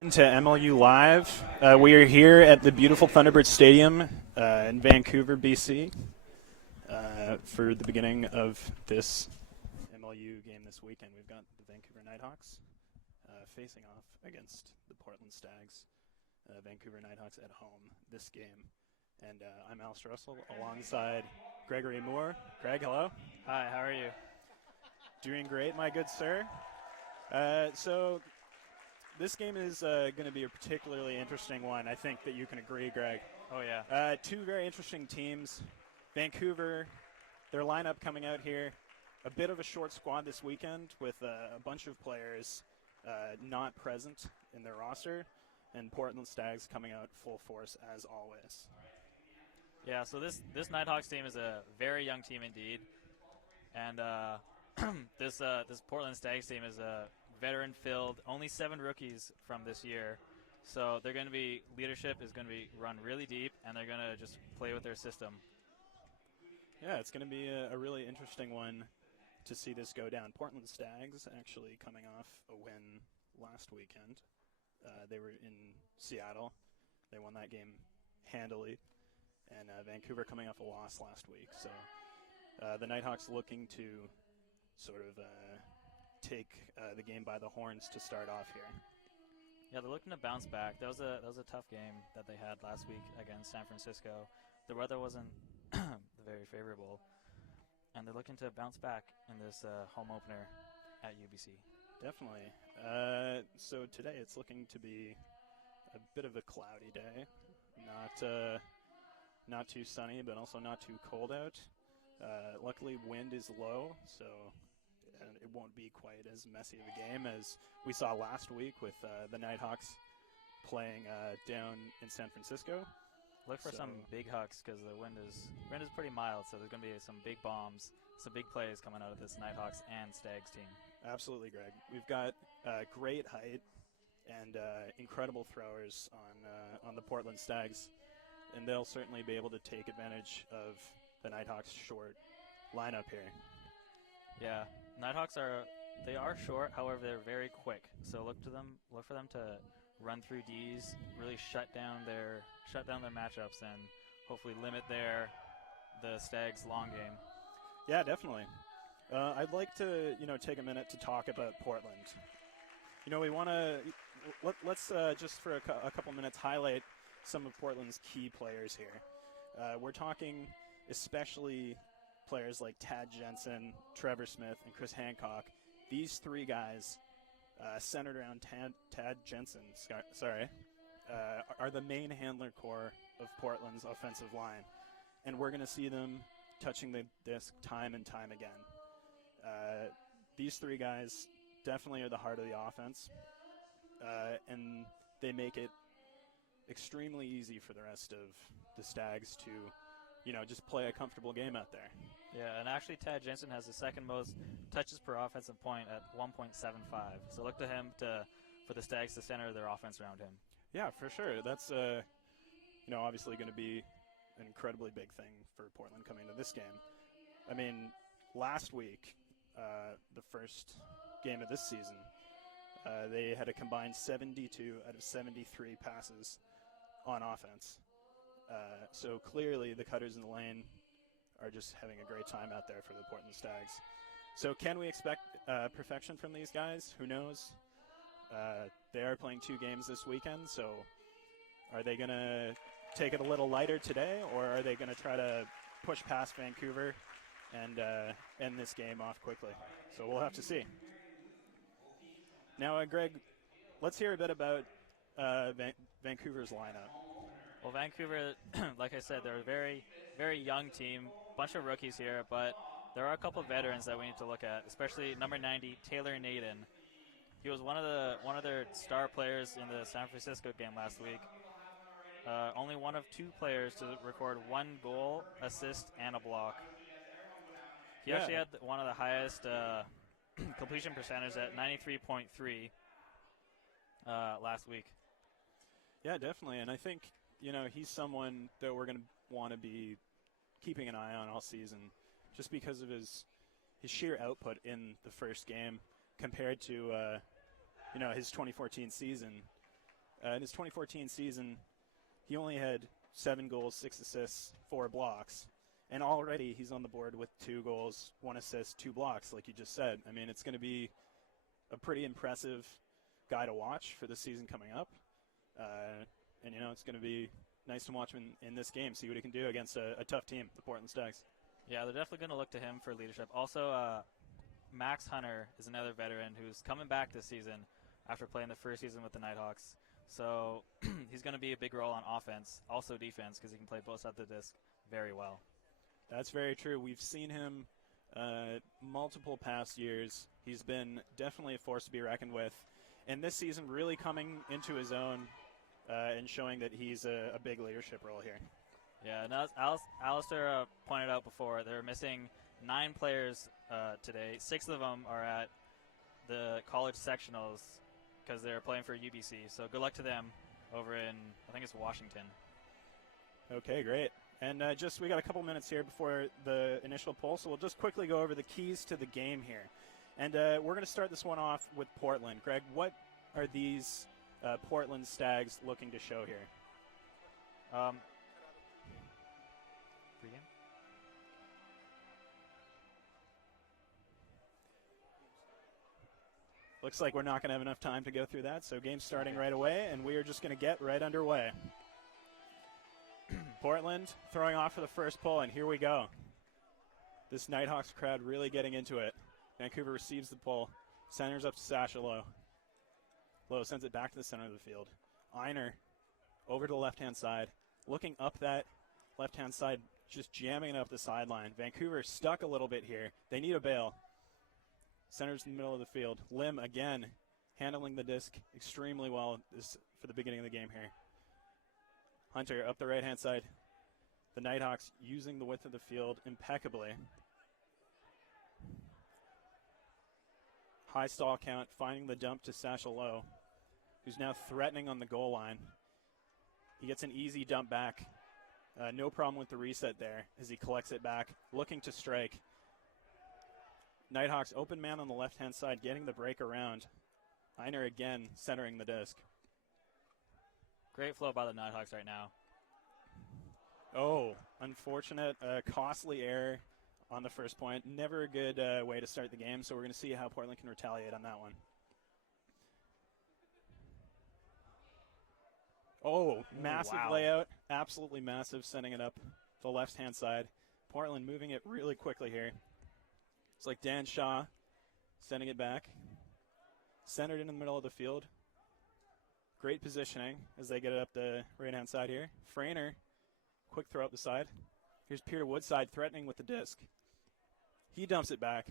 To MLU Live. We are here at the beautiful Thunderbird Stadium in Vancouver, BC, for the beginning of this MLU game this weekend. We've got the Vancouver Nighthawks facing off against the Portland Stags. Vancouver Nighthawks at home this game. And I'm Alistair Russell alongside Gregory Moore. Greg, hello. Hi, how are you? Doing great, my good sir. So this game is going to be a particularly interesting one. I think that you can agree, Greg. Oh, yeah. Two very interesting teams. Vancouver, their lineup coming out here. A bit of a short squad this weekend with a bunch of players not present in their roster. And Portland Stags coming out full force as always. Yeah, so this Nighthawks team is a very young team indeed. And this Portland Stags team is a veteran-filled, only 7 rookies from this year. So they're going to be, leadership is going to be run really deep, and they're going to just play with their system. Yeah, it's going to be a really interesting one to see this go down. Portland Stags actually coming off a win last weekend. They were in Seattle. They won that game handily. And Vancouver coming off a loss last week. So the Nighthawks looking to sort of take the game by the horns to start off here. Yeah, they're looking to bounce back. That was a tough game that they had last week against San Francisco. The weather wasn't very favorable, and they're looking to bounce back in this home opener at UBC. Definitely. So today it's looking to be a bit of a cloudy day. Not too sunny, but also not too cold out. Luckily, wind is low, so it won't be quite as messy of a game as we saw last week with the Nighthawks playing down in San Francisco. Look for some big hucks because the wind is pretty mild, so there's going to be some big bombs, some big plays coming out of this Nighthawks and Stags team. Absolutely, Greg. We've got great height and incredible throwers on the Portland Stags, and they'll certainly be able to take advantage of the Nighthawks' short lineup here. Yeah, Nighthawks are short, however they're very quick. So look for them to run through Ds, really shut down their matchups, and hopefully limit the Stags' long game. Yeah, definitely. I'd like to take a minute to talk about Portland. We want to let's just for a couple minutes highlight some of Portland's key players here. We're talking especially players like Tad Jensen, Trevor Smith, and Chris Hancock. These 3 guys, centered around Tad Jensen, are the main handler core of Portland's offensive line. And we're going to see them touching the disc time and time again. These 3 guys definitely are the heart of the offense, and they make it extremely easy for the rest of the Stags to just play a comfortable game out there. Yeah, and actually Tad Jensen has the second most touches per offensive point at 1.75. So look to him for the Stags to center their offense around him. Yeah, for sure. That's obviously going to be an incredibly big thing for Portland coming to this game. I mean, last week, the first game of this season, they had a combined 72 out of 73 passes on offense. So clearly the cutters in the lane are just having a great time out there for the Portland Stags. So can we expect perfection from these guys? Who knows? They are playing 2 games this weekend, so are they going to take it a little lighter today, or are they going to try to push past Vancouver and end this game off quickly? So we'll have to see. Now, Greg, let's hear a bit about Vancouver's lineup. Well, Vancouver, like I said, they're a very, very young team, bunch of rookies here, but there are a couple of veterans that we need to look at, especially number 90, Taylor Naden. He was one of their star players in the San Francisco game last week. Only one of 2 players to record 1 goal, assist, and a block. He actually had one of the highest completion percentages at 93.3 last week. Yeah, definitely, and I think he's someone that we're going to want to be keeping an eye on all season, just because of his sheer output in the first game compared to his 2014 season. In his 2014 season, he only had 7 goals, 6 assists, 4 blocks. And already he's on the board with 2 goals, 1 assist, 2 blocks, like you just said. I mean, it's going to be a pretty impressive guy to watch for the season coming up. And, it's going to be nice to watch him in this game, see what he can do against a tough team, the Portland Stags. Yeah, they're definitely going to look to him for leadership. Also, Max Hunter is another veteran who's coming back this season after playing the first season with the Nighthawks. So he's going to be a big role on offense, also defense, because he can play both sides of the disc very well. That's very true. We've seen him multiple past years. He's been definitely a force to be reckoned with. And this season really coming into his own and showing that he's a big leadership role here. Yeah, and as Alistair pointed out before, they're missing 9 players today. 6 of them are at the college sectionals because they're playing for UBC. So good luck to them over in, I think it's Washington. Okay, great. And we got a couple minutes here before the initial poll, so we'll just quickly go over the keys to the game here. And we're going to start this one off with Portland. Greg, what are these Portland Stags looking to show here? Pregame? Looks like we're not going to have enough time to go through that, so game's starting right away, and we are just going to get right underway. Portland throwing off for the first pull, and here we go. This Nighthawks crowd really getting into it. Vancouver receives the pull, centers up to Sasha Lowe. Lowe sends it back to the center of the field. Einer over to the left-hand side, looking up that left-hand side, just jamming it up the sideline. Vancouver stuck a little bit here. They need a bail. Centers in the middle of the field. Lim again handling the disc extremely well for the beginning of the game here. Hunter up the right-hand side. The Nighthawks using the width of the field impeccably. High stall count, finding the dump to Sasha Lowe, who's now threatening on the goal line. He gets an easy dump back. No problem with the reset there as he collects it back, looking to strike. Nighthawks open man on the left-hand side, getting the break around. Einer again centering the disc. Great flow by the Nighthawks right now. Oh, unfortunate, costly error on the first point. Never a good way to start the game, so we're going to see how Portland can retaliate on that one. Oh, massive layout. Absolutely massive, sending it up the left-hand side. Portland moving it really quickly here. It's like Dan Shaw sending it back. Centered in the middle of the field. Great positioning as they get it up the right-hand side here. Frainer, quick throw up the side. Here's Peter Woodside threatening with the disc. He dumps it back.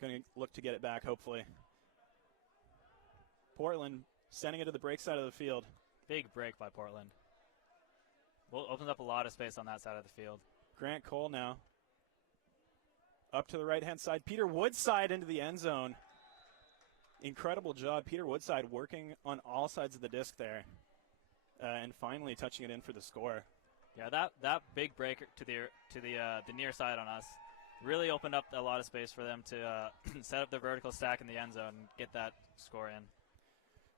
Going to look to get it back, hopefully. Portland sending it to the break side of the field. Big break by Portland. Well, opens up a lot of space on that side of the field. Grant Cole now. Up to the right-hand side. Peter Woodside into the end zone. Incredible job. Peter Woodside working on all sides of the disc there. And finally touching it in for the score. Yeah, that big break to the near side on us really opened up a lot of space for them to set up the vertical stack in the end zone and get that score in.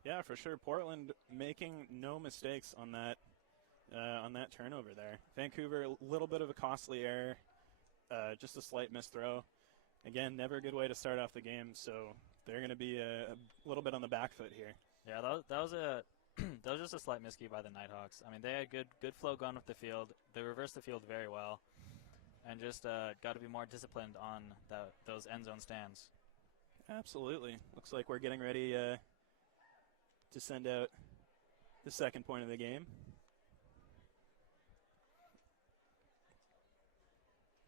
Yeah, for sure. Portland making no mistakes on that turnover there. Vancouver, a little bit of a costly error, just a slight misthrow. Again, never a good way to start off the game, so they're going to be a little bit on the back foot here. Yeah, that was that was just a slight miscue by the Nighthawks. I mean, they had good flow going up the field. They reversed the field very well, and just got to be more disciplined on those end zone stands. Absolutely. Looks like we're getting ready to send out the second point of the game.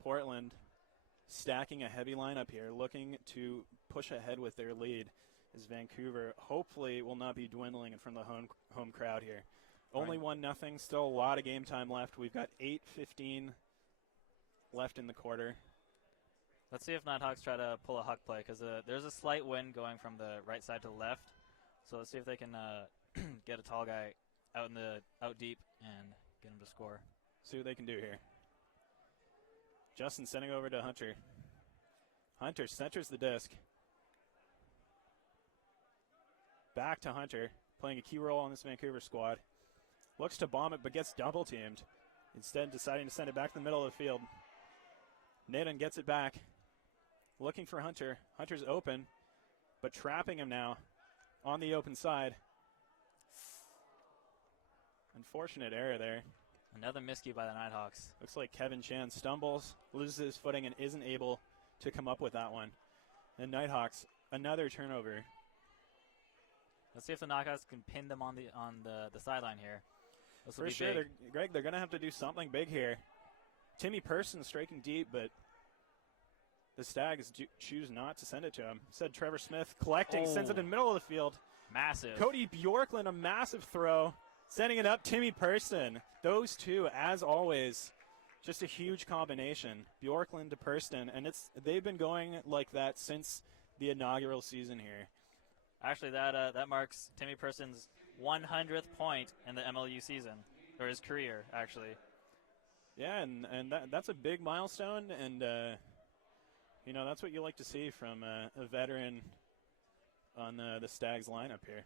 Portland stacking a heavy lineup here, looking to push ahead with their lead as Vancouver hopefully will not be dwindling in front of the home crowd here. Only 1-0, still a lot of game time left. We've got 8:15 left in the quarter. Let's see if Nighthawks try to pull a huck play, because there's a slight wind going from the right side to the left. So let's see if they can get a tall guy out deep and get him to score. See what they can do here. Justin sending over to Hunter. Hunter centers the disc. Back to Hunter. playing a key role on this Vancouver squad. Looks to bomb it, but gets double teamed. Instead, deciding to send it back to the middle of the field. Naden gets it back. Looking for Hunter. Hunter's open, but trapping him now on the open side. Unfortunate error there. Another miscue by the Nighthawks. Looks like Kevin Chan stumbles, loses his footing, and isn't able to come up with that one. And Nighthawks, another turnover. Let's see if the Nighthawks can pin them on the sideline here. This will For be sure, big. Greg, they're going to have to do something big here. Timmy Person striking deep, but the Stags choose not to send it to him. Said Trevor Smith collecting, sends it in the middle of the field. Massive. Cody Bjorklund, a massive throw. Sending it up, Timmy Person. Those two, as always, just a huge combination. Bjorklund to Person, and they've been going like that since the inaugural season here. Actually, that marks Timmy Person's 100th point in the MLU season, or his career, actually. Yeah, and that's a big milestone, and that's what you like to see from a veteran on the Stags lineup here.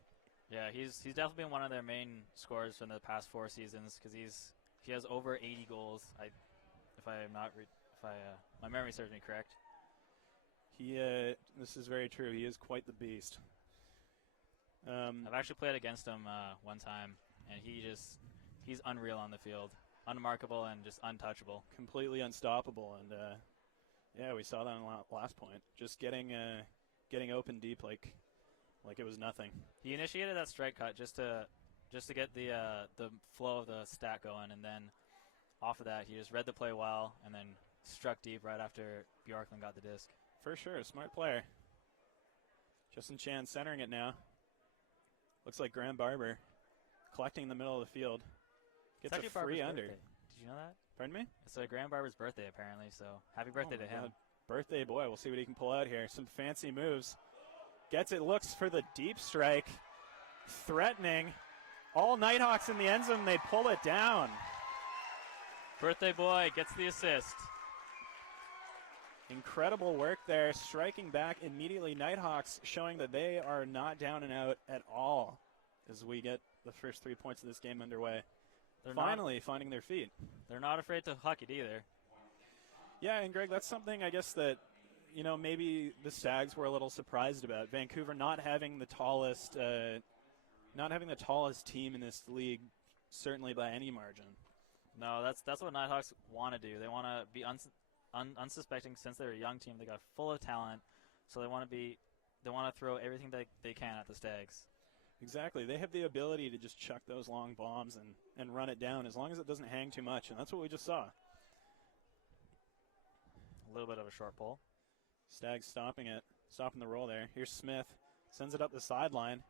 Yeah, he's definitely been one of their main scorers from the past 4 seasons because he has over 80 goals. If my memory serves me correct. This is very true. He is quite the beast. I've actually played against him one time, and he's unreal on the field, unmarkable and just untouchable, completely unstoppable. And we saw that on the last point, just getting open deep like it was nothing. He initiated that strike cut just to get the flow of the stat going, and then off of that, he just read the play well and then struck deep right after Bjorklund got the disc. For sure, a smart player. Justin Chan centering it now. Looks like Graham Barber collecting in the middle of the field. Gets a free under. Birthday. Did you know that? Pardon me? It's Graham Barber's birthday, apparently, so happy birthday to him. God. Birthday boy. We'll see what he can pull out here. Some fancy moves. Gets it, looks for the deep strike. Threatening. All Nighthawks in the end zone, they pull it down. Birthday boy gets the assist. Incredible work there, striking back immediately. Nighthawks showing that they are not down and out at all as we get the first 3 points of this game underway. They're finally finding their feet. They're not afraid to huck it either. Yeah, and Greg, that's something I guess that, maybe the Stags were a little surprised about. Vancouver not having the tallest team in this league, certainly by any margin. No, that's what Nighthawks want to do. They want to be unsuspecting since they're a young team. They got full of talent, so they want to throw everything they can at the Stags. Exactly. They have the ability to just chuck those long bombs and run it down as long as it doesn't hang too much, and that's what we just saw. A little bit of a short pull. Stags stopping the roll there. Here's Smith, sends it up the sideline.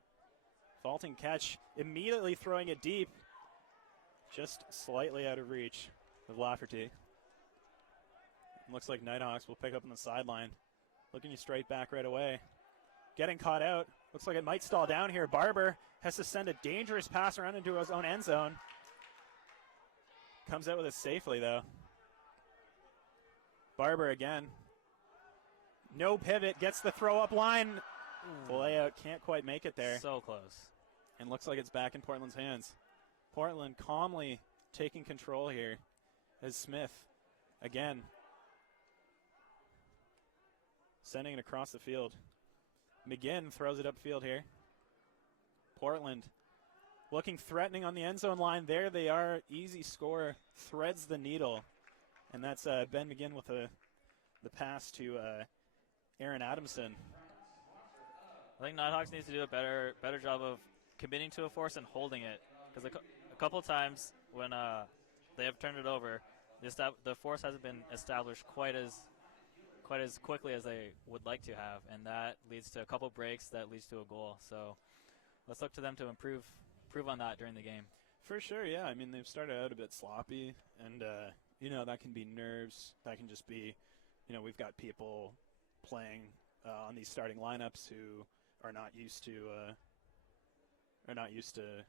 Faulting catch, immediately throwing it deep. Just slightly out of reach of Lafferty. Looks like Nighthawks will pick up on the sideline. Looking you straight back right away. Getting caught out. Looks like it might stall down here. Barber has to send a dangerous pass around into his own end zone. Comes out with it safely, though. Barber again. No pivot. Gets the throw-up line. The layout can't quite make it there. So close. And looks like it's back in Portland's hands. Portland calmly taking control here as Smith, again, sending it across the field. McGinn throws it upfield here. Portland looking threatening on the end zone line. There they are. Easy score. Threads the needle. And that's Ben McGinn with the pass to Aaron Adamson. I think Nighthawks needs to do a better job of committing to a force and holding it. Because a couple of times when they have turned it over, the force hasn't been established quite as quickly as they would like to have, and that leads to a couple breaks that leads to a goal. So let's look to them to improve on that during the game. For sure, yeah. I mean, they've started out a bit sloppy, and that can be nerves. That can just be, we've got people playing on these starting lineups who are not used to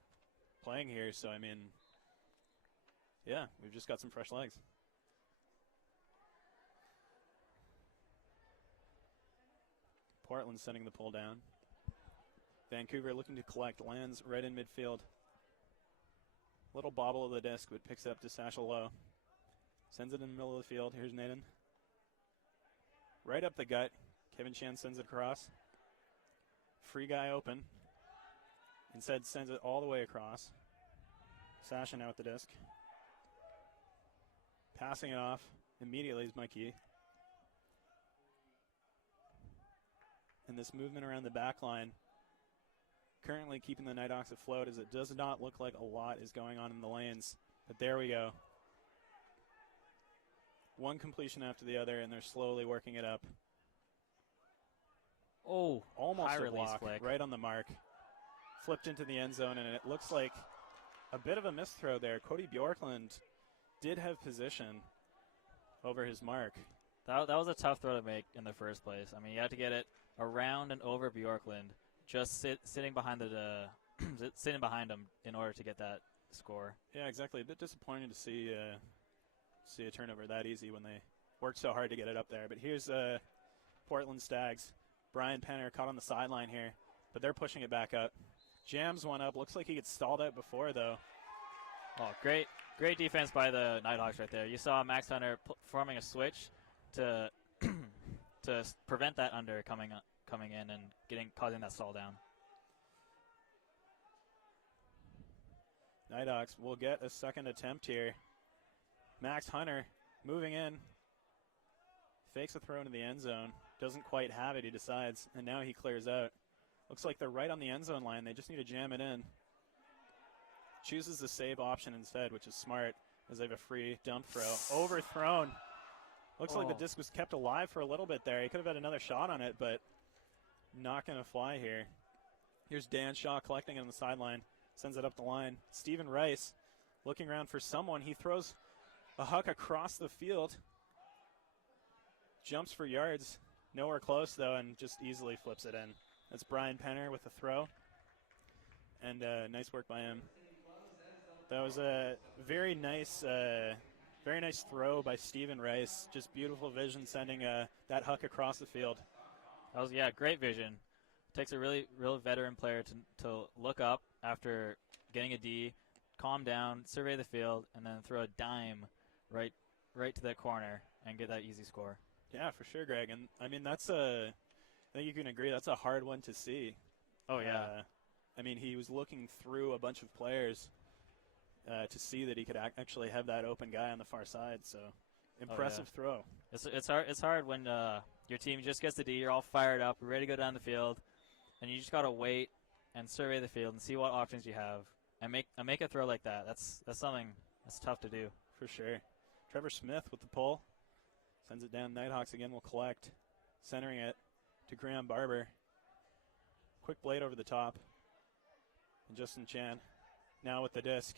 playing here. So I mean, yeah, we've just got some fresh legs. Portland sending the pull down. Vancouver looking to collect, lands right in midfield. Little bobble of the disc, but picks up to Sasha Lowe. Sends it in the middle of the field. Here's Nathan. Right up the gut. Kevin Chan sends it across. Free guy open. Instead sends it all the way across. Sasha now with the disc. Passing it off immediately is Mikey. And this movement around the back line currently keeping the Nighthawks afloat, as it does not look like a lot is going on in the lanes. But there we go. One completion after the other, and they're slowly working it up. Oh, almost high a release block, flick. right on the mark. Flipped into the end zone, and it looks like a bit of a misthrow there. Cody Bjorklund did have position over his mark. That was a tough throw to make in the first place. I mean, you had to get it around and over Bjorklund, just sitting behind sitting behind him in order to get that score. Yeah, exactly. A bit disappointing to see a turnover that easy when they worked so hard to get it up there. But here's Portland Stags. Brian Penner caught on the sideline here, but they're pushing it back up. Jams one up. Looks like he gets stalled out before, though. Oh, great defense by the Nighthawks right there. You saw Max Hunter forming a switch to to prevent that under coming in and causing that stall down. Nighthawks will get a second attempt here. Max Hunter moving in. Fakes a throw into the end zone. Doesn't quite have it, he decides, and now he clears out. Looks like they're right on the end zone line. They just need to jam it in. Chooses the save option instead, which is smart, as they have a free dump throw. Overthrown. Looks like the disc was kept alive for a little bit there. He could have had another shot on it, but not going to fly here. Here's Dan Shaw collecting it on the sideline. Sends it up the line. Stephen Rice looking around for someone. He throws a huck across the field. Jumps for yards. Nowhere close, though, and just easily flips it in. That's Brian Penner with the throw. And nice work by him. That was a very nice throw by Stephen Rice. Just beautiful vision sending that huck across the field. That was, great vision. Takes a real veteran player to look up after getting a D, calm down, survey the field, and then throw a dime right to that corner and get that easy score. Yeah, for sure, Greg. And, I mean, I think you can agree, that's a hard one to see. Oh, yeah. I mean, he was looking through a bunch of players to see that he could actually have that open guy on the far side. So, impressive throw. It's hard when your team just gets the D, you're all fired up, ready to go down the field, and you just got to wait and survey the field and see what options you have and make a throw like that. That's something that's tough to do. For sure. Trevor Smith with the pull. Sends it down. Nighthawks again will collect. Centering it to Graham Barber. Quick blade over the top. And Justin Chan now with the disc.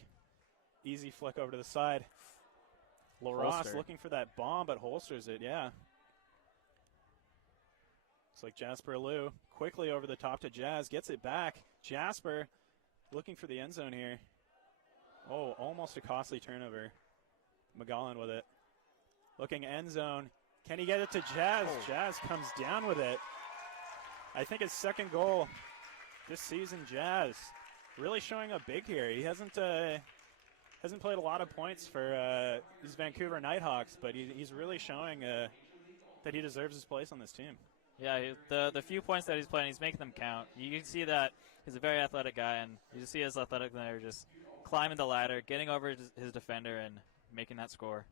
Easy flick over to the side. LaRosse looking for that bomb, but holsters it, yeah. Looks like Jasper Liu quickly over the top to Jazz. Gets it back. Jasper looking for the end zone here. Oh, almost a costly turnover. McGowan with it. Looking end zone. Can he get it to Jazz? Oh. Jazz comes down with it. I think his second goal this season, Jazz. Really showing up big here. He hasn't played a lot of points for these Vancouver Nighthawks, but he's really showing that he deserves his place on this team. Yeah, the few points that he's playing, he's making them count. You can see that he's a very athletic guy, and you just see his athletic there just climbing the ladder, getting over his defender, and making that score.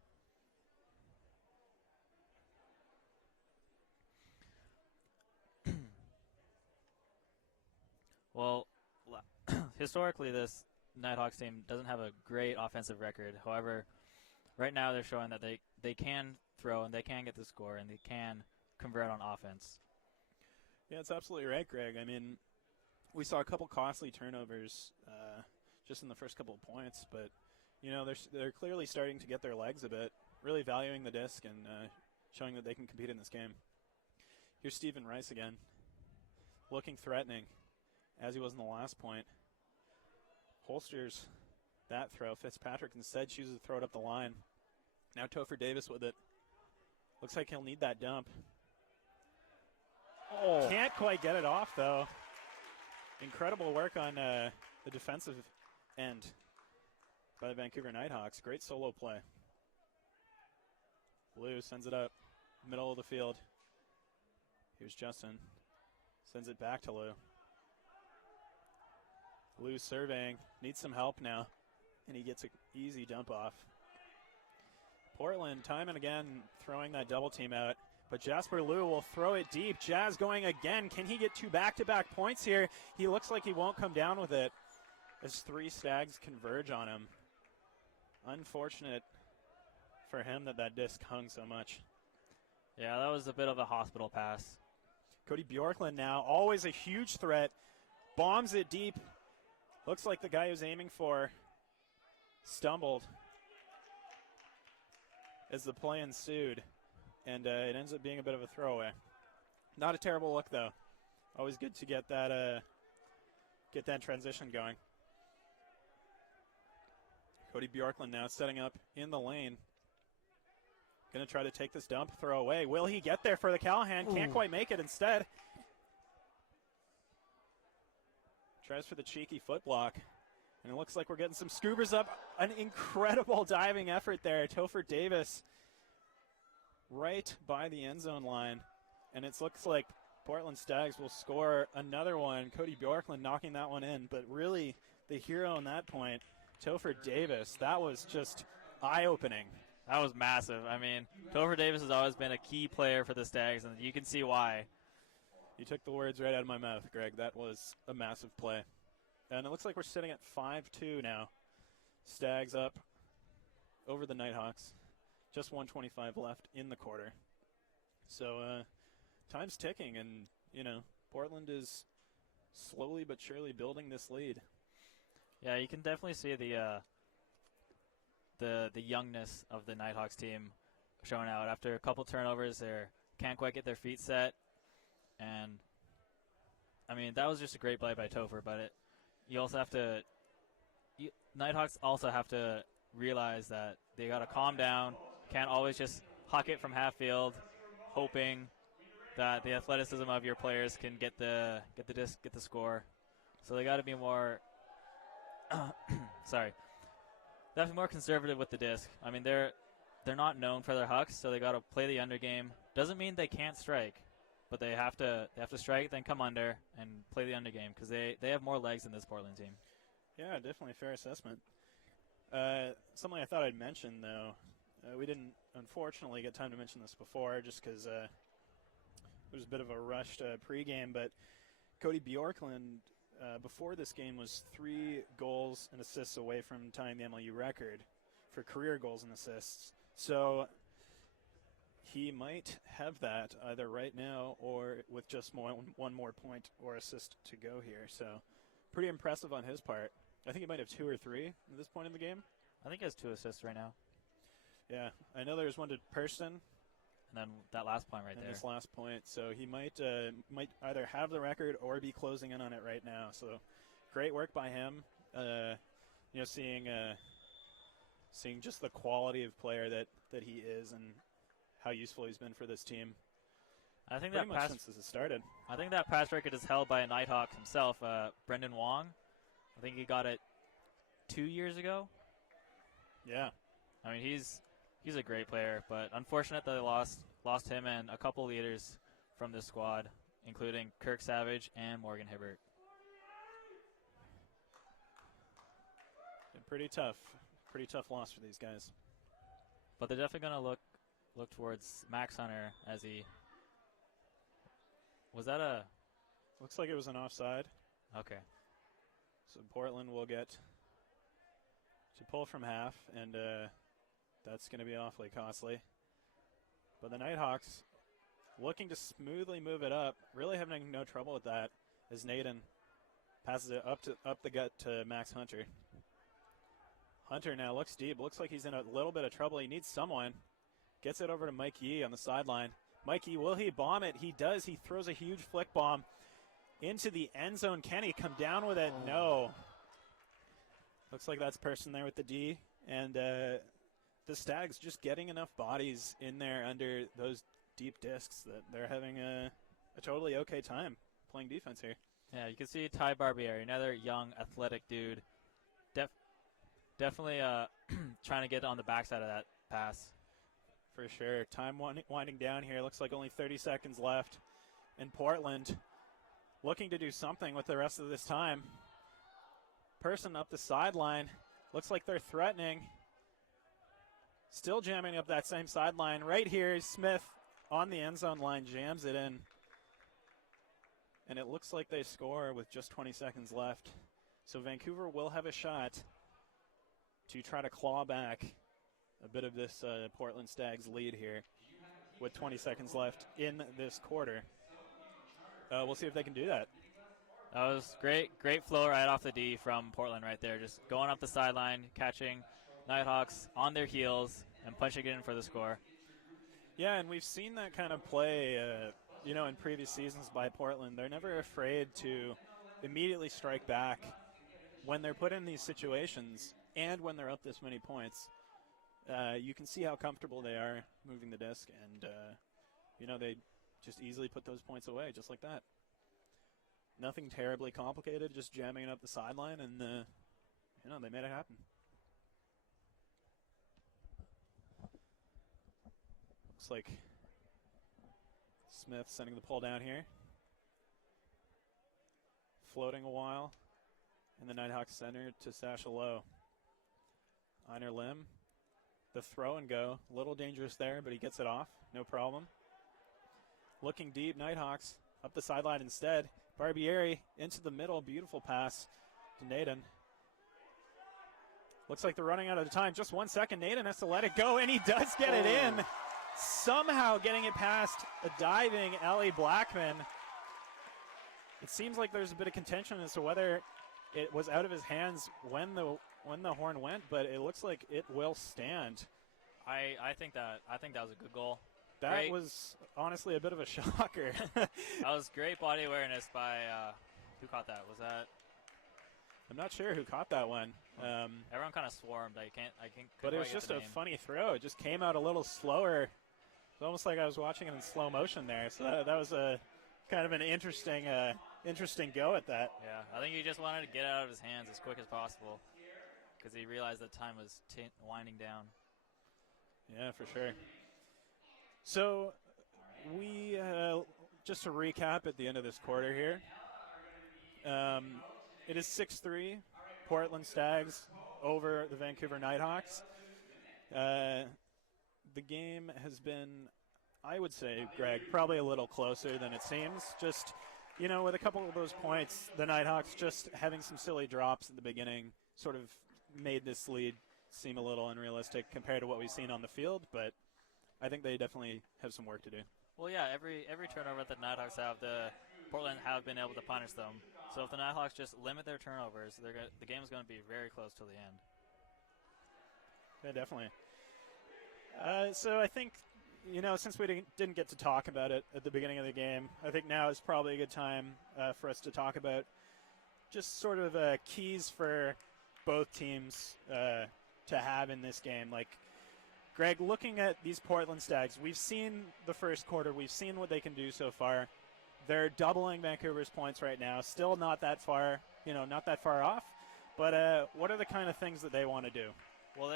Well, historically, this Nighthawks team doesn't have a great offensive record. However, right now they're showing that they can throw and they can get the score and they can convert on offense. Yeah, it's absolutely right, Greg. I mean, we saw a couple costly turnovers just in the first couple of points, but you know they're clearly starting to get their legs a bit, really valuing the disc and showing that they can compete in this game. Here's Stephen Rice again, looking threatening, as he was in the last point. Holsters that throw. Fitzpatrick instead chooses to throw it up the line. Now Topher Davis with it. Looks like he'll need that dump. Oh, can't quite get it off, though. incredible work on the defensive end by the Vancouver Nighthawks. Great solo play. Lou sends it up, middle of the field. Here's Justin. Sends it back to Lou. Lou surveying, needs some help now, and he gets an easy dump off. Portland, time and again, throwing that double team out, but Jasper Lou will throw it deep. Jazz going again. Can he get 2 back-to-back points here? He looks like he won't come down with it as 3 Stags converge on him. Unfortunate for him that disc hung so much. Yeah, that was a bit of a hospital pass. Cody Bjorklund now, always a huge threat. Bombs it deep. Looks like the guy who's aiming for stumbled as the play ensued. And it ends up being a bit of a throwaway. Not a terrible look, though. Always good to get that transition going. Cody Bjorklund now setting up in the lane. Going to try to take this dump, throw away. Will he get there for the Callahan? Can't quite make it instead. Tries for the cheeky foot block. And it looks like we're getting some scoobers up. An incredible diving effort there. Topher Davis right by the end zone line. And it looks like Portland Stags will score another one. Cody Bjorklund knocking that one in. But really, the hero on that point, Topher Davis, that was just eye-opening. That was massive. I mean, Topher Davis has always been a key player for the Stags, and you can see why. You took the words right out of my mouth, Greg. That was a massive play. And it looks like we're sitting at 5-2 now. Stags up over the Nighthawks. Just 1:25 left in the quarter. So time's ticking, and, Portland is slowly but surely building this lead. Yeah, you can definitely see the youngness of the Nighthawks team showing out. After a couple turnovers, they can't quite get their feet set. And, I mean, that was just a great play by Topher, but you also have to – Nighthawks also have to realize that they got to calm down. Can't always just huck it from half field, hoping that the athleticism of your players can get the disc, get the score. So they got to be more sorry. They have to be more conservative with the disc. I mean, they're not known for their hucks, so they got to play the under game. Doesn't mean they can't strike, but they have to strike, then come under and play the under game because they have more legs than this Portland team. Yeah, definitely a fair assessment. Something I thought I'd mention, though, we didn't, unfortunately, get time to mention this before just because it was a bit of a rushed pregame, but Cody Bjorklund, before this game, was 3 goals and assists away from tying the MLU record for career goals and assists. So he might have that either right now or with just one more point or assist to go here. So pretty impressive on his part. I think he might have 2 or 3 at this point in the game. I think he has 2 assists right now. Yeah, I know there's one to Person. And then that last point right there. This last point. So he might either have the record or be closing in on it right now. So great work by him. Seeing just the quality of player that he is and how useful he's been for this team. I think pretty that much pass since this has started. I think that pass record is held by a Nighthawk himself, Brendan Wong. I think he got it 2 years ago. Yeah. I mean, he's a great player, but unfortunate that they lost him and a couple leaders from this squad, including Kirk Savage and Morgan Hibbert. Pretty tough loss for these guys. But they're definitely going to look towards Max Hunter as he. Was that a? Looks like it was an offside. Okay. So Portland will get to pull from half, and that's going to be awfully costly. But the Nighthawks looking to smoothly move it up, really having no trouble with that as Naden passes it up the gut to Max Hunter. Hunter now looks deep. Looks like he's in a little bit of trouble. He needs someone. Gets it over to Mike Yee on the sideline. Mike Yee, will he bomb it? He does. He throws a huge flick bomb into the end zone. Can he come down with it? No. Looks like that's Person there with the D. And the Stags just getting enough bodies in there under those deep discs that they're having a totally okay time playing defense here. Yeah, you can see Ty Barbieri, another young, athletic dude. Definitely trying to get on the backside of that pass. For sure. Time winding down here. Looks like only 30 seconds left. In Portland, looking to do something with the rest of this time. Person up the sideline. Looks like they're threatening. Still jamming up that same sideline. Right here, Smith on the end zone line jams it in. And it looks like they score with just 20 seconds left. So Vancouver will have a shot to try to claw back a bit of this Portland Stags lead here with 20 seconds left in this quarter. We'll see if they can do that. That was great flow right off the D from Portland right there. Just going up the sideline, catching Nighthawks on their heels, and punching it in for the score. Yeah, and we've seen that kind of play, in previous seasons by Portland. They're never afraid to immediately strike back when they're put in these situations and when they're up this many points. You can see how comfortable they are moving the disc, and, they just easily put those points away just like that. Nothing terribly complicated, just jamming it up the sideline, and, they made it happen. Looks like Smith sending the pull down here. Floating a while in the Nighthawks center to Sasha Lowe. Einer Lim. The throw and go. A little dangerous there, but he gets it off. No problem. Looking deep, Nighthawks up the sideline instead. Barbieri into the middle. Beautiful pass to Naden. Looks like they're running out of time. Just 1 second. Naden has to let it go, and he does get it in. Somehow getting it past a diving Ellie Blackman. It seems like there's a bit of contention as to whether it was out of his hands when the horn went, but it looks like it will stand. I think that was a good goal. That was honestly a bit of a shocker. That was great body awareness by who caught that? Was that? I'm not sure who caught that one. Everyone kind of swarmed. I can't. But it was just a funny throw. It just came out a little slower. It's almost like I was watching it in slow motion there. So that was a kind of an interesting go at that. Yeah, I think he just wanted to get it out of his hands as quick as possible because he realized that time was winding down. Yeah, for sure. So we just to recap at the end of this quarter here. It is 6-3, Portland Stags over the Vancouver Nighthawks. The game has been, I would say, Greg, probably a little closer than it seems. Just, with a couple of those points, the Nighthawks just having some silly drops at the beginning sort of made this lead seem a little unrealistic compared to what we've seen on the field, but I think they definitely have some work to do. Well, yeah, every turnover that the Nighthawks have, Portland have been able to punish them. So if the Nighthawks just limit their turnovers, the game is going to be very close to the end. Yeah, definitely. So I think, since we didn't get to talk about it at the beginning of the game, I think now is probably a good time for us to talk about just sort of keys for both teams to have in this game. Like, Greg, looking at these Portland Stags, we've seen the first quarter. We've seen what they can do so far. They're doubling Vancouver's points right now. Still not that far, not that far off. But what are the kind of things that they want to do? Well,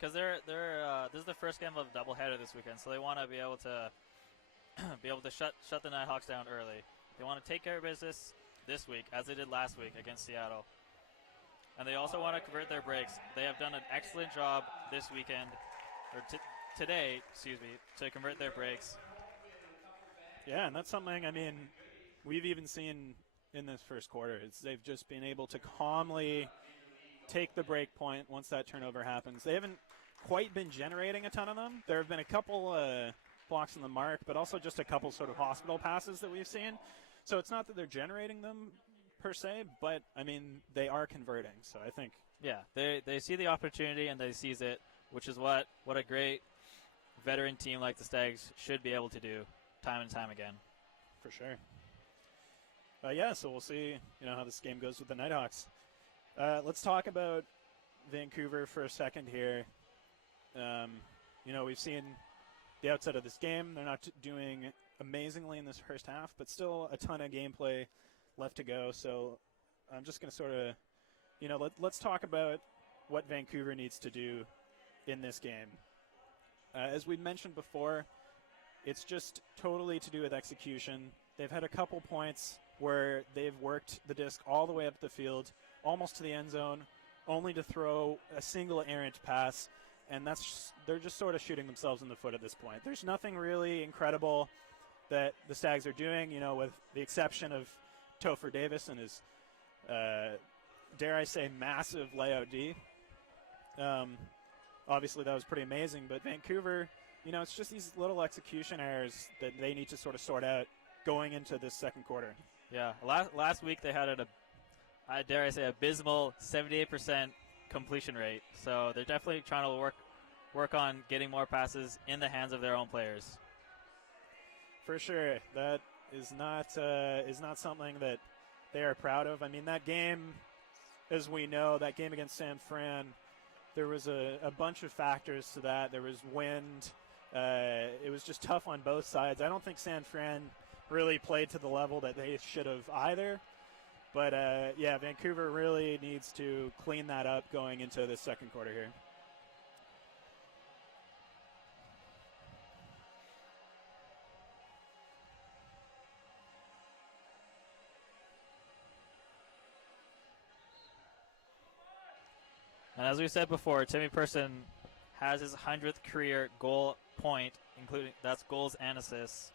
because this is the first game of a doubleheader this weekend, so they want to be able to shut the Nighthawks down early. They want to take care of business this week, as they did last week against Seattle. And they also want to convert their breaks. They have done an excellent job this weekend, or today, to convert their breaks. Yeah, and that's something, we've even seen in this first quarter. They've just been able to calmly take the break point once that turnover happens. They haven't quite been generating a ton of them. There have been a couple blocks on the mark, but also just a couple sort of hospital passes that we've seen. So it's not that they're generating them per se, but, they are converting. So I think... Yeah, they see the opportunity and they seize it, which is what a great veteran team like the Stags should be able to do time and time again. For sure. So we'll see, how this game goes with the Nighthawks. Let's talk about Vancouver for a second here. We've seen the outset of this game. They're not doing amazingly in this first half, but still a ton of gameplay left to go. So I'm just going to sort of, let's talk about what Vancouver needs to do in this game. As we mentioned before, it's just totally to do with execution. They've had a couple points where they've worked the disc all the way up the field, almost to the end zone, only to throw a single errant pass, and they're just sort of shooting themselves in the foot at this point. There's nothing really incredible that the Stags are doing, with the exception of Topher Davis and his, dare I say, massive layout D. Obviously, that was pretty amazing, but Vancouver, it's just these little execution errors that they need to sort of sort out going into this second quarter. Yeah, last week they had I dare I say, abysmal 78% completion rate. So they're definitely trying to work on getting more passes in the hands of their own players. For sure, that is not something that they are proud of. I mean, that game, as we know, that game against San Fran, there was a bunch of factors to that. There was wind. It was just tough on both sides. I don't think San Fran really played to the level that they should have either. But, Vancouver really needs to clean that up going into the second quarter here. And as we said before, Timmy Person has his 100th career goal point, including that's goals and assists.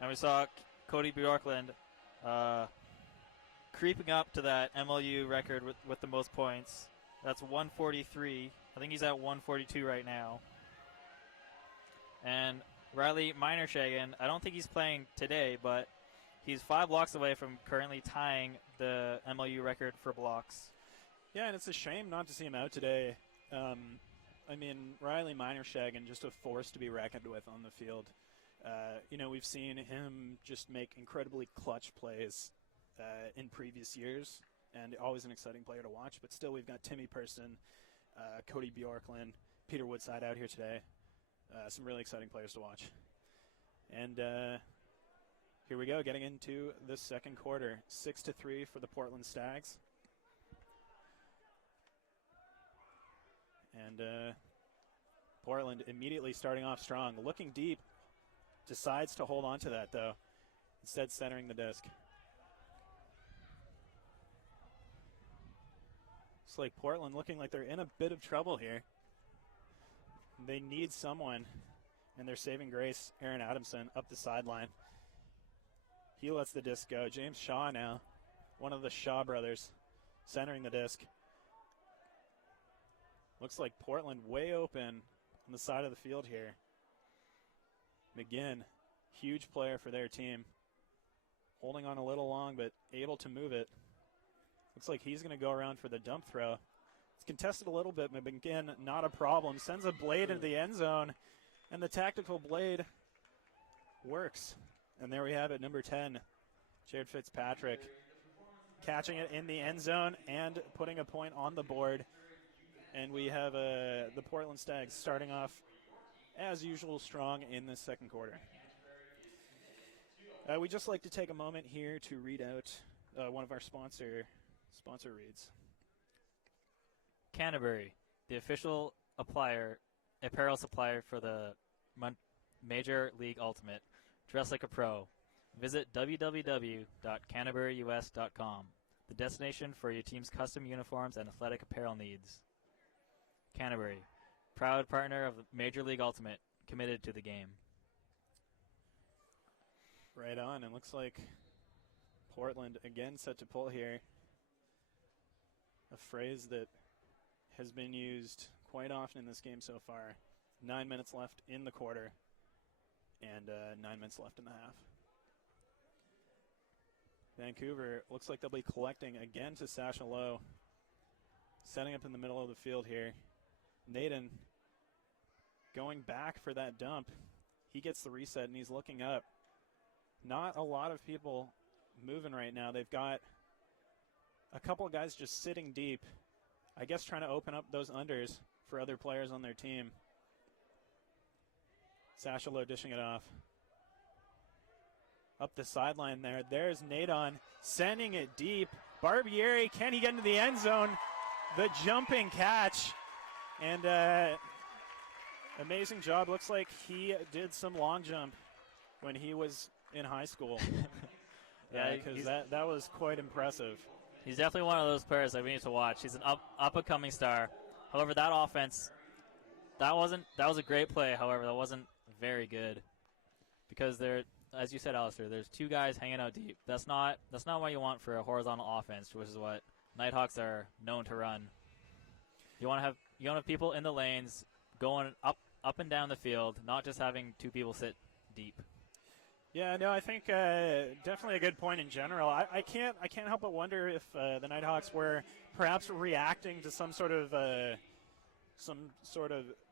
And we saw Cody Bjorklund creeping up to that MLU record with the most points. That's 143. I think he's at 142 right now. And Riley Minershagen, I don't think he's playing today, but he's 5 blocks away from currently tying the MLU record for blocks. Yeah, and it's a shame not to see him out today. Riley Minershagen, just a force to be reckoned with on the field. We've seen him just make incredibly clutch plays in previous years, and always an exciting player to watch. But still, we've got Timmy Person, Cody Bjorklund, Peter Woodside out here today. Some really exciting players to watch. And here we go, getting into the second quarter. 6-3 for the Portland Stags. And Portland immediately starting off strong. Looking deep. Decides to hold on to that, though. Instead, centering the disc. It's like Portland looking like they're in a bit of trouble here. They need someone. And they're saving grace. Aaron Adamson up the sideline. He lets the disc go. James Shaw now. One of the Shaw brothers. Centering the disc. Looks like Portland way open on the side of the field here. McGinn, huge player for their team. Holding on a little long, but able to move it. Looks like he's going to go around for the dump throw. It's contested a little bit, but McGinn, not a problem. Sends a blade into the end zone, and the tactical blade works. And there we have it, number 10, Jared Fitzpatrick, catching it in the end zone and putting a point on the board. And we have the Portland Stags starting off, as usual, strong in the second quarter. We'd just like to take a moment here to read out one of our sponsor reads. Canterbury, the official apparel supplier for the Major League Ultimate. Dress like a pro. Visit www.canterburyus.com, the destination for your team's custom uniforms and athletic apparel needs. Canterbury, proud partner of Major League Ultimate, committed to the game. Right on, and looks like Portland again set to pull here. A phrase that has been used quite often in this game so far. 9 minutes left in the quarter, and 9 minutes left in the half. Vancouver looks like they'll be collecting again to Sasha Lowe. Setting up in the middle of the field here. Naden going back for that dump. He gets the reset, and he's looking up. Not a lot of people moving right now. They've got a couple of guys just sitting deep. I guess trying to open up those unders for other players on their team. Sasha Lowe dishing it off. up the sideline there. There's Nadon sending it deep. Barbieri, can he get into the end zone? The jumping catch. And amazing job. Looks like he did some long jump when he was in high school. Yeah, because that was quite impressive. He's definitely one of those players that we need to watch. He's an up-and-coming star. However, that offense, that was a great play. However, that wasn't very good because there, as you said, Alistair, there's two guys hanging out deep. That's not what you want for a horizontal offense, which is what Nighthawks are known to run. You want to have people in the lanes going up and down the field, not just having two people sit deep. Yeah, no, I think definitely a good point in general. I can't help but wonder if the Nighthawks were perhaps reacting to some sort of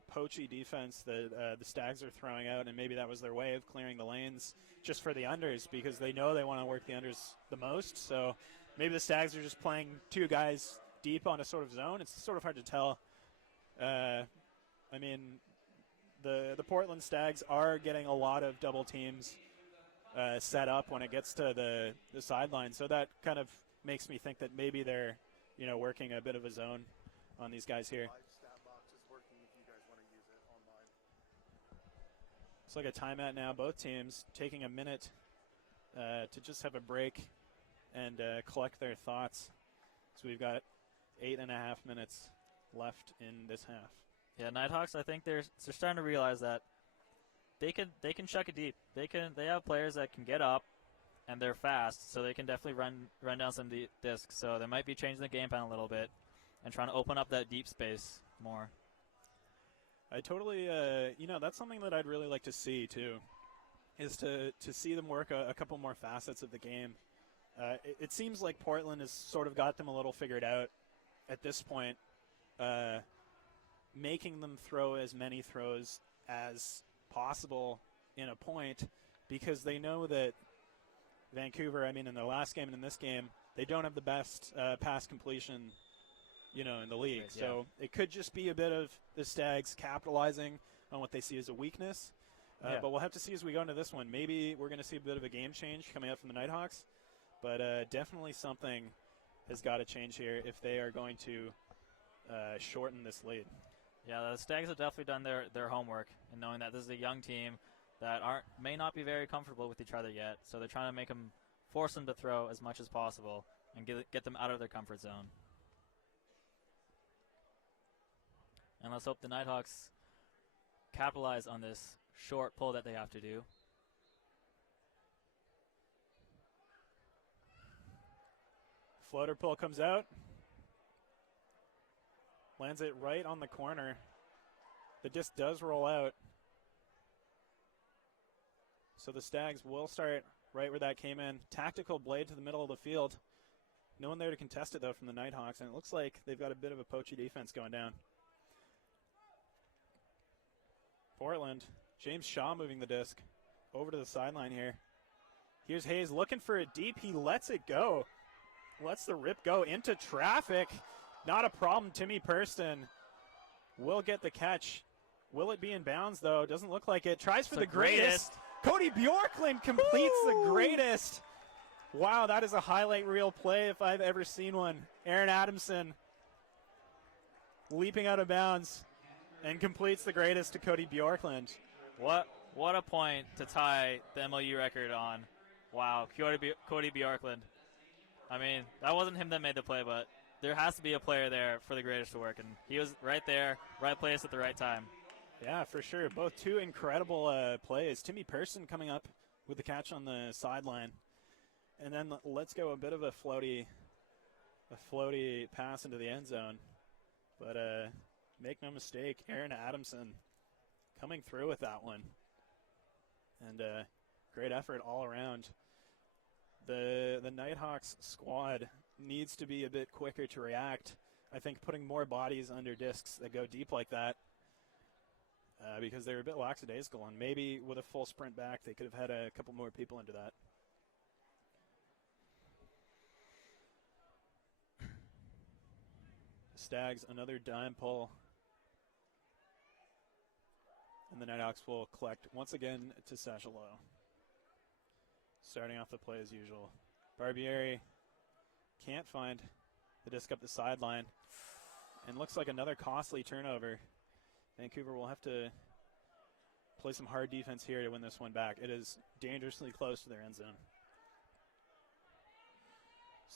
poachy defense that the Stags are throwing out, and maybe that was their way of clearing the lanes just for the unders because they know they want to work the unders the most. So maybe the Stags are just playing two guys deep on a sort of zone. It's sort of hard to tell. I mean, the Portland Stags are getting a lot of double teams set up when it gets to the sideline. So that kind of makes me think that maybe they're, working a bit of a zone on these guys here. It's like a timeout now. Both teams taking a minute to just have a break and collect their thoughts. So we've got 8.5 minutes left in this half. Yeah, Nighthawks, I think they're starting to realize that they can chuck it deep. They have players that can get up, and they're fast, so they can definitely run down some discs. So they might be changing the game plan a little bit and trying to open up that deep space more. I totally, that's something that I'd really like to see too, is to see them work a couple more facets of the game. It seems like Portland has sort of got them a little figured out at this point, making them throw as many throws as possible in a point because they know that Vancouver, in their last game and in this game, they don't have the best pass completion, in the league. Yeah. So it could just be a bit of the Stags capitalizing on what they see as a weakness. But we'll have to see as we go into this one. Maybe we're going to see a bit of a game change coming up from the Nighthawks, but definitely something has got to change here if they are going to shorten this lead. Yeah, the Stags have definitely done their homework in knowing that this is a young team that may not be very comfortable with each other yet. So they're trying to force them to throw as much as possible and get them out of their comfort zone. And let's hope the Nighthawks capitalize on this short pull that they have to do. Floater pull comes out. Lands it right on the corner. The disc does roll out. So the Stags will start right where that came in. Tactical blade to the middle of the field. No one there to contest it, though, from the Nighthawks. And it looks like they've got a bit of a poachy defense going down. Portland. James Shaw moving the disc over to the sideline here. Here's Hayes looking for it deep. He lets it go. Lets the rip go into traffic. Not a problem. Timmy Purston will get the catch. Will it be in bounds, though? Doesn't look like it. Tries for the greatest. Cody Bjorklund completes the greatest. Wow, that is a highlight reel play if I've ever seen one. Aaron Adamson leaping out of bounds and completes the greatest to Cody Bjorklund. What a point to tie the MLU record on. Wow, Cody Bjorklund. That wasn't him that made the play, but there has to be a player there for the greatest to work, and he was right there, right place at the right time. Yeah, for sure. Both two incredible plays. Timmy Pearson coming up with the catch on the sideline. And then let's go a bit of a floaty pass into the end zone. But make no mistake, Aaron Adamson coming through with that one. And great effort all around. The Nighthawks squad needs to be a bit quicker to react. I think putting more bodies under discs that go deep like that, because they were a bit lackadaisical, and maybe with a full sprint back, they could have had a couple more people into that. Stags, another dime pull. And the Nighthawks will collect once again to Sachelo. starting off the play as usual. Barbieri can't find the disc up the sideline. And looks like another costly turnover. Vancouver will have to play some hard defense here to win this one back. It is dangerously close to their end zone. It's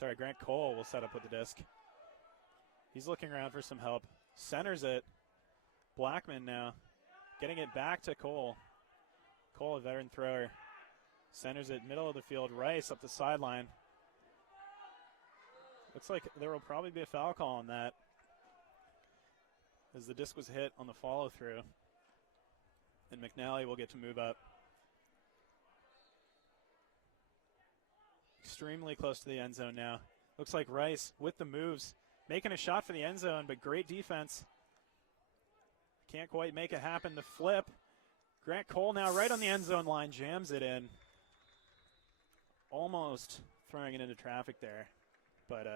like Grant Cole will set up with the disc. He's looking around for some help. Centers it. Blackman now getting it back to Cole. Cole, a veteran thrower. Centers it middle of the field. Rice up the sideline. Looks like there will probably be a foul call on that, as the disc was hit on the follow-through. And McNally will get to move up. Extremely close to the end zone now. Looks like Rice with the moves, making a shot for the end zone, but great defense. Can't quite make it happen. The flip. Grant Cole now right on the end zone line, jams it in. Almost throwing it into traffic there, but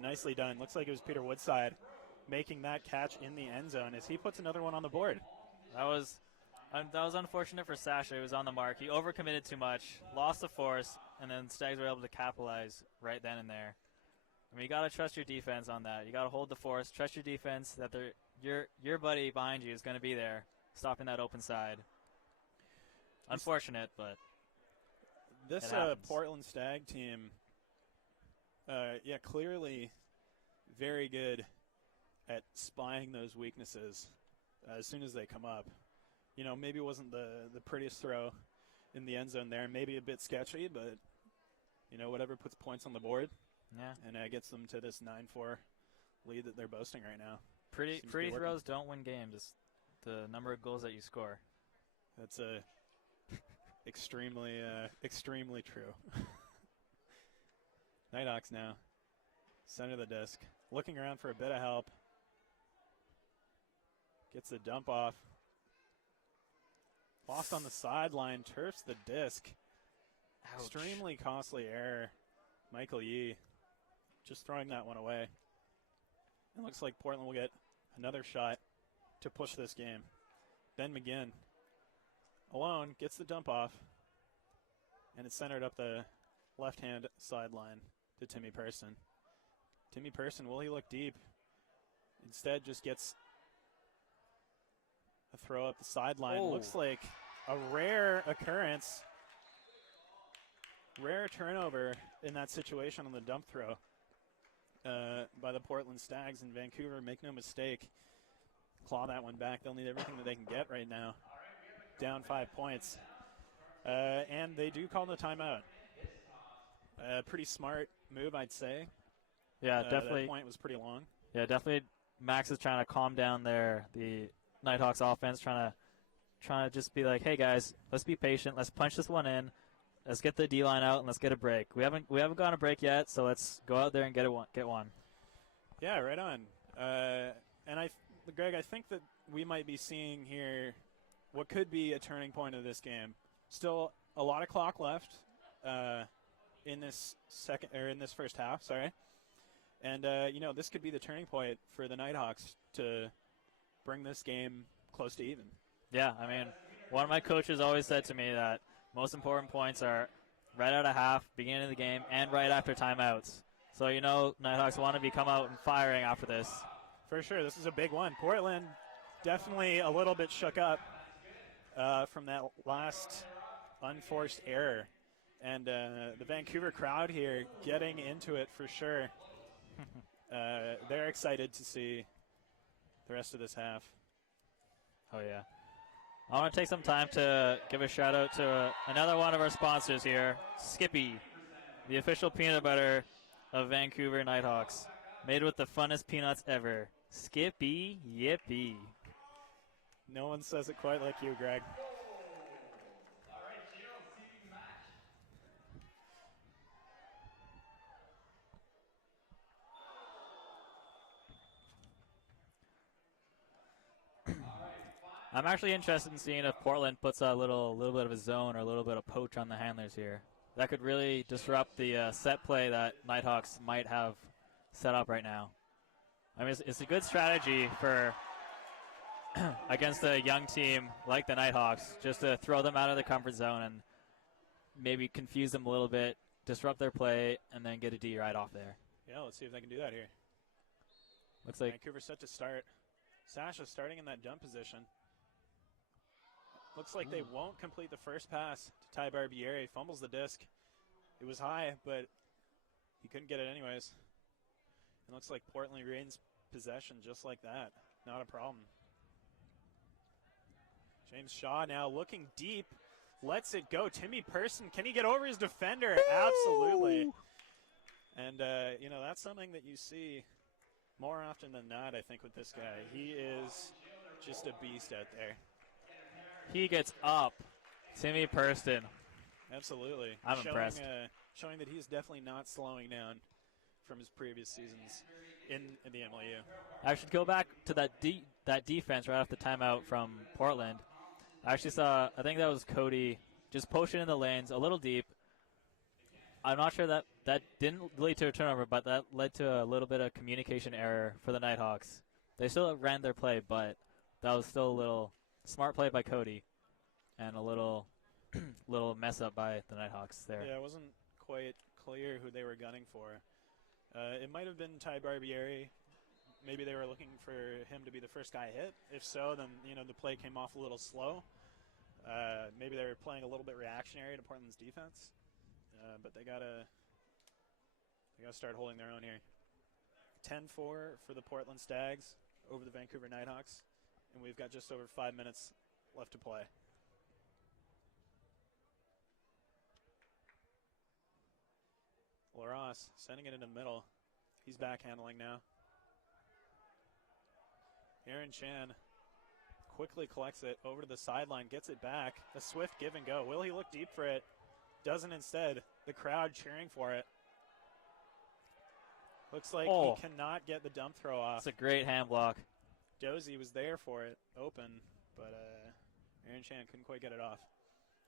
nicely done. Looks like it was Peter Woodside making that catch in the end zone as he puts another one on the board. That was unfortunate for Sasha. He was on the mark. He overcommitted too much, lost the force, and then Stags were able to capitalize right then and there. I mean, you got to trust your defense on that. You got to hold the force, trust your defense that your buddy behind you is going to be there, stopping that open side. Unfortunate, but this Portland Stag team, clearly very good at spying those weaknesses as soon as they come up. You know, maybe it wasn't the prettiest throw in the end zone there, maybe a bit sketchy, but, you know, whatever puts points on the board. Yeah. And gets them to this 9-4 lead that they're boasting right now. Pretty throws don't win games. It's the number of goals that you score. That's extremely true. Nighthawks now. Center the disc. Looking around for a bit of help. Gets the dump off. Lost on the sideline. Turfs the disc. Ouch. Extremely costly error. Michael Yee just throwing that one away. It looks like Portland will get another shot to push this game. Ben McGinn alone gets the dump off, and it's centered up the left-hand sideline to Timmy Person. Timmy Person, will he look deep? Instead just gets a throw up the sideline. Oh. Looks like a rare occurrence. Rare turnover in that situation on the dump throw by the Portland Stags in Vancouver. Make no mistake, claw that one back. They'll need everything that they can get right now. Down 5 points. And they do call the timeout. Pretty smart move, I'd say. Yeah, definitely. That point was pretty long. Yeah, definitely. Max is trying to calm down the Nighthawks offense, trying to just be like, hey guys, let's be patient. Let's punch this one in. Let's get the D line out and let's get a break. We haven't gotten a break yet, so let's go out there and get one. Yeah, right on. And Greg, I think that we might be seeing here what could be a turning point of this game. Still a lot of clock left in this first half. Sorry, and this could be the turning point for the Nighthawks to bring this game close to even. Yeah, I mean, one of my coaches always said to me that most important points are right out of half, beginning of the game, and right after timeouts. So, Nighthawks want to be come out and firing after this. For sure. This is a big one. Portland definitely a little bit shook up from that last unforced error. And the Vancouver crowd here getting into it for sure. They're excited to see the rest of this half. Oh, yeah. I want to take some time to give a shout-out to another one of our sponsors here, Skippy, the official peanut butter of Vancouver Nighthawks. Made with the funnest peanuts ever. Skippy, yippee. No one says it quite like you, Greg. I'm actually interested in seeing if Portland puts a little bit of a zone or a little bit of poach on the handlers here. That could really disrupt the set play that Nighthawks might have set up right now. I mean, it's a good strategy for against a young team like the Nighthawks, just to throw them out of the comfort zone and maybe confuse them a little bit, disrupt their play, and then get a D right off there. Yeah, let's see if they can do that here. Looks like Vancouver set to start. Sasha starting in that dump position. Looks like they won't complete the first pass to Ty Barbieri. Fumbles the disc. It was high, but he couldn't get it anyways. It looks like Portland reigns possession just like that. Not a problem. James Shaw now looking deep. Lets it go. Timmy Person, can he get over his defender? Woo! Absolutely. And, that's something that you see more often than not, I think, with this guy. He is just a beast out there. He gets up. Timmy Person. Absolutely. I'm impressed. Showing that he's definitely not slowing down from his previous seasons in the MLU. I should go back to that defense right off the timeout from Portland. I actually saw, I think that was Cody, just pushing in the lanes a little deep. I'm not sure that didn't lead to a turnover, but that led to a little bit of communication error for the Nighthawks. They still ran their play, but that was still a little smart play by Cody and a little mess up by the Nighthawks there. Yeah, it wasn't quite clear who they were gunning for. It might have been Ty Barbieri. Maybe they were looking for him to be the first guy hit. If so, then the play came off a little slow. Maybe they were playing a little bit reactionary to Portland's defense, but they gotta start holding their own here. 10-4 for the Portland Stags over the Vancouver Nighthawks, and we've got just over 5 minutes left to play. LaRosse sending it into the middle. He's back handling now. Aaron Chan quickly collects it over to the sideline, gets it back. A swift give and go. Will he look deep for it? Doesn't instead. The crowd cheering for it. Looks like he cannot get the dump throw off. It's a great hand block. Dozy was there for it, open, but Aaron Chan couldn't quite get it off.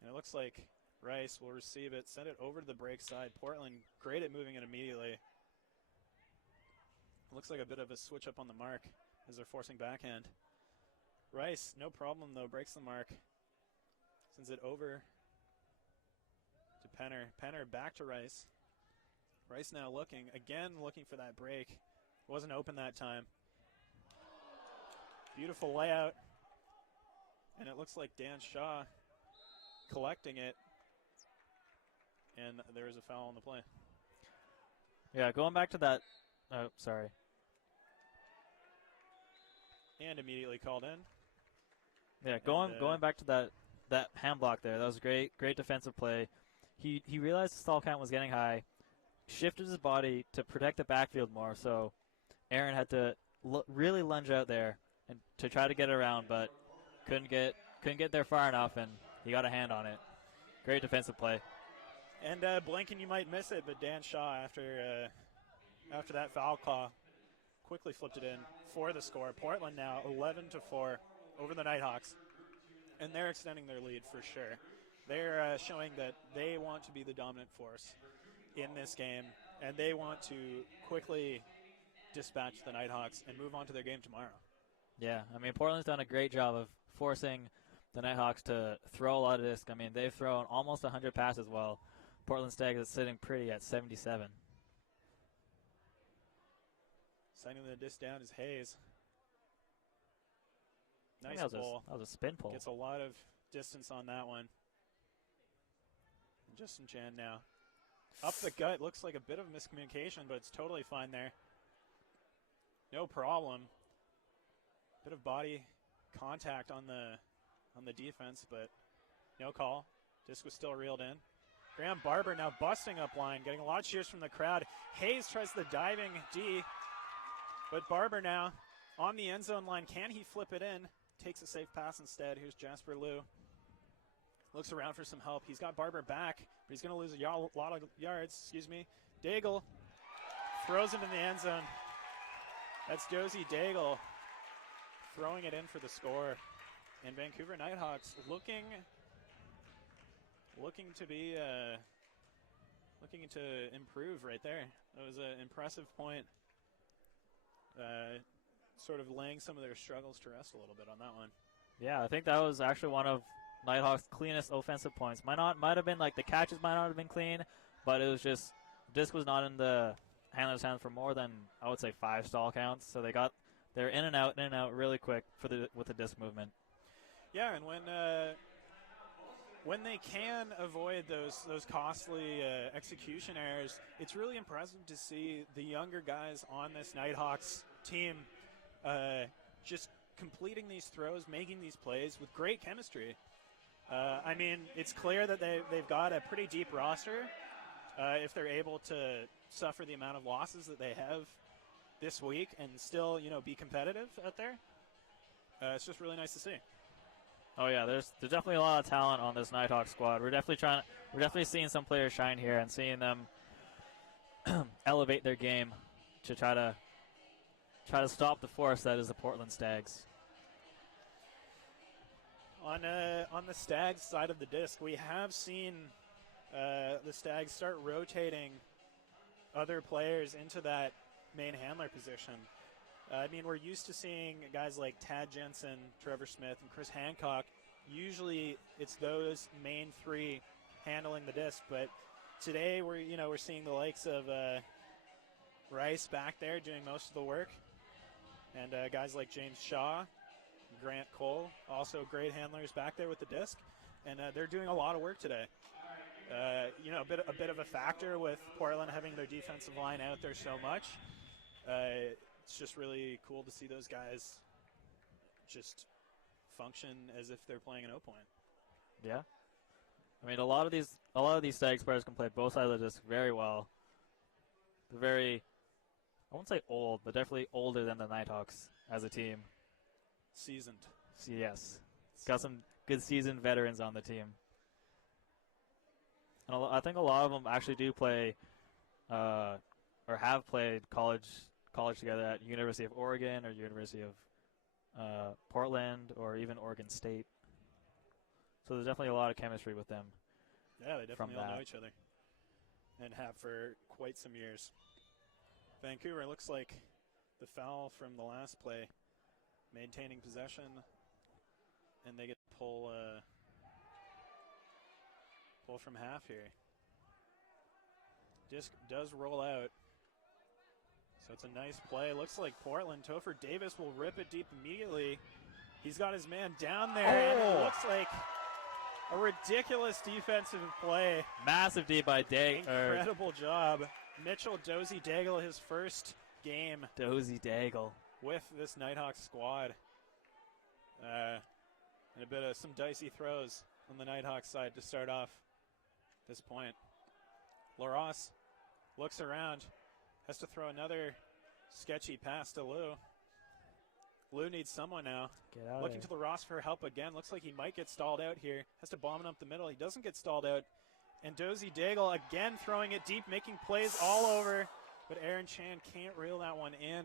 And it looks like Rice will receive it, send it over to the break side. Portland great at moving it immediately. Looks like a bit of a switch up on the mark as they're forcing backhand. Rice, no problem though, breaks the mark. Sends it over to Penner. Penner back to Rice. Rice now looking for that break. Wasn't open that time. Beautiful layout. And it looks like Dan Shaw collecting it. And there is a foul on the play. Yeah, going back to that. Oh, sorry. And immediately called in. Yeah, going back to that hand block there. That was a great defensive play. He realized the stall count was getting high, shifted his body to protect the backfield more. So Aaron had to really lunge out there and to try to get around, but couldn't get there far enough, and he got a hand on it. Great defensive play. And blinking, you might miss it, but Dan Shaw after that foul call quickly flipped it in for the score. Portland now 11-4 over the Nighthawks, and they're extending their lead for sure. They're showing that they want to be the dominant force in this game, and they want to quickly dispatch the Nighthawks and move on to their game tomorrow. Yeah, I mean, Portland's done a great job of forcing the Nighthawks to throw a lot of disc. I mean, they've thrown almost 100 passes, while Portland Stags is sitting pretty at 77. Sending the disc down is Hayes. Nice pull. That was a spin pull. Gets a lot of distance on that one. And Justin Chan now. Up the gut, looks like a bit of miscommunication, but it's totally fine there. No problem. Bit of body contact on the defense, but no call. Disc was still reeled in. Graham Barber now busting up line, getting a lot of cheers from the crowd. Hayes tries the diving D, but Barber now on the end zone line. Can he flip it in? Takes a safe pass instead. Here's Jasper Liu. Looks around for some help. He's got Barber back, but he's going to lose a lot of yards. Daigle throws it in the end zone. That's Josie Daigle throwing it in for the score. And Vancouver Nighthawks looking to improve right there. That was an impressive point. Sort of laying some of their struggles to rest a little bit on that one. Yeah, I think that was actually one of Nighthawks' cleanest offensive points. Might have been like the catches might not have been clean, but it was just disc was not in the handler's hands for more than I would say 5 stall counts. So they're in and out really quick with the disc movement. Yeah, and when they can avoid those costly execution errors, it's really impressive to see the younger guys on this Nighthawks team just completing these throws, making these plays with great chemistry. I mean, it's clear that they've got a pretty deep roster if they're able to suffer the amount of losses that they have this week and still, be competitive out there. It's just really nice to see. Oh yeah, there's definitely a lot of talent on this Nighthawks squad. We're definitely seeing some players shine here and seeing them elevate their game to try to stop the force that is the Portland Stags. On the Stags side of the disc, we have seen the Stags start rotating other players into that main handler position. I mean, we're used to seeing guys like Tad Jensen, Trevor Smith, and Chris Hancock. Usually it's those main 3 handling the disc, but today we're seeing the likes of Rice back there doing most of the work, and guys like James Shaw, Grant Cole, also great handlers back there with the disc, and they're doing a lot of work today. A bit of a factor with Portland having their defensive line out there so much. It's just really cool to see those guys just function as if they're playing an O-point. Yeah, I mean a lot of these Stags players can play both sides of the disc very well. They're very, I won't say old, but definitely older than the Nighthawks as a team. Seasoned. Yes, got some good seasoned veterans on the team. And I think a lot of them actually do play, or have played college together at University of Oregon or University of Portland or even Oregon State. So there's definitely a lot of chemistry with them. Yeah, they definitely all know each other and have for quite some years. Vancouver looks like the foul from the last play, maintaining possession, and they get to pull from half here. Disc does roll out. So it's a nice play. Looks like Portland. Topher Davis will rip it deep immediately. He's got his man down there, and it looks like a ridiculous defensive play. Massive D by Daigle. Incredible job. Mitchell Dozy Daigle, his first game. Dozy Daigle. With this Nighthawks squad. And a bit of some dicey throws on the Nighthawks side to start off this point. LaRosse looks around. Has to throw another sketchy pass to Lou. Lou needs someone now. Looking to LaRosse for help again. Looks like he might get stalled out here. Has to bomb it up the middle. He doesn't get stalled out. And Dozy Daigle again throwing it deep, making plays all over. But Aaron Chan can't reel that one in.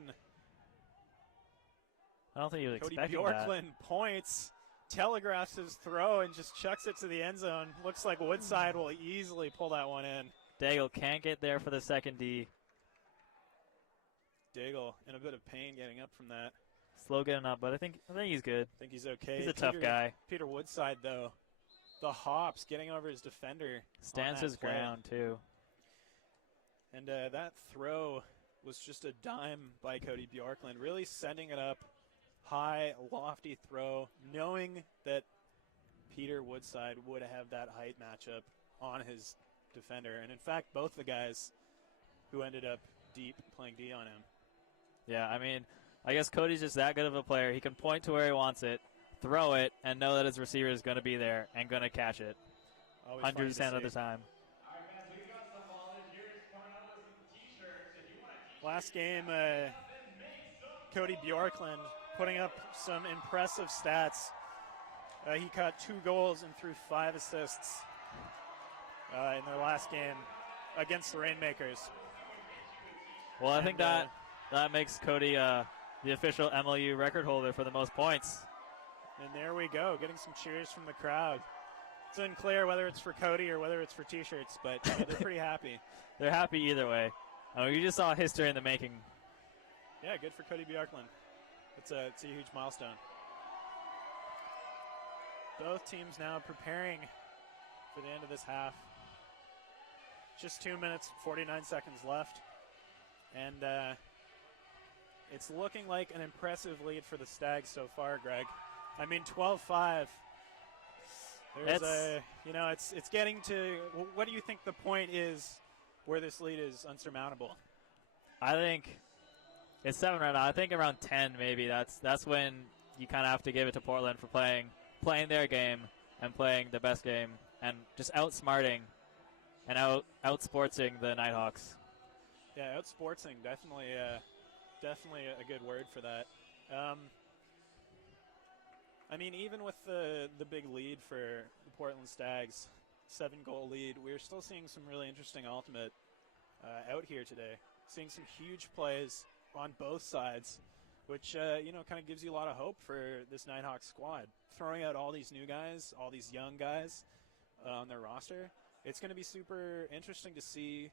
I don't think he was Cody expecting Bjorklund points, telegraphs his throw, and just chucks it to the end zone. Looks like Woodside will easily pull that one in. Daigle can't get there for the second D. Daigle in a bit of pain getting up from that. Slow getting up, but I think he's good. I think he's okay. He's a tough guy. Peter Woodside, though, the hops, getting over his defender. Stands his ground, too. And that throw was just a dime by Cody Bjorklund, really setting it up. High, lofty throw, knowing that Peter Woodside would have that height matchup on his defender. And, in fact, both the guys who ended up deep playing D on him. Yeah, I mean, I guess Cody's just that good of a player. He can point to where he wants it, throw it, and know that his receiver is going to be there and going to catch it 100% of the time. Last game, Cody Bjorklund putting up some impressive stats. He caught 2 goals and threw 5 assists in their last game against the Rainmakers. Well, I think that makes Cody the official MLU record holder for the most points. And there we go, getting some cheers from the crowd. It's unclear whether it's for Cody or whether it's for T-shirts, but they're pretty happy. They're happy either way. I mean, you just saw history in the making. Yeah, good for Cody Bjorklund. It's a huge milestone. Both teams now preparing for the end of this half. Just 2 minutes, 49 seconds left. And it's looking like an impressive lead for the Stags so far, Greg. I mean, 12-5. It's getting to, what do you think the point is where this lead is unsurmountable? I think it's 7 right now. I think around 10 maybe. That's when you kind of have to give it to Portland for playing their game and playing the best game and just outsmarting and outsportsing the Nighthawks. Yeah, outsportsing, definitely a good word for that. I mean, even with the big lead for the Portland Stags, 7-goal lead, we're still seeing some really interesting ultimate out here today. Seeing some huge plays on both sides, which kind of gives you a lot of hope for this Nighthawks squad. Throwing out all these new guys, all these young guys on their roster, it's going to be super interesting to see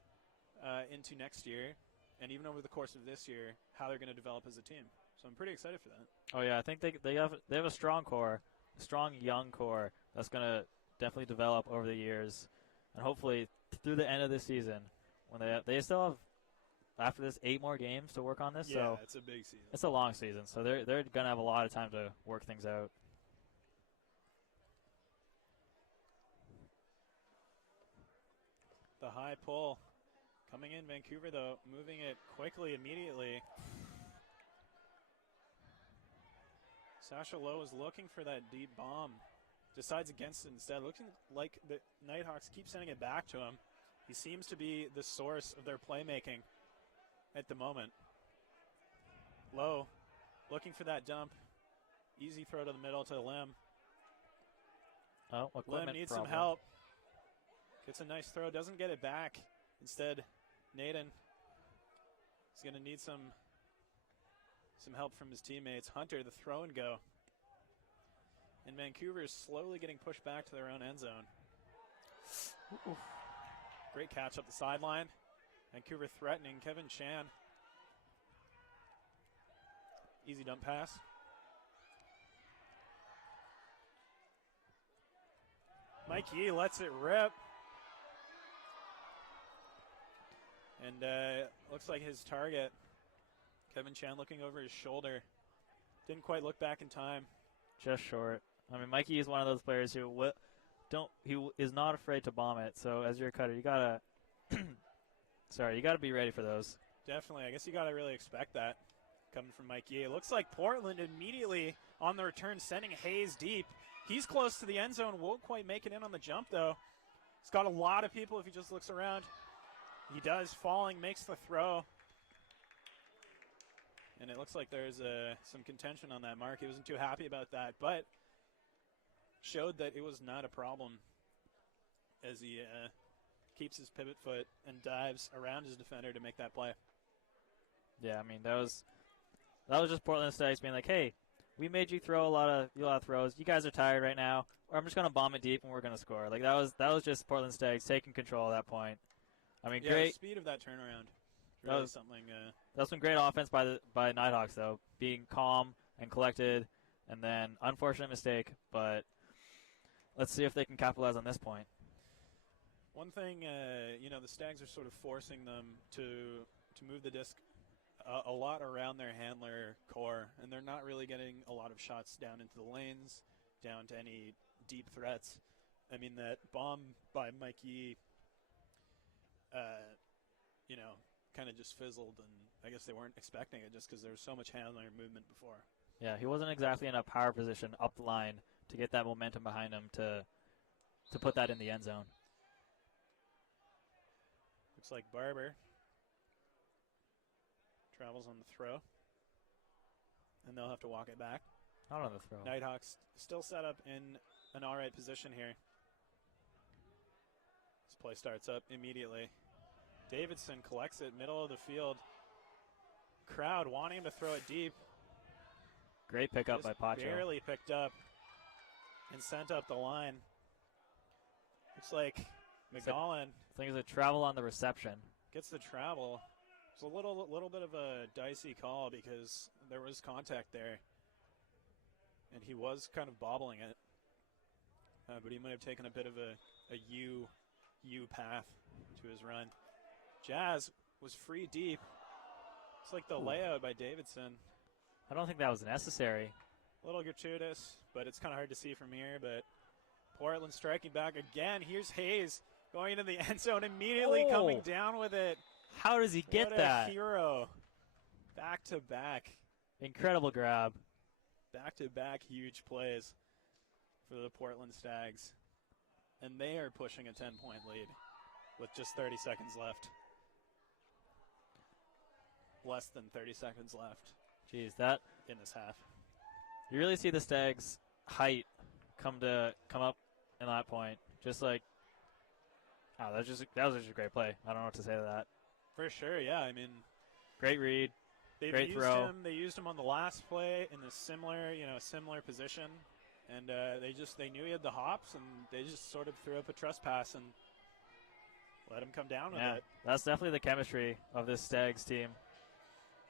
into next year, and even over the course of this year, how they're going to develop as a team. So I'm pretty excited for that. Oh yeah, I think they have a strong core, a strong young core that's going to definitely develop over the years, and hopefully through the end of the season, when they still have after this 8 more games to work on this. Yeah, so it's a big season. It's a long season, so they're going to have a lot of time to work things out. The high pull coming in Vancouver, though, moving it quickly, immediately. Sasha Lowe is looking for that deep bomb. Decides against it instead. Looking like the Nighthawks keep sending it back to him. He seems to be the source of their playmaking at the moment. Lowe looking for that dump. Easy throw to the middle to Lim. Oh, Lim needs some help. Gets a nice throw, doesn't get it back. Instead, Naden is going to need some help from his teammates. Hunter, the throw and go. And Vancouver is slowly getting pushed back to their own end zone. Ooh. Great catch up the sideline. Vancouver threatening Kevin Chan. Easy dump pass. Mike Yee lets it rip. And looks like his target, Kevin Chan, looking over his shoulder. Didn't quite look back in time. Just short. I mean, Mikey is one of those players who is not afraid to bomb it. So as your cutter, you gotta, you gotta be ready for those. Definitely. I guess you gotta really expect that coming from Mike Yee. It looks like Portland immediately on the return sending Hayes deep. He's close to the end zone. Won't quite make it in on the jump though. He's got a lot of people if he just looks around. He does. Falling makes the throw. And it looks like there's some contention on that mark. He wasn't too happy about that, but showed that it was not a problem as he keeps his pivot foot and dives around his defender to make that play. Yeah, I mean, that was just Portland Stags being like, hey, we made you throw a lot of throws. You guys are tired right now, or I'm just going to bomb it deep and we're going to score. Like, that was just Portland Stags taking control at that point. I mean, yeah, great. The speed of that turnaround. Really something. That was some great offense by Nighthawks, though, being calm and collected, and then unfortunate mistake. But let's see if they can capitalize on this point. One thing, the Stags are sort of forcing them to move the disc a lot around their handler core, and they're not really getting a lot of shots down into the lanes, down to any deep threats. I mean, that bomb by Mike Yee, kind of just fizzled, and I guess they weren't expecting it just because there was so much handler movement before. Yeah, he wasn't exactly in a power position up the line to get that momentum behind him to put that in the end zone. Looks like Barber travels on the throw, and they'll have to walk it back. Not on the throw. Nighthawks still set up in an all right position here. This play starts up immediately. Davidson collects it, middle of the field. Crowd wanting him to throw it deep. Great pickup by Pacho. Barely picked up and sent up the line. Looks like McGowan. I think it's a travel on the reception. Gets the travel. It's a little bit of a dicey call because there was contact there, and he was kind of bobbling it. but he might have taken a bit of a U path to his run. Jazz was free deep. It's like the layout by Davidson. I don't think that was necessary. A little gratuitous, but it's kind of hard to see from here. But Portland striking back again. Here's Hayes going into the end zone, immediately coming down with it. How does he get that? What a hero. Back to back. Incredible grab. Back to back huge plays for the Portland Stags. And they are pushing a 10-point lead with just 30 seconds left. Less than 30 seconds left. Jeez, that in this half. You really see the Stags' height come up in that point. Just like, that was just a great play. I don't know what to say to that. For sure, yeah. I mean, great read, great throw. They used him on the last play in a similar position, and they knew he had the hops, and they just sort of threw up a trespass and let him come down with it. That's definitely the chemistry of this Stags team.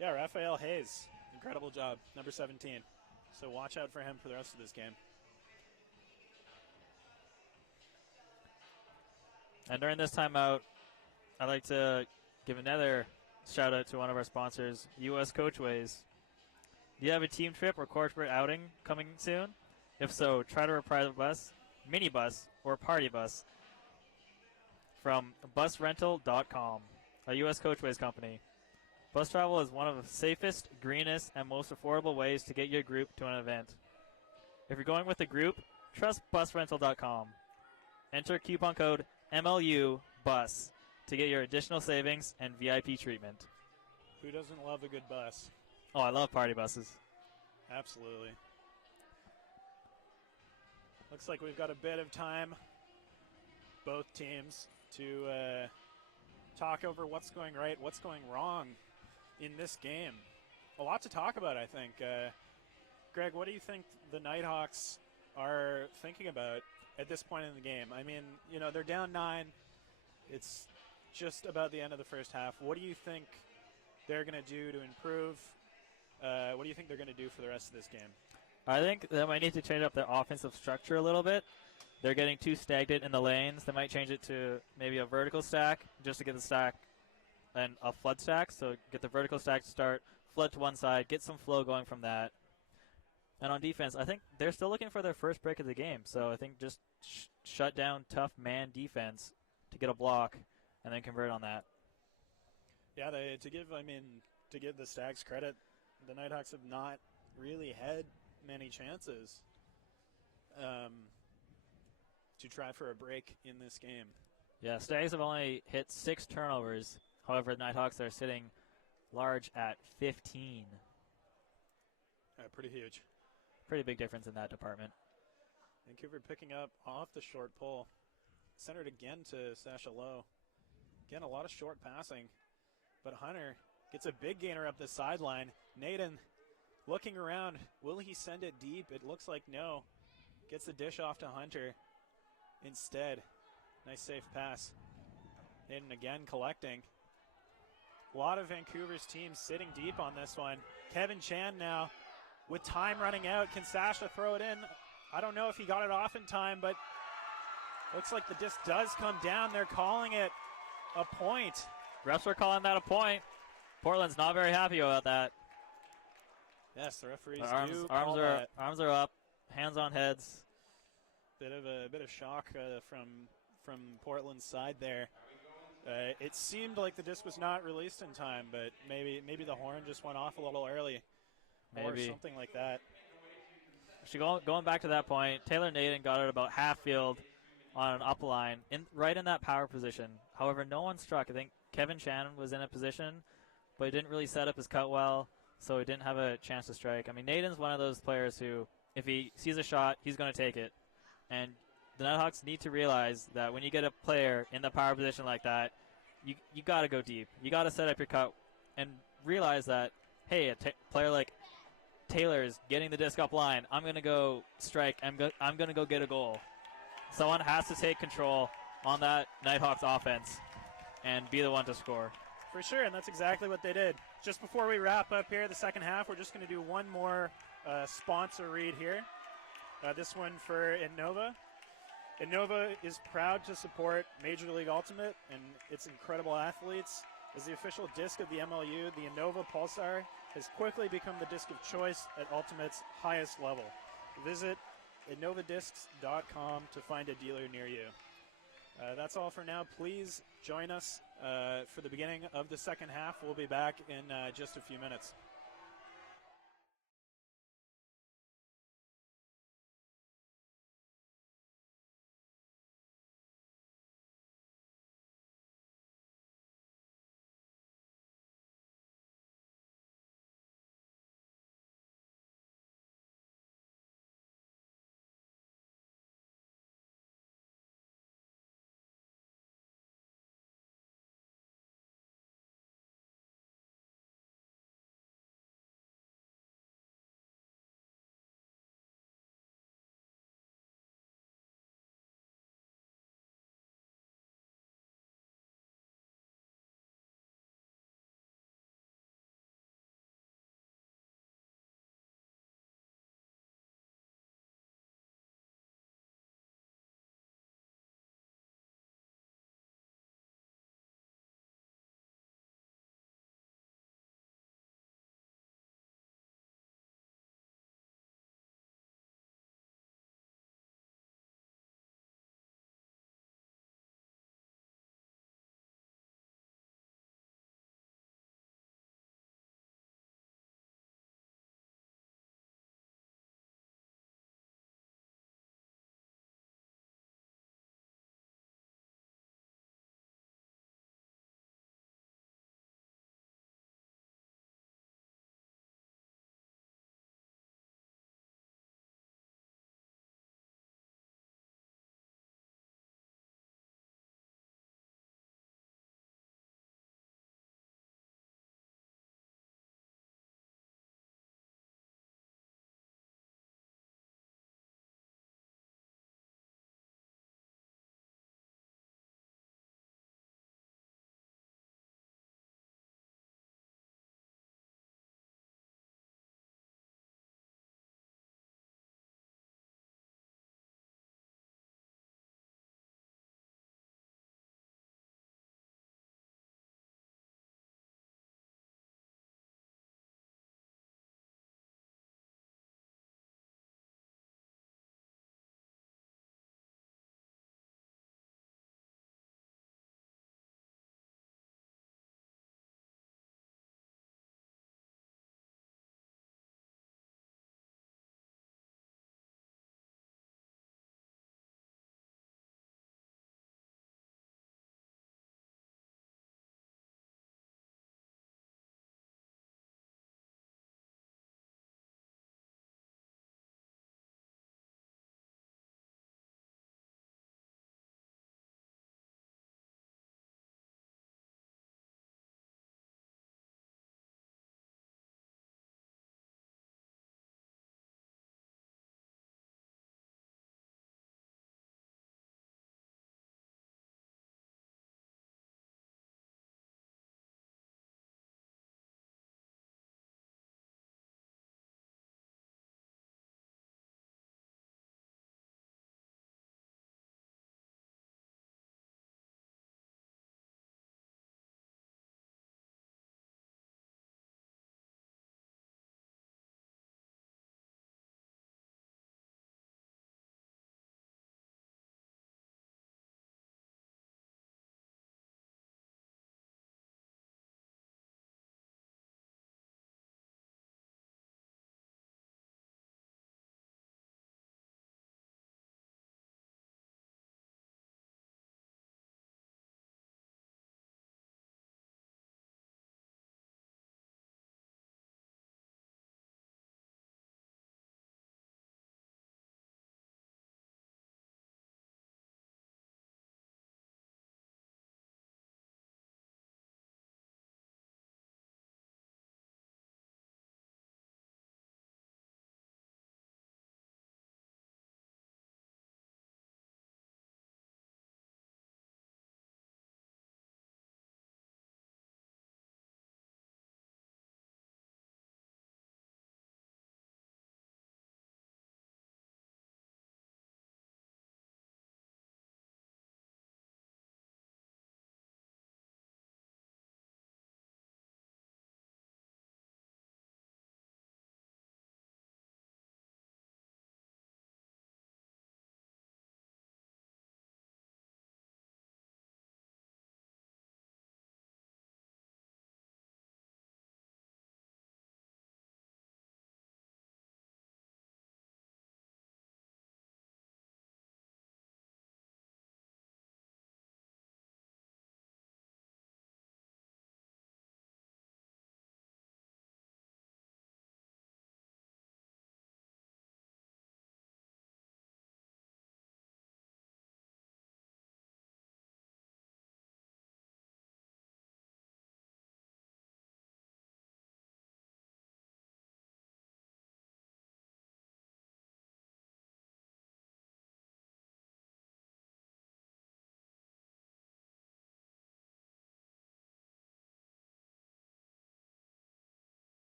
Yeah, Raphael Hayes, incredible job, number 17. So watch out for him for the rest of this game. And during this timeout, I'd like to give another shout out to one of our sponsors, U.S. Coachways. Do you have a team trip or corporate outing coming soon? If so, try to reprise a bus, minibus, or party bus from busrental.com, a U.S. Coachways company. Bus travel is one of the safest, greenest, and most affordable ways to get your group to an event. If you're going with a group, trust busrental.com. Enter coupon code MLUBUS to get your additional savings and VIP treatment. Who doesn't love a good bus? Oh, I love party buses. Absolutely. Looks like we've got a bit of time, both teams, to talk over what's going right, what's going wrong in this game. A lot to talk about, I think. Greg, what do you think the Nighthawks are thinking about at this point in the game? I mean, they're down 9. It's just about the end of the first half. What do you think they're going to do to improve? What do you think they're going to do for the rest of this game? I think they might need to change up their offensive structure a little bit. They're getting too stagnant in the lanes. They might change it to maybe a vertical stack just to get the stack and a flood stack. So get the vertical stack to start, flood to one side, get some flow going from that. And on defense, I think they're still looking for their first break of the game. So I think just shut down tough man defense to get a block and then convert on that. Yeah, to give the Stags credit, the Nighthawks have not really had many chances to try for a break in this game. Yeah, Stags have only hit 6 turnovers. However, the Nighthawks are sitting large at 15. Pretty huge. Pretty big difference in that department. Vancouver picking up off the short pull. Centered again to Sasha Lowe. Again, a lot of short passing. But Hunter gets a big gainer up the sideline. Naden looking around. Will he send it deep? It looks like no. Gets the dish off to Hunter instead. Nice safe pass. Naden again collecting. A lot of Vancouver's team sitting deep on this one. Kevin Chan now with time running out. Can Sasha throw it in? I don't know if he got it off in time, but looks like the disc does come down. They're calling it a point. Refs are calling that a point. Portland's not very happy about that. Yes, the referees arms are up, hands on heads. Bit of shock from Portland's side there. It seemed like the disc was not released in time, but maybe the horn just went off a little early, or something like that. Actually, going back to that point, Taylor Naden got it about half field on an up line, right in that power position. However, no one struck. I think Kevin Chan was in a position, but he didn't really set up his cut well, so he didn't have a chance to strike. I mean, Naden's one of those players who, if he sees a shot, he's going to take it. And the Nighthawks need to realize that when you get a player in the power position like that, you got to go deep. You got to set up your cut and realize that, hey, a player like Taylor is getting the disc up line. I'm going to go strike. I'm going to go get a goal. Someone has to take control on that Nighthawks offense and be the one to score. For sure, and that's exactly what they did. Just before we wrap up here the second half, we're just going to do one more sponsor read here. This one for Innova. Innova is proud to support Major League Ultimate and its incredible athletes. As the official disc of the MLU, the Innova Pulsar has quickly become the disc of choice at Ultimate's highest level. Visit innovadiscs.com to find a dealer near you. That's all for now. Please join us for the beginning of the second half. We'll be back in just a few minutes.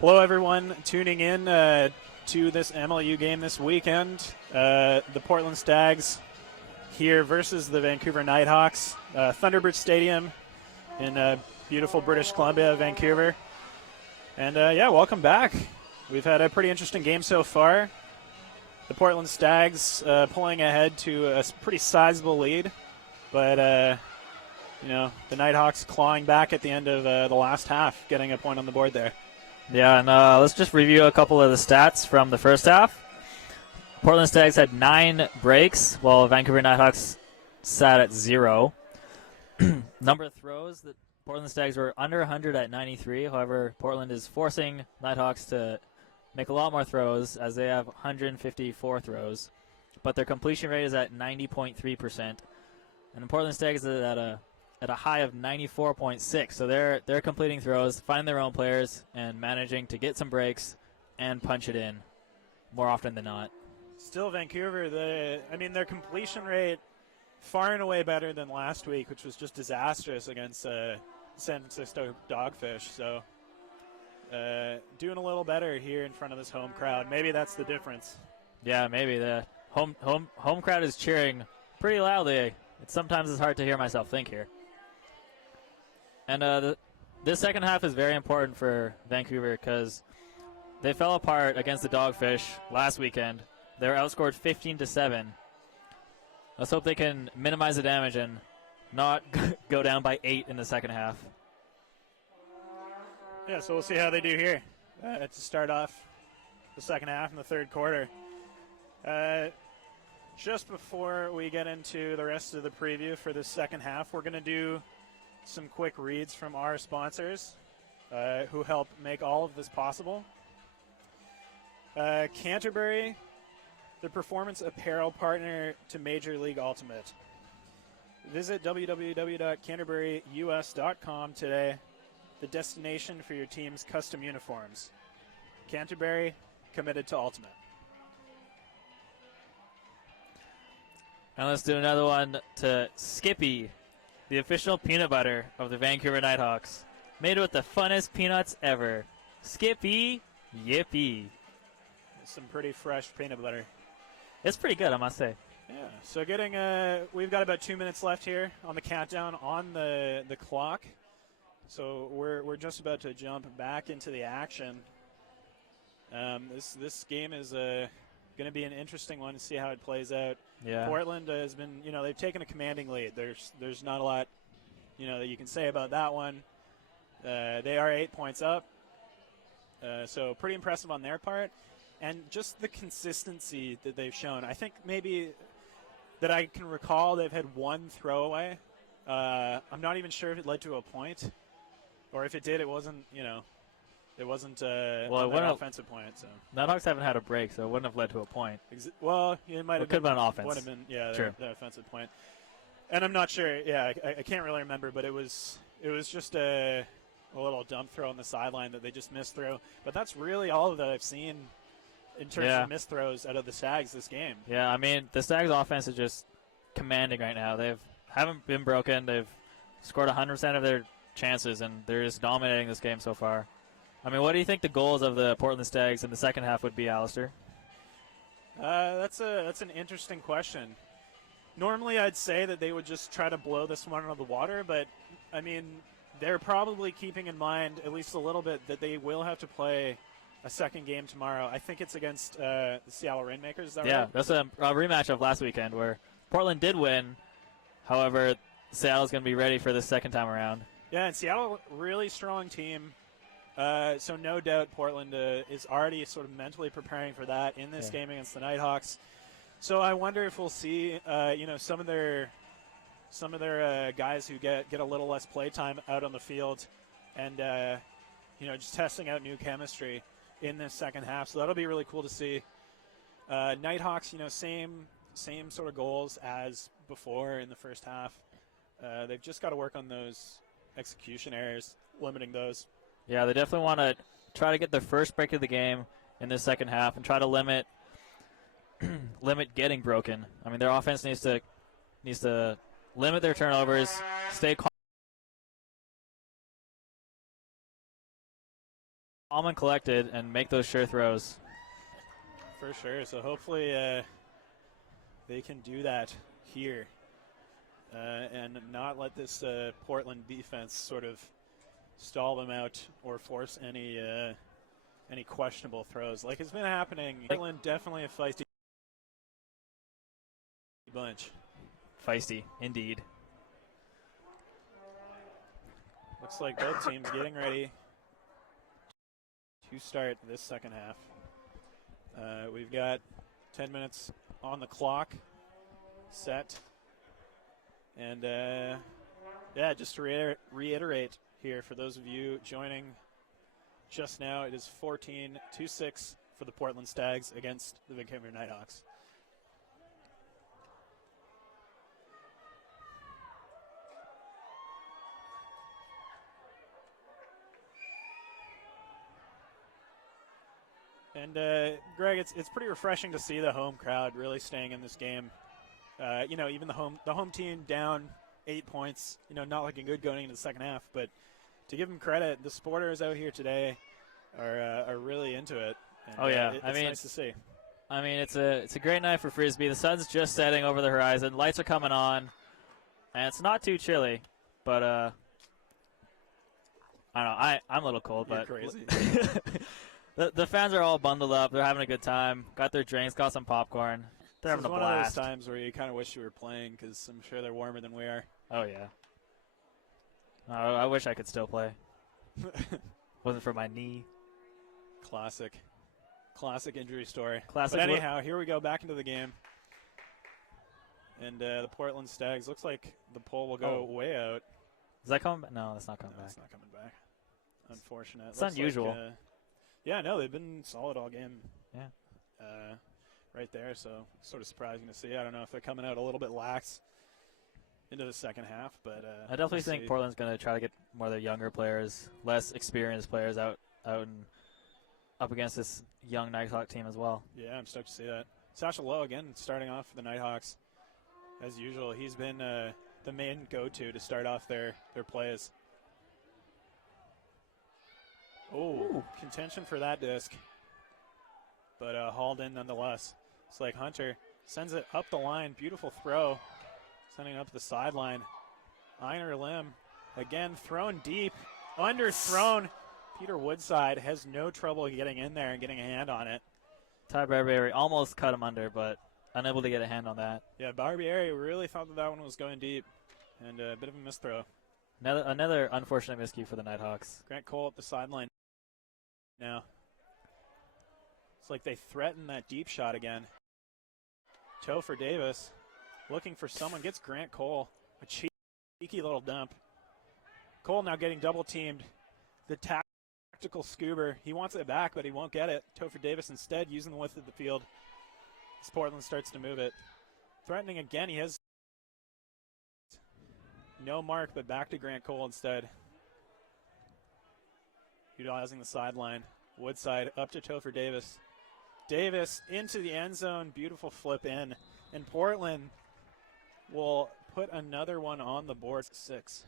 Hello, everyone tuning in to this MLU game this weekend. The Portland Stags here versus the Vancouver Nighthawks. Thunderbird Stadium in beautiful British Columbia, Vancouver. And welcome back. We've had a pretty interesting game so far. The Portland Stags pulling ahead to a pretty sizable lead, but the Nighthawks clawing back at the end of the last half, getting a point on the board there. Yeah, and let's just review a couple of the stats from the first half. Portland Stags had 9 breaks, while Vancouver Nighthawks sat at 0. Number of throws, the Portland Stags were under 100 at 93. However, Portland is forcing Nighthawks to make a lot more throws, as they have 154 throws. But their completion rate is at 90.3%. And the Portland Stags is at a high of 94.6, so they're completing throws, finding their own players, and managing to get some breaks and punch it in more often than not. Still, Vancouver, their completion rate far and away better than last week, which was just disastrous against San Francisco Dogfish. So doing a little better here in front of this home crowd. Maybe that's the difference. Yeah, maybe the home crowd is cheering pretty loudly. Sometimes it's hard to hear myself think here. And this second half is very important for Vancouver because they fell apart against the Dogfish last weekend. They were outscored 15-7. Let's hope they can minimize the damage and not go down by 8 in the second half. Yeah, so we'll see how they do here to start off the second half in the third quarter. Just before we get into the rest of the preview for the second half, we're going to do some quick reads from our sponsors who help make all of this possible. Canterbury, the performance apparel partner to Major League Ultimate. Visit www.canterburyus.com today, the destination for your team's custom uniforms. Canterbury, committed to Ultimate. And let's do another one to Skippy, the official peanut butter of the Vancouver Nighthawks. Made with the funnest peanuts ever. Skippy, yippee. Some pretty fresh peanut butter. It's pretty good, I must say. Yeah, so we've got about 2 minutes left here on the countdown on the clock. So we're just about to jump back into the action. This game is going to be an interesting one to see how it plays out. Yeah. Portland has been, they've taken a commanding lead. There's not a lot, that you can say about that one. They are 8 points up, so pretty impressive on their part. And just the consistency that they've shown. I think maybe that I can recall they've had one throwaway. I'm not even sure if it led to a point, or if it did, it wasn't, it wasn't an offensive point. So Nighthawks haven't had a break, so it wouldn't have led to a point. It might have could have been an offense. Would have been, True. the offensive point. And I'm not sure. Yeah, I can't really remember, but it was just a little dump throw on the sideline that they just missed through. But that's really all that I've seen in terms of missed throws out of the Stags this game. Yeah, I mean, the Stags' offense is just commanding right now. They haven't been broken. They've scored 100% of their chances, and they're just dominating this game so far. I mean, what do you think the goals of the Portland Stags in the second half would be, Alistair? That's an interesting question. Normally, I'd say that they would just try to blow this one out of the water, but, I mean, they're probably keeping in mind at least a little bit that they will have to play a second game tomorrow. I think it's against the Seattle Rainmakers. Is that right? Yeah, that's a rematch of last weekend where Portland did win. However, Seattle's going to be ready for the second time around. Yeah, and Seattle, really strong team. So no doubt Portland is already sort of mentally preparing for that in this game against the Nighthawks. So I wonder if we'll see, some of their guys who get a little less play time out on the field, and just testing out new chemistry in this second half. So that'll be really cool to see. Nighthawks, same sort of goals as before in the first half. They've just got to work on those execution errors, limiting those. Yeah, they definitely want to try to get their first break of the game in this second half and try to limit getting broken. I mean, their offense needs to limit their turnovers, stay calm and collected and make those sure throws. For sure. So hopefully they can do that here and not let this Portland defense sort of stall them out or force any questionable throws. Like it's been happening. Portland definitely a feisty bunch. Feisty, indeed. Looks like both teams getting ready to start this second half. We've got 10 minutes on the clock set. And, yeah, just to reiterate here for those of you joining just now, it is 14-6 for the Portland Stags against the Vancouver Nighthawks. And Greg, it's pretty refreshing to see the home crowd really staying in this game. You know, even the home team down 8 points. You know, not looking good going into the second half. But to give them credit, the supporters out here today are really into it. And, oh yeah, it's I mean, nice to see. I mean, it's a great night for Frisbee. The sun's just setting over the horizon. Lights are coming on, and it's not too chilly. But I don't know. I'm a little cold, You're but crazy. The fans are all bundled up. They're having a good time. Got their drinks, got some popcorn. They're having a blast. It's one of those times where you kind of wish you were playing because I'm sure they're warmer than we are. Oh, yeah. I wish I could still play. Wasn't for my knee. Classic injury story. Classic. But anyhow, here we go back into the game. And the Portland Stags, looks like the pole will go way out. Is that coming back? No, that's not coming back. It's not coming back. Unfortunate. It's unusual. Like, yeah, no, they've been solid all game. Yeah. Right there, so sort of surprising to see. I don't know if they're coming out a little bit lax into the second half, but I definitely think Portland's going to try to get more of their younger players, less experienced players out and up against this young Nighthawk team as well. Yeah, I'm stoked to see that. Sasha Lowe again starting off for the Nighthawks. As usual, he's been the main go-to to start off their plays. Oh, contention for that disc. But hauled in nonetheless. It's like Hunter sends it up the line. Beautiful throw. Sending it up the sideline. Einer Lim again thrown deep. Underthrown. Peter Woodside has no trouble getting in there and getting a hand on it. Ty Barbieri almost cut him under, but unable to get a hand on that. Yeah, Barbieri really thought that one was going deep. And a bit of a misthrow. Another unfortunate miscue for the Nighthawks. Grant Cole up the sideline now. It's like they threaten that deep shot again. Topher Davis looking for someone, gets Grant Cole. A cheeky little dump. Cole now getting double teamed. The tactical Scuba. He wants it back, but he won't get it. Topher Davis instead using the width of the field. As Portland starts to move it. Threatening again. He has no mark, but back to Grant Cole instead. Utilizing the sideline. Woodside up to Topher Davis. Davis into the end zone. Beautiful flip in. And Portland will put another one on the board. 6.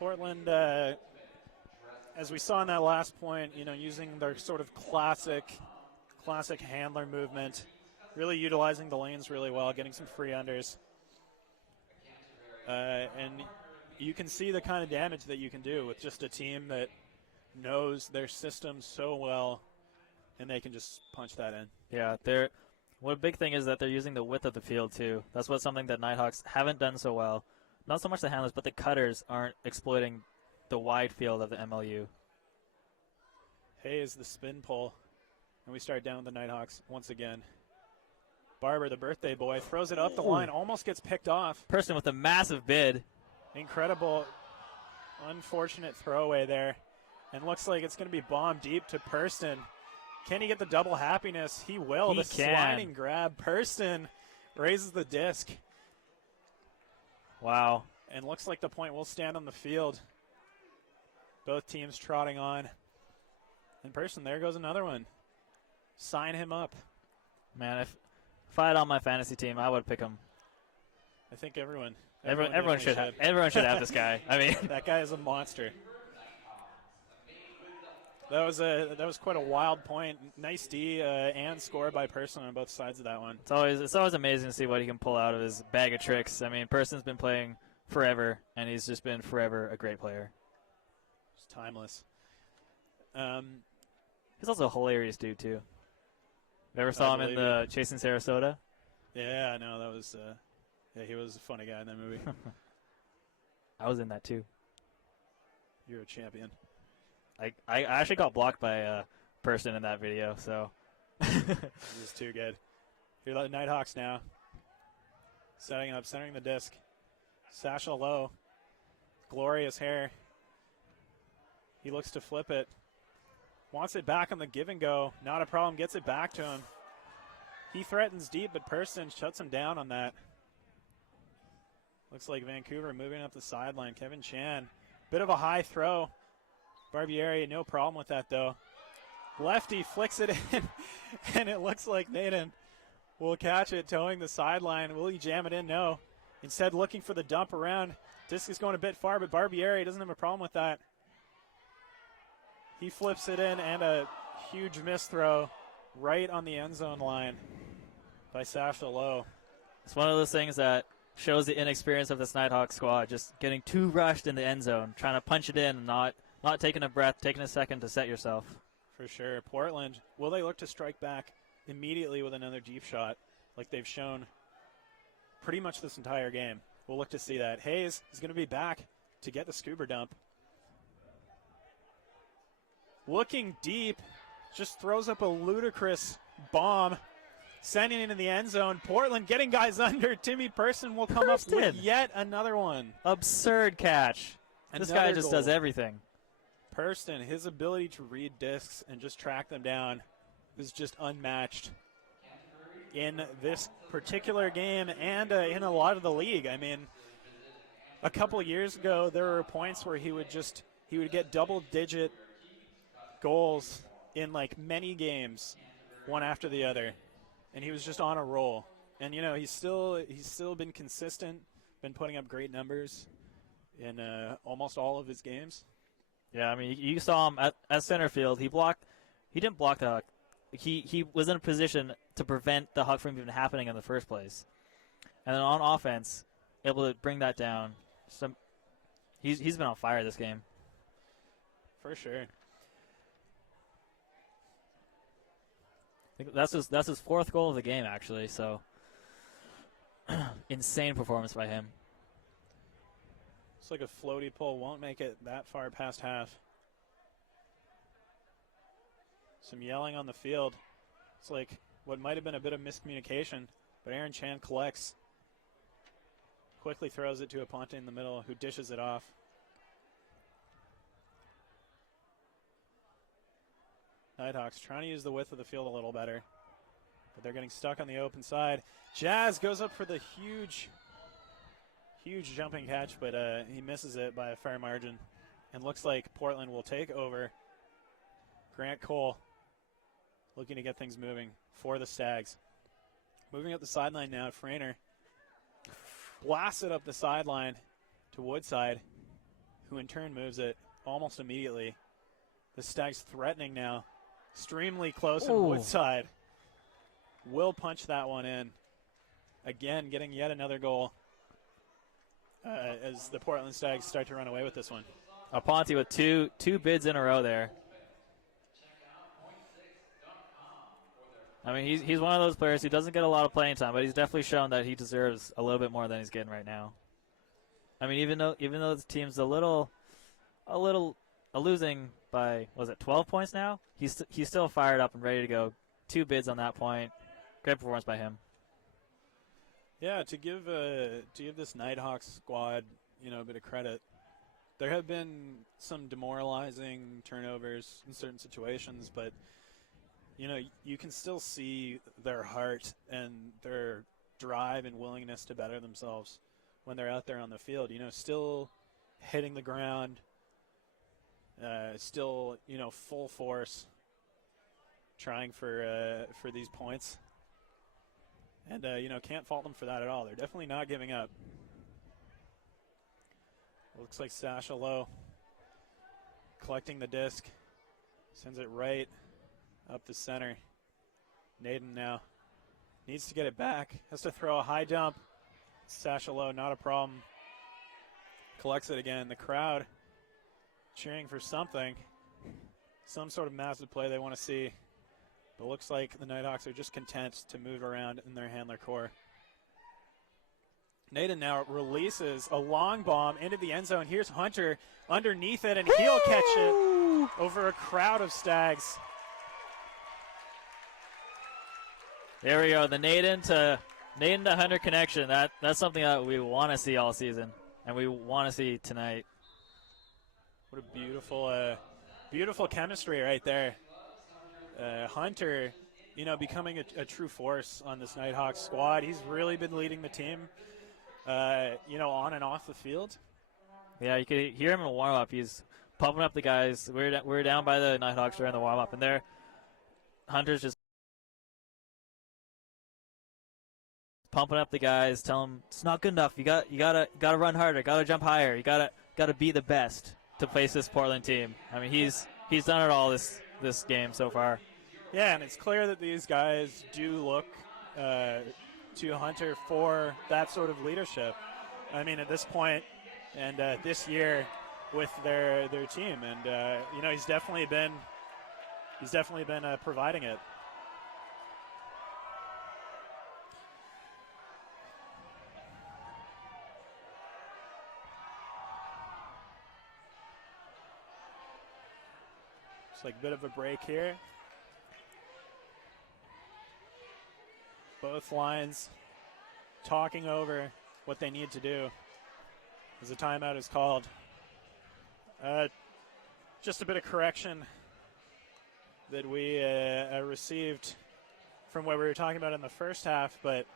Portland, as we saw in that last point, you know, using their sort of classic handler movement, really utilizing the lanes really well, getting some free unders. And you can see the kind of damage that you can do with just a team that knows their system so well, and they can just punch that in. Yeah, what a big thing is that they're using the width of the field, too. That's what's something that Nighthawks haven't done so well. Not so much the handlers, but the cutters aren't exploiting the wide field of the MLU. Hayes, the spin pull. And we start down with the Nighthawks once again. Barber, the birthday boy, throws it up the line, almost gets picked off. Person with a massive bid. Incredible, unfortunate throwaway there. And looks like it's going to be bombed deep to Purston. Can he get the double happiness? He will. The sliding grab. Purston raises the disc. Wow. And looks like the point will stand on the field. Both teams trotting on. And Purston, there goes another one. Sign him up. Man, if I had on my fantasy team, I would pick him. I think everyone should have this guy. I mean, that guy is a monster. That was quite a wild point. Nice D and score by Person on both sides of that one. It's always amazing to see what he can pull out of his bag of tricks. I mean, Person's been playing forever, and he's just been forever a great player. It's timeless. He's also a hilarious dude too. You ever saw him in the Chasing Sarasota? Yeah, no, that was. Yeah, he was a funny guy in that movie. I was in that too. You're a champion. I actually got blocked by a Person in that video, so. This is too good. Here are the Nighthawks now. Setting the disc. Sasha low. Glorious hair. He looks to flip it. Wants it back on the give and go. Not a problem. Gets it back to him. He threatens deep, but Person shuts him down on that. Looks like Vancouver moving up the sideline. Kevin Chan. Bit of a high throw. Barbieri, no problem with that, though. Lefty flicks it in, and it looks like Nathan will catch it, towing the sideline. Will he jam it in? No. Instead, looking for the dump around. Disc is going a bit far, but Barbieri doesn't have a problem with that. He flips it in, and a huge miss throw right on the end zone line by Sasha Lowe. It's one of those things that shows the inexperience of this Nighthawk squad, just getting too rushed in the end zone, trying to punch it in and not taking a breath, taking a second to set yourself. For sure. Portland, will they look to strike back immediately with another deep shot like they've shown pretty much this entire game? We'll look to see that. Hayes is going to be back to get the scuba dump. Looking deep, just throws up a ludicrous bomb, sending it into the end zone. Portland getting guys under. Timmy Person will come up with yet another one. Absurd catch. This guy just does everything. Person, his ability to read discs and just track them down is just unmatched in this particular game and in a lot of the league. I mean, a couple years ago, there were points where he would get double-digit goals in like many games, one after the other, and he was just on a roll. And he's still been consistent, been putting up great numbers in almost all of his games. Yeah, I mean, you saw him at center field. He didn't block the Huck. He was in a position to prevent the Huck from even happening in the first place. And then on offense, able to bring that down. He's been on fire this game. For sure. I think that's his fourth goal of the game, actually. So, insane performance by him. Looks like a floaty pull won't make it that far past half. Some yelling on the field. It's like what might have been a bit of miscommunication, but Aaron Chan collects. Quickly throws it to Aponte in the middle, who dishes it off. Nighthawks trying to use the width of the field a little better, but they're getting stuck on the open side. Jazz goes up for the huge jumping catch, but he misses it by a fair margin. And looks like Portland will take over. Grant Cole looking to get things moving for the Stags. Moving up the sideline now, Frainer blasts it up the sideline to Woodside, who in turn moves it almost immediately. The Stags threatening now. Extremely close, and Woodside will punch that one in. Again, getting yet another goal. As the Portland Stags start to run away with this one. Aponte with two bids in a row there. I mean, he's one of those players who doesn't get a lot of playing time, but he's definitely shown that he deserves a little bit more than he's getting right now. I mean, even though the team's a losing by, was it 12 points now? He's still fired up and ready to go. 2 bids on that point. Great performance by him. Yeah, to give this Nighthawks squad, a bit of credit, there have been some demoralizing turnovers in certain situations, but you can still see their heart and their drive and willingness to better themselves when they're out there on the field. Still hitting the ground, still full force, trying for these points. And, can't fault them for that at all. They're definitely not giving up. Looks like Sasha Lowe collecting the disc. Sends it right up the center. Naden now needs to get it back. Has to throw a high jump. Sasha Lowe, not a problem. Collects it again. The crowd cheering for something. Some sort of massive play they want to see. But looks like the Nighthawks are just content to move around in their handler core. Naden now releases a long bomb into the end zone. Here's Hunter underneath it, and he'll catch it over a crowd of Stags. There we go. The Naden to Hunter connection. That's something that we want to see all season, and we want to see tonight. What a beautiful chemistry right there. Hunter, becoming a true force on this Nighthawks squad. He's really been leading the team, on and off the field. Yeah, you could hear him in warm-up. He's pumping up the guys. We're down by the Nighthawks during the warm-up, and Hunter's just pumping up the guys, telling them it's not good enough. You gotta run harder, gotta jump higher, you gotta be the best to face this Portland team. I mean, he's done it all this game so far. Yeah, and it's clear that these guys do look to Hunter for that sort of leadership. I mean, at this point and this year with their team, and he's definitely been providing it. It's like a bit of a break here. Both lines talking over what they need to do as a timeout is called. Just a bit of correction that we received from what we were talking about in the first half, but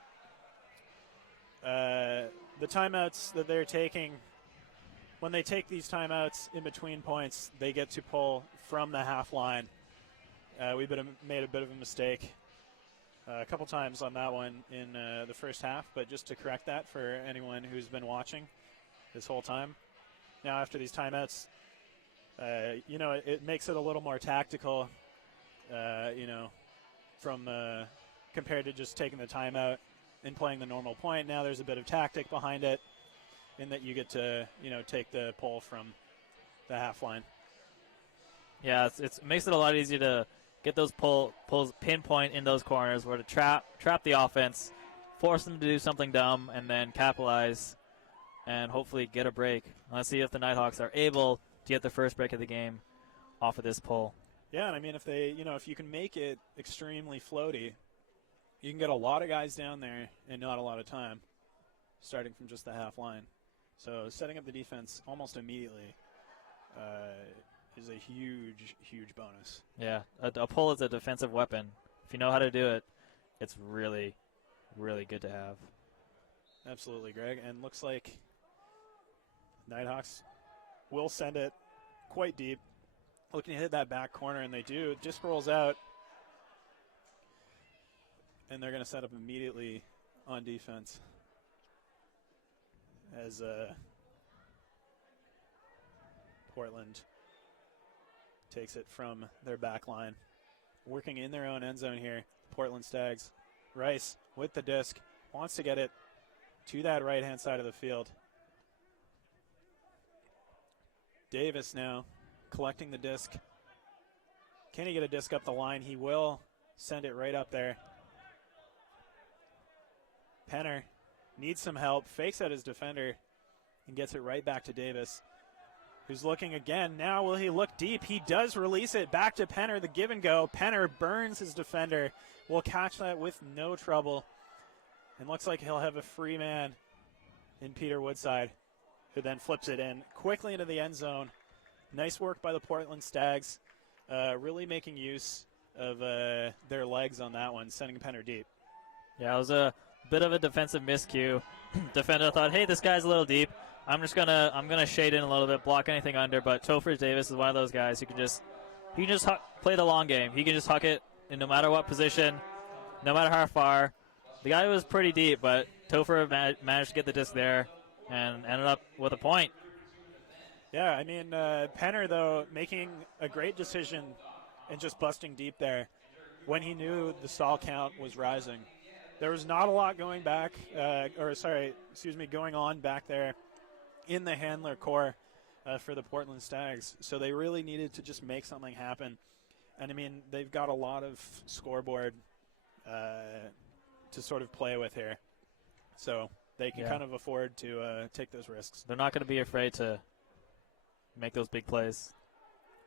the timeouts that they're taking, when they take these timeouts in between points, they get to pull from the half line. We've made a bit of a mistake a couple times on that one in the first half, but just to correct that for anyone who's been watching this whole time. Now after these timeouts, it makes it a little more tactical, from compared to just taking the timeout and playing the normal point. Now there's a bit of tactic behind it in that you get to, take the pull from the half line. Yeah, it makes it a lot easier to get those pulls pinpoint in those corners where to trap the offense, force them to do something dumb, and then capitalize and hopefully get a break. Let's see if the Nighthawks are able to get the first break of the game off of this pull. Yeah, and I mean, if you can make it extremely floaty, you can get a lot of guys down there in not a lot of time, starting from just the half line. So setting up the defense almost immediately is a huge, huge bonus. Yeah, a pull is a defensive weapon. If you know how to do it, it's really, really good to have. Absolutely, Greg. And looks like Nighthawks will send it quite deep. Looking to hit that back corner, and they do. It just rolls out. And they're going to set up immediately on defense as Portland takes it from their back line. Working in their own end zone here, Portland Stags. Rice with the disc, wants to get it to that right-hand side of the field. Davis now collecting the disc. Can he get a disc up the line? He will send it right up there. Penner needs some help, fakes out his defender, and gets it right back to Davis, who's looking again. Now will he look deep? He does release it back to Penner, the give and go. Penner burns his defender, will catch that with no trouble, and looks like he'll have a free man in Peter Woodside, who then flips it in quickly into the end zone. Nice work by the Portland Stags, really making use of their legs on that one, sending Penner deep. Yeah, it was a bit of a defensive miscue. Defender thought, hey, this guy's a little deep. I'm gonna shade in a little bit, block anything under. But Topher Davis is one of those guys who can just play the long game. He can just huck it in no matter what position, no matter how far. The guy was pretty deep, but Topher managed to get the disc there and ended up with a point. Yeah, I mean, Penner, though, making a great decision and just busting deep there when he knew the stall count was rising. There was not a lot going going on back there in the handler core for the Portland Stags. So they really needed to just make something happen. And, I mean, they've got a lot of scoreboard to sort of play with here. So they can kind of afford to take those risks. They're not going to be afraid to make those big plays.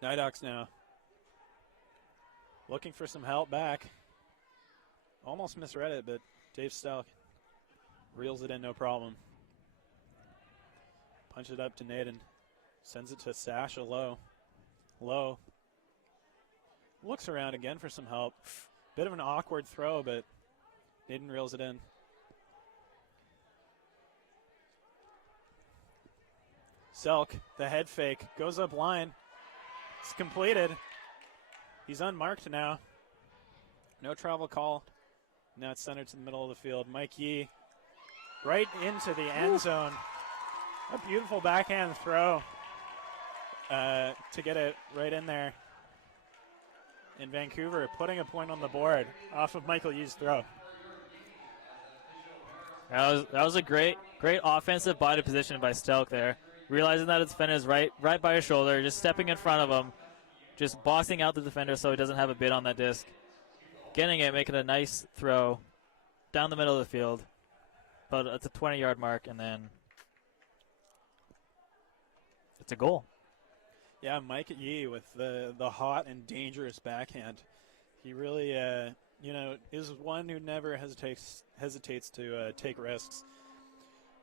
Nighthawks now looking for some help back. Almost misread it, but Dave Stelk reels it in no problem. Punch it up to Naden. Sends it to Sasha low. Low. Looks around again for some help. Bit of an awkward throw, but Naden reels it in. Selk, the head fake, goes up line. It's completed. He's unmarked now. No travel call. Now it's centered to the middle of the field. Mike Yee right into the end zone. A beautiful backhand throw to get it right in there. In Vancouver, putting a point on the board off of Michael Yee's throw. That was a great offensive body position by Stelk there. Realizing that his defender is right by his shoulder, just stepping in front of him, just boxing out the defender so he doesn't have a bid on that disc. Getting it, making a nice throw down the middle of the field. But it's a 20-yard mark, and then it's a goal. Yeah, Mike Yee with the hot and dangerous backhand. He really, is one who never hesitates to take risks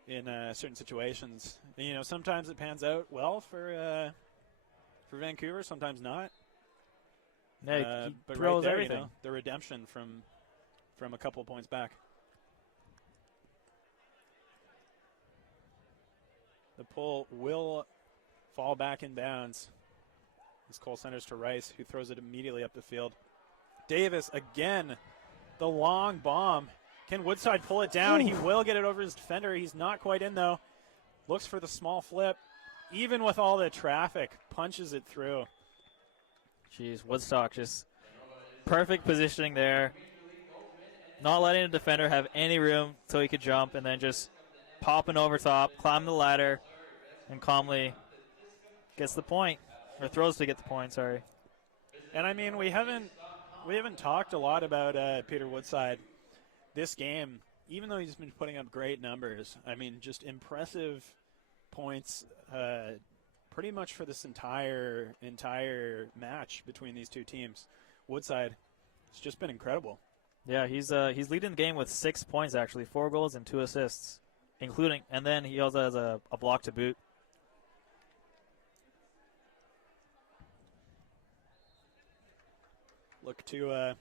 in certain situations. Sometimes it pans out well for Vancouver, sometimes not. Yeah, but throws right there, everything. The redemption from a couple points back. The pull will fall back in bounds. As Cole centers to Rice, who throws it immediately up the field. Davis again, the long bomb. Can Woodside pull it down? Ooh. He will get it over his defender. He's not quite in, though. Looks for the small flip. Even with all the traffic, punches it through. Jeez, Woodstock just perfect positioning there. Not letting the defender have any room so he could jump, and then just popping over top, climb the ladder, and calmly gets the point, or throws to get the point, sorry. And, I mean, we haven't talked a lot about Peter Woodside this game, even though he's been putting up great numbers. I mean, just impressive points pretty much for this entire match between these two teams. Woodside, it's just been incredible. Yeah, he's leading the game with 6 points, actually, 4 goals and 2 assists, and then he also has a block to boot. Look to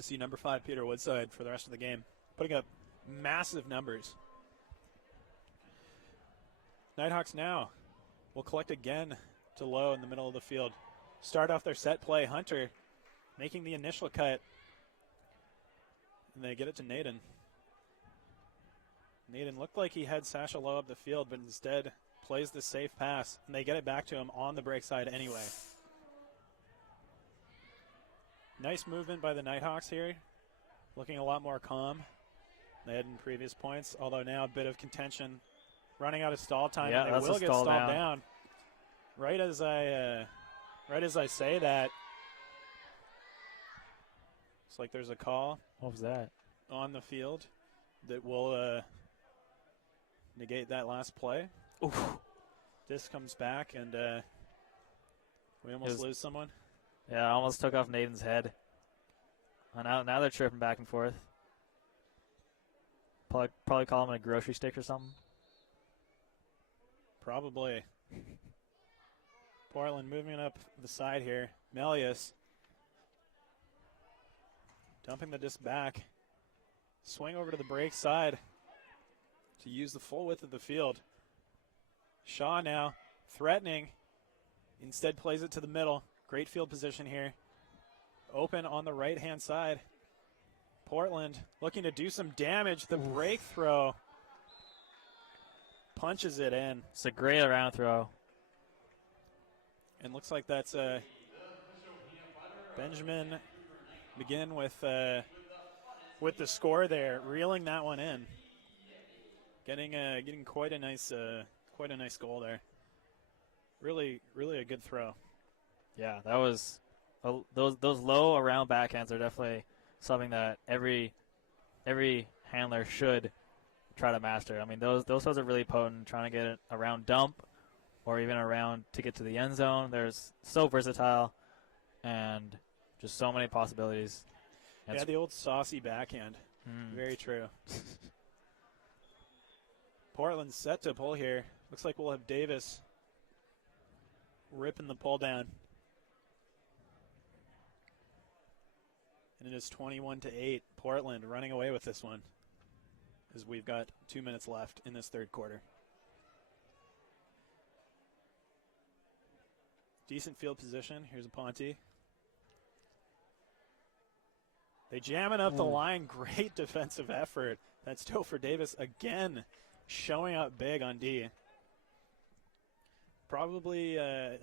see number 5, Peter Woodside, for the rest of the game, putting up massive numbers. Nighthawks now will collect again to low in the middle of the field. Start off their set play. Hunter making the initial cut. And they get it to Naden. Naden looked like he had Sasha low up the field, but instead plays the safe pass. And they get it back to him on the break side anyway. Nice movement by the Nighthawks here. Looking a lot more calm than they had in previous points, although now a bit of contention. Running out of stall time, yeah, and they will get stalled down. Right as I say that, it's like there's a call. What was that? On the field that will negate that last play. Oof. Disc comes back, and we almost lose someone. Yeah, I almost took off Naden's head. Now they're chirping back and forth. Probably call him a grocery stick or something. Probably. Portland moving up the side here. Melius dumping the disc back. Swing over to the break side to use the full width of the field. Shaw now threatening. Instead plays it to the middle. Great field position here. Open on the right-hand side. Portland looking to do some damage. The break throw punches it in. It's a great around throw. And looks like that's Benjamin McGinn with the score there, reeling that one in. Getting quite a nice goal there. Really a good throw. Yeah, that was those low around backhands are definitely something that every handler should try to master. I mean, those throws are really potent. Trying to get it around dump, or even around to get to the end zone. There's so versatile, and just so many possibilities. Yeah, the old saucy backhand. Very true. Portland's set to pull here. Looks like we'll have Davis ripping the pull down. And it is 21-8. Portland running away with this one as we've got 2 minutes left in this third quarter. Decent field position. Here's a Ponte. They jamming up the line. Great defensive effort. That's Topher Davis again showing up big on D. Probably the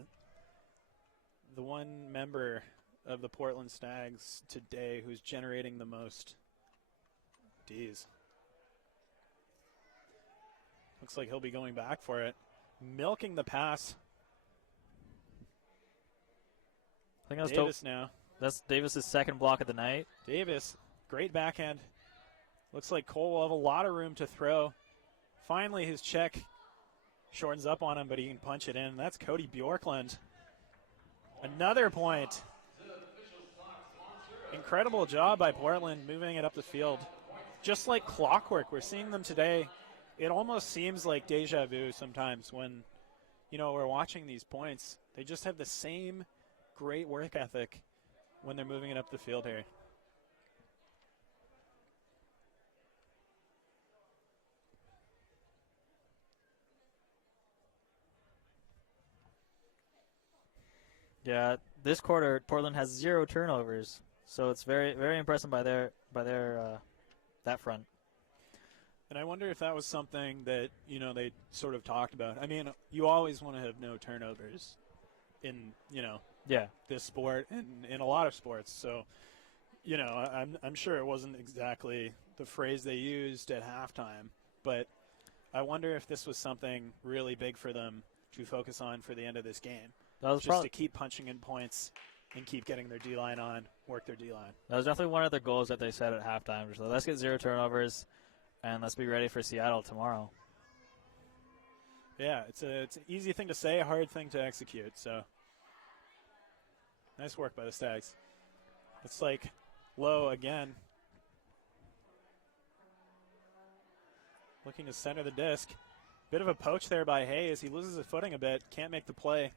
one member of the Portland Stags today who's generating the most Ds. Looks like he'll be going back for it. Milking the pass. I think that was Davis now. That's Davis's second block of the night. Davis, great backhand. Looks like Cole will have a lot of room to throw. Finally, his check shortens up on him, but he can punch it in. That's Cody Bjorklund. Another point. Incredible job by Portland moving it up the field. Just like clockwork, we're seeing them today. It almost seems like deja vu sometimes when, we're watching these points. They just have the same great work ethic when they're moving it up the field here. Yeah, this quarter Portland has 0 turnovers, so it's very, very impressive by their that front. And I wonder if that was something that they sort of talked about. I mean, you always want to have no turnovers in this sport and in a lot of sports. So I'm sure it wasn't exactly the phrase they used at halftime, but I wonder if this was something really big for them to focus on for the end of this game. Just to keep punching in points and keep getting their D-line on, work their D-line. That was definitely one of their goals that they set at halftime. So let's get 0 turnovers, and let's be ready for Seattle tomorrow. Yeah, it's an easy thing to say, a hard thing to execute. So nice work by the Stags. It's like Lowe again. Looking to center the disc. Bit of a poach there by Hayes. He loses his footing a bit. Can't make the play.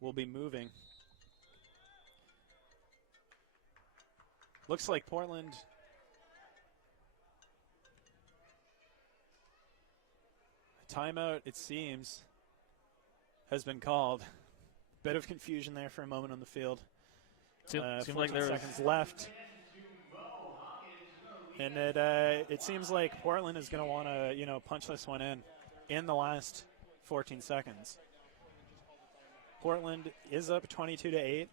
Will be moving. Looks like Portland timeout, it seems, has been called. Bit of confusion there for a moment on the field. Seems 14 like there's seconds left. And it seems like Portland is going to want to, punch this one in the last 14 seconds. Portland is up 22-8,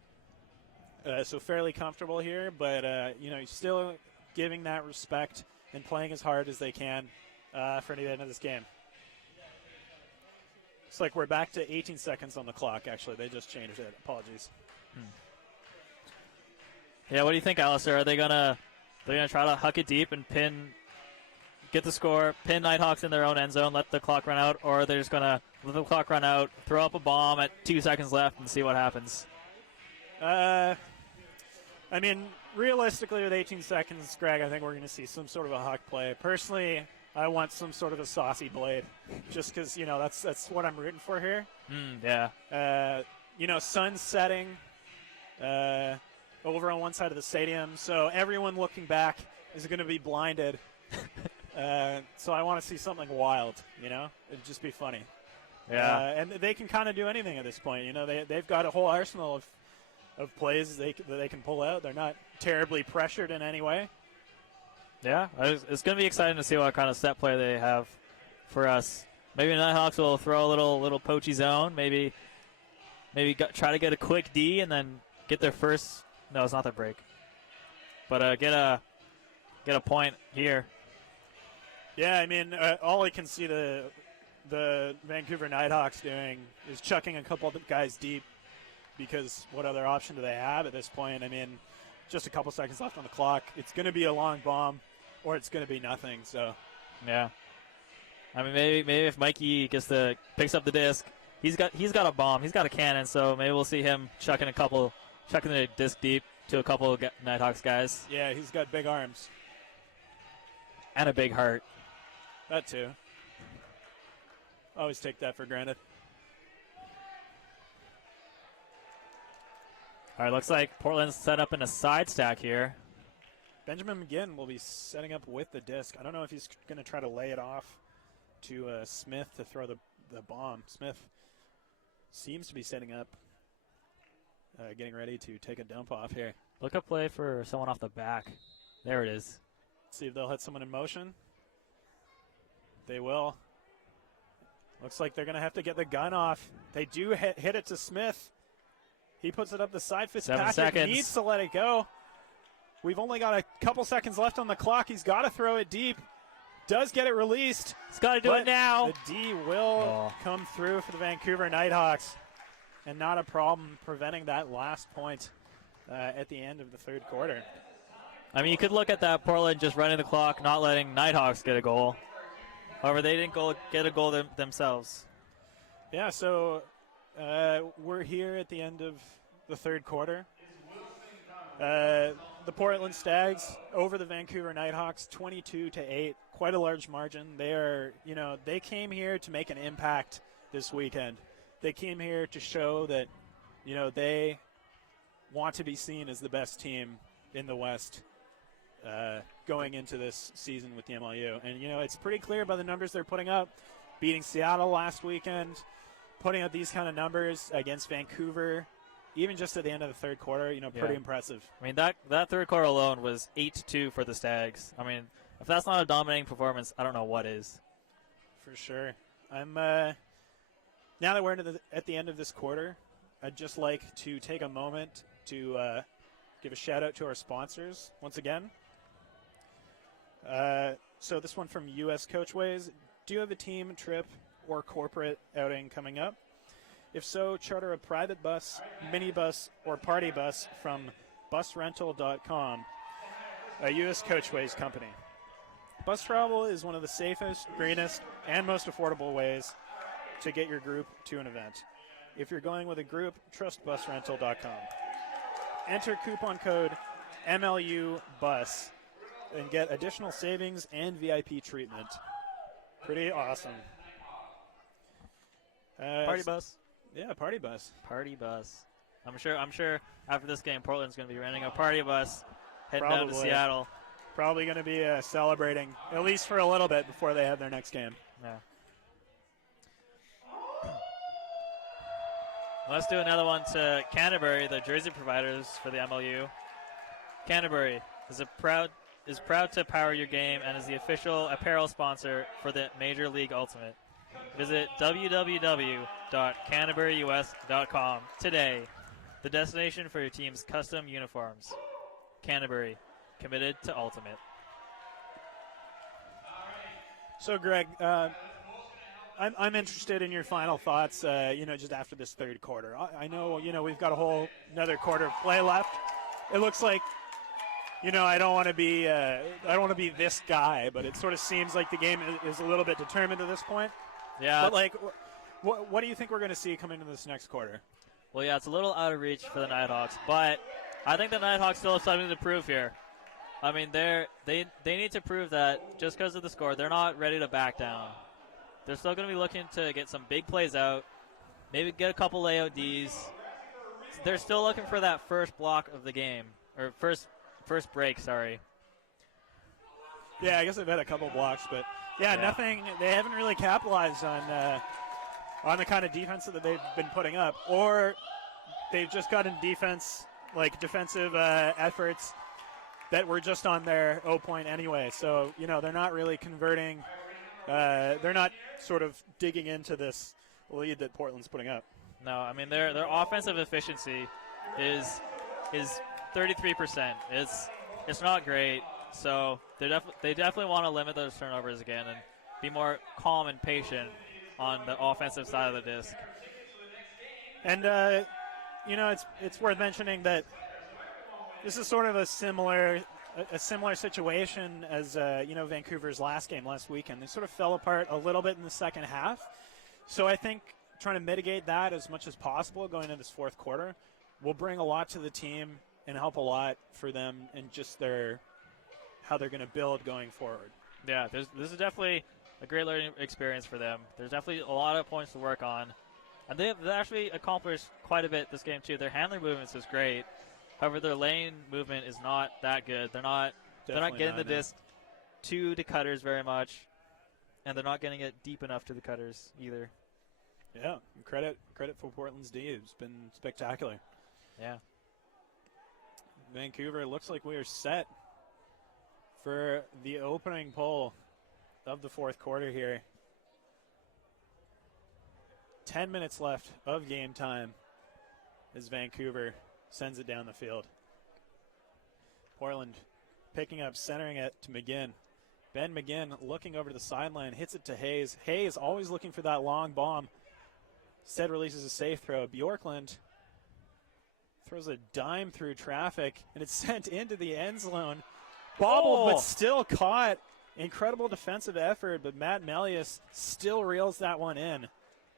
so fairly comfortable here. But you still giving that respect and playing as hard as they can for the end of this game. It's like we're back to 18 seconds on the clock, actually. They just changed it. Apologies. Yeah, what do you think, Alistair? Are they gonna try to huck it deep and get the score, pin Nighthawks in their own end zone, let the clock run out, or are they just gonna let the clock run out, throw up a bomb at 2 seconds left, and see what happens? I mean, realistically, with 18 seconds, Greg, I think we're going to see some sort of a huck play. Personally, I want some sort of a saucy blade, just because, that's what I'm rooting for here. Yeah. Sun setting over on one side of the stadium, so everyone looking back is going to be blinded. So I want to see something wild, It'd just be funny. Yeah. And they can kind of do anything at this point. They've got a whole arsenal of plays that they can pull out. They're not terribly pressured in any way. Yeah, it's going to be exciting to see what kind of set play they have for us. Maybe the Nighthawks will throw a little poachy zone. Maybe try to get a quick D and then get their first. No, it's not their break. But get a point here. Yeah, I mean, all I can see the Vancouver Nighthawks doing is chucking a couple of guys deep, because what other option do they have at this point? I mean, just a couple seconds left on the clock. It's going to be a long bomb, or it's going to be nothing. So, yeah. I mean, maybe if Mikey picks up the disc, he's got a bomb, he's got a cannon. So maybe we'll see him chucking the disc deep to a couple of Nighthawks guys. Yeah, he's got big arms and a big heart. That too. Always take that for granted. All right, looks like Portland's set up in a side stack here. Benjamin McGinn will be setting up with the disc. I don't know if he's going to try to lay it off to Smith to throw the bomb. Smith seems to be setting up, getting ready to take a dump off here. Look up play for someone off the back. There it is. See if they'll hit someone in motion. They will. Looks like they're going to have to get the gun off. They do hit it to Smith. He puts it up the side. Fitzpatrick needs to let it go. We've only got a couple seconds left on the clock. He's got to throw it deep. Does get it released. He's got to do it now. The D will come through for the Vancouver Nighthawks. And not a problem preventing that last point at the end of the third quarter. I mean, you could look at that, Portland just running the clock, not letting Nighthawks get a goal. However, they didn't get a goal themselves. Yeah, so we're here at the end of the third quarter. The Portland Stags over the Vancouver Nighthawks, 22-8, quite a large margin. They came here to make an impact this weekend. They came here to show that, they want to be seen as the best team in the West going into this season with the MLU. And, it's pretty clear by the numbers they're putting up. Beating Seattle last weekend, putting up these kind of numbers against Vancouver, even just at the end of the third quarter, pretty impressive. I mean, that third quarter alone was 8-2 for the Stags. I mean, if that's not a dominating performance, I don't know what is. For sure. I'm now that we're at the end of this quarter, I'd just like to take a moment to give a shout out to our sponsors once again. So this one from U.S. Coachways. Do you have a team trip or corporate outing coming up? If so, charter a private bus, minibus, or party bus from busrental.com, a U.S. Coachways company. Bus travel is one of the safest, greenest, and most affordable ways to get your group to an event. If you're going with a group, trust busrental.com. Enter coupon code MLUBUS and get additional savings and VIP treatment. Pretty awesome. Party bus. Yeah, party bus. Party bus. I'm sure after this game, Portland's going to be renting a party bus, heading down to Seattle. Probably going to be celebrating, at least for a little bit, before they have their next game. Yeah. Let's do another one to Canterbury, the jersey providers for the MLU. Canterbury is proud to power your game and is the official apparel sponsor for the Major League Ultimate. Visit www.canterburyus.com today, the destination for your team's custom uniforms. Canterbury, committed to ultimate. So, Greg, I'm interested in your final thoughts, just after this third quarter. I know, we've got a whole another quarter of play left. It looks like, I don't want to be this guy, but it sort of seems like the game is a little bit determined at this point. Yeah. But, like, what do you think we're going to see coming into this next quarter? Well, yeah, it's a little out of reach for the Nighthawks, but I think the Nighthawks still have something to prove here. I mean, they need to prove that just because of the score, they're not ready to back down. They're still going to be looking to get some big plays out, maybe get a couple layout Ds. They're still looking for that first block of the game, or first break, sorry. Yeah, I guess they've had a couple blocks, but nothing. They haven't really capitalized on the kind of defense that they've been putting up, or they've just gotten defensive efforts that were just on their O point anyway. So, they're not really converting. They're not sort of digging into this lead that Portland's putting up. No, I mean, their offensive efficiency is 33%. It's not great. So they definitely want to limit those turnovers again and be more calm and patient on the offensive side of the disc. And it's worth mentioning that this is sort of a similar situation as Vancouver's last game last weekend. They sort of fell apart a little bit in the second half. So I think trying to mitigate that as much as possible going into this fourth quarter will bring a lot to the team and help a lot for them in just how they're going to build going forward. Yeah, this is definitely a great learning experience for them. There's definitely a lot of points to work on. And they've actually accomplished quite a bit this game, too. Their handling movements is great. However, their lane movement is not that good. They're not getting the disc to the cutters very much, and they're not getting it deep enough to the cutters either. Yeah, credit for Portland's D. It's been spectacular. Yeah. Vancouver, looks like we are set for the opening poll of the fourth quarter here. 10 minutes left of game time as Vancouver sends it down the field. Portland picking up, centering it to McGinn. Ben McGinn looking over to the sideline, hits it to Hayes. Hayes always looking for that long bomb. Instead releases a safe throw. Bjorklund throws a dime through traffic, and it's sent into the end zone. Bobbled, but still caught. Incredible defensive effort, but Matt Melius still reels that one in.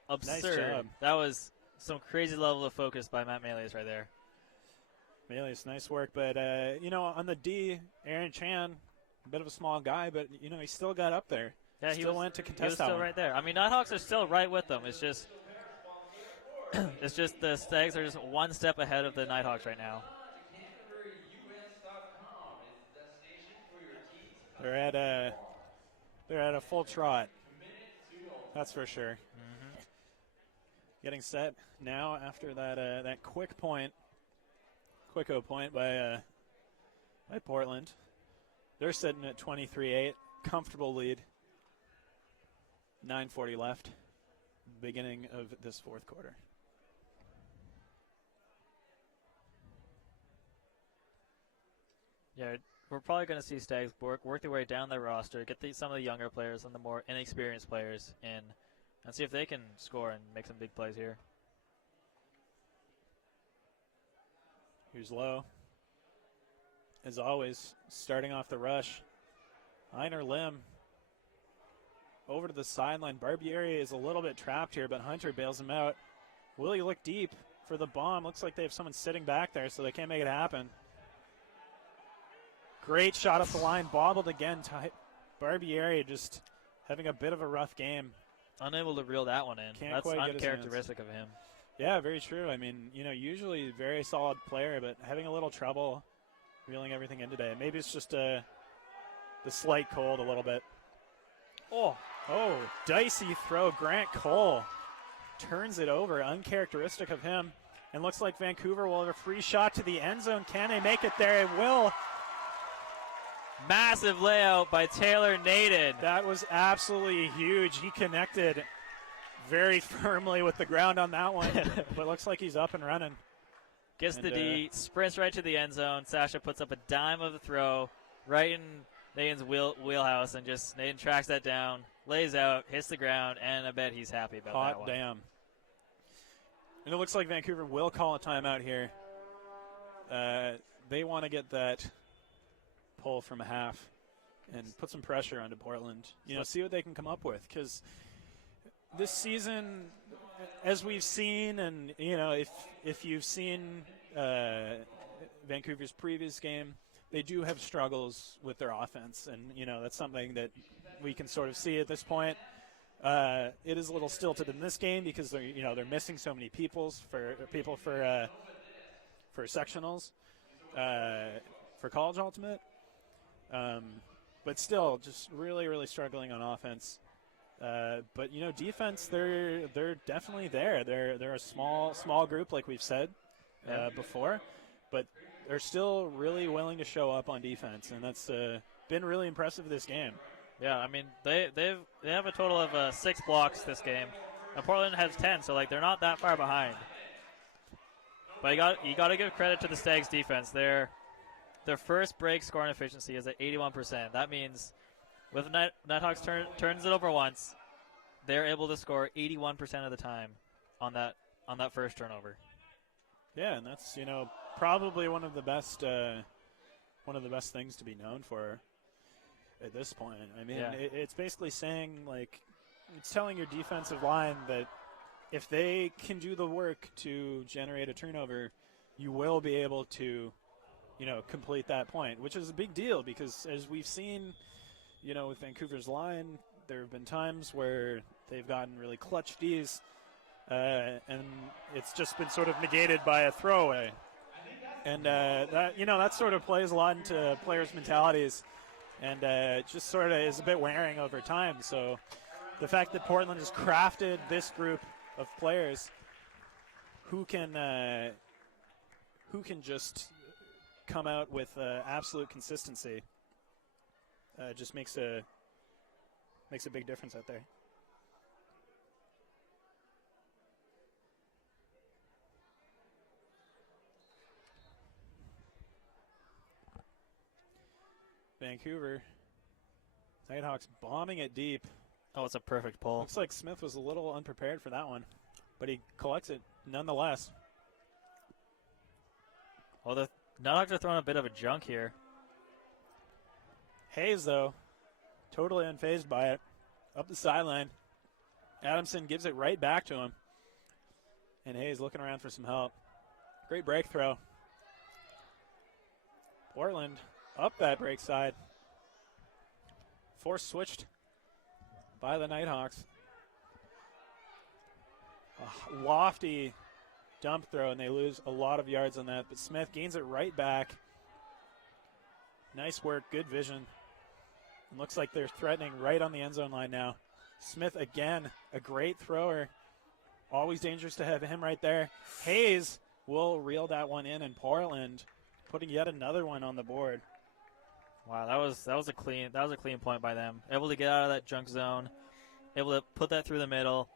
Absurd. Nice job. That was some crazy level of focus by Matt Melius right there. Melius, nice work. But, on the D, Aaron Chan, a bit of a small guy, but, he still got up there. Yeah, he went to contest that one. He was still right there. I mean, Nighthawks are still right with them. It's just the Stags are just one step ahead of the Nighthawks right now. They're at a full trot. That's for sure. Mm-hmm. Getting set now after that quick O point by Portland. They're sitting at 23-8, comfortable lead. 9:40 left. Beginning of this fourth quarter. Yeah, we're probably going to see Stags work their way down their roster, get some of the younger players and the more inexperienced players in, and see if they can score and make some big plays here. Here's Lowe. As always, starting off the rush. Einer Lim over to the sideline. Barbieri is a little bit trapped here, but Hunter bails him out. Will he look deep for the bomb? Looks like they have someone sitting back there, so they can't make it happen. Great shot up the line, bobbled again. Barbieri just having a bit of a rough game. Unable to reel that one in. That's uncharacteristic of him. Yeah, very true. I mean, usually very solid player, but having a little trouble reeling everything in today. Maybe it's just the slight cold a little bit. Oh, dicey throw. Grant Cole turns it over, uncharacteristic of him. And looks like Vancouver will have a free shot to the end zone. Can they make it there? It will. Massive layout by Taylor Naden. That was absolutely huge. He connected very firmly with the ground on that one. But looks like he's up and running. Gets the D, sprints right to the end zone. Sasha puts up a dime of the throw right in Nathan's wheelhouse, and just Nathan tracks that down, lays out, hits the ground, and I bet he's happy about that one. Hot damn. And it looks like Vancouver will call a timeout here. They want to get that pull from a half and put some pressure onto Portland. See what they can come up with, because this season, as we've seen, and if you've seen Vancouver's previous game, they do have struggles with their offense, and that's something that we can sort of see at this point. It is a little stilted in this game because they're missing so many people for sectionals, for college ultimate, but still just really, really struggling on offense. But defense, they're definitely there. They're a small group, like we've said before, but they're still really willing to show up on defense, and that's been really impressive this game. Yeah, I mean they have a total of 6 blocks this game, and Portland has 10, so they're not that far behind. But you got to give credit to the Stags defense. Their first break scoring efficiency is at 81%. That means with Nighthawks turns it over once, they're able to score 81% of the time on that first turnover. Yeah, and that's probably one of the best things to be known for at this point. I mean, it's basically saying, like, it's telling your defensive line that if they can do the work to generate a turnover, you will be able to, complete that point, which is a big deal because as we've seen, with Vancouver's line, there have been times where they've gotten really clutch Ds, and it's just been sort of negated by a throwaway. And that sort of plays a lot into players' mentalities, and it just sort of is a bit wearing over time. So the fact that Portland has crafted this group of players who can just come out with absolute consistency just makes a big difference out there. Vancouver Nighthawks bombing it deep. Oh, it's a perfect pull. Looks like Smith was a little unprepared for that one, but he collects it nonetheless. Well, the Nighthawks are throwing a bit of a junk here. Hayes, though, totally unfazed by it. Up the sideline. Adamson gives it right back to him. And Hayes looking around for some help. Great break throw. Portland up that break side. Force switched by the Nighthawks. A lofty dump throw, and they lose a lot of yards on that. But Smith gains it right back. Nice work, good vision. It looks like they're threatening right on the end zone line now. Smith again, a great thrower. Always dangerous to have him right there. Hayes will reel that one in, and Portland putting yet another one on the board. Wow, that was a clean point by them. Able to get out of that junk zone, able to put that through the middle,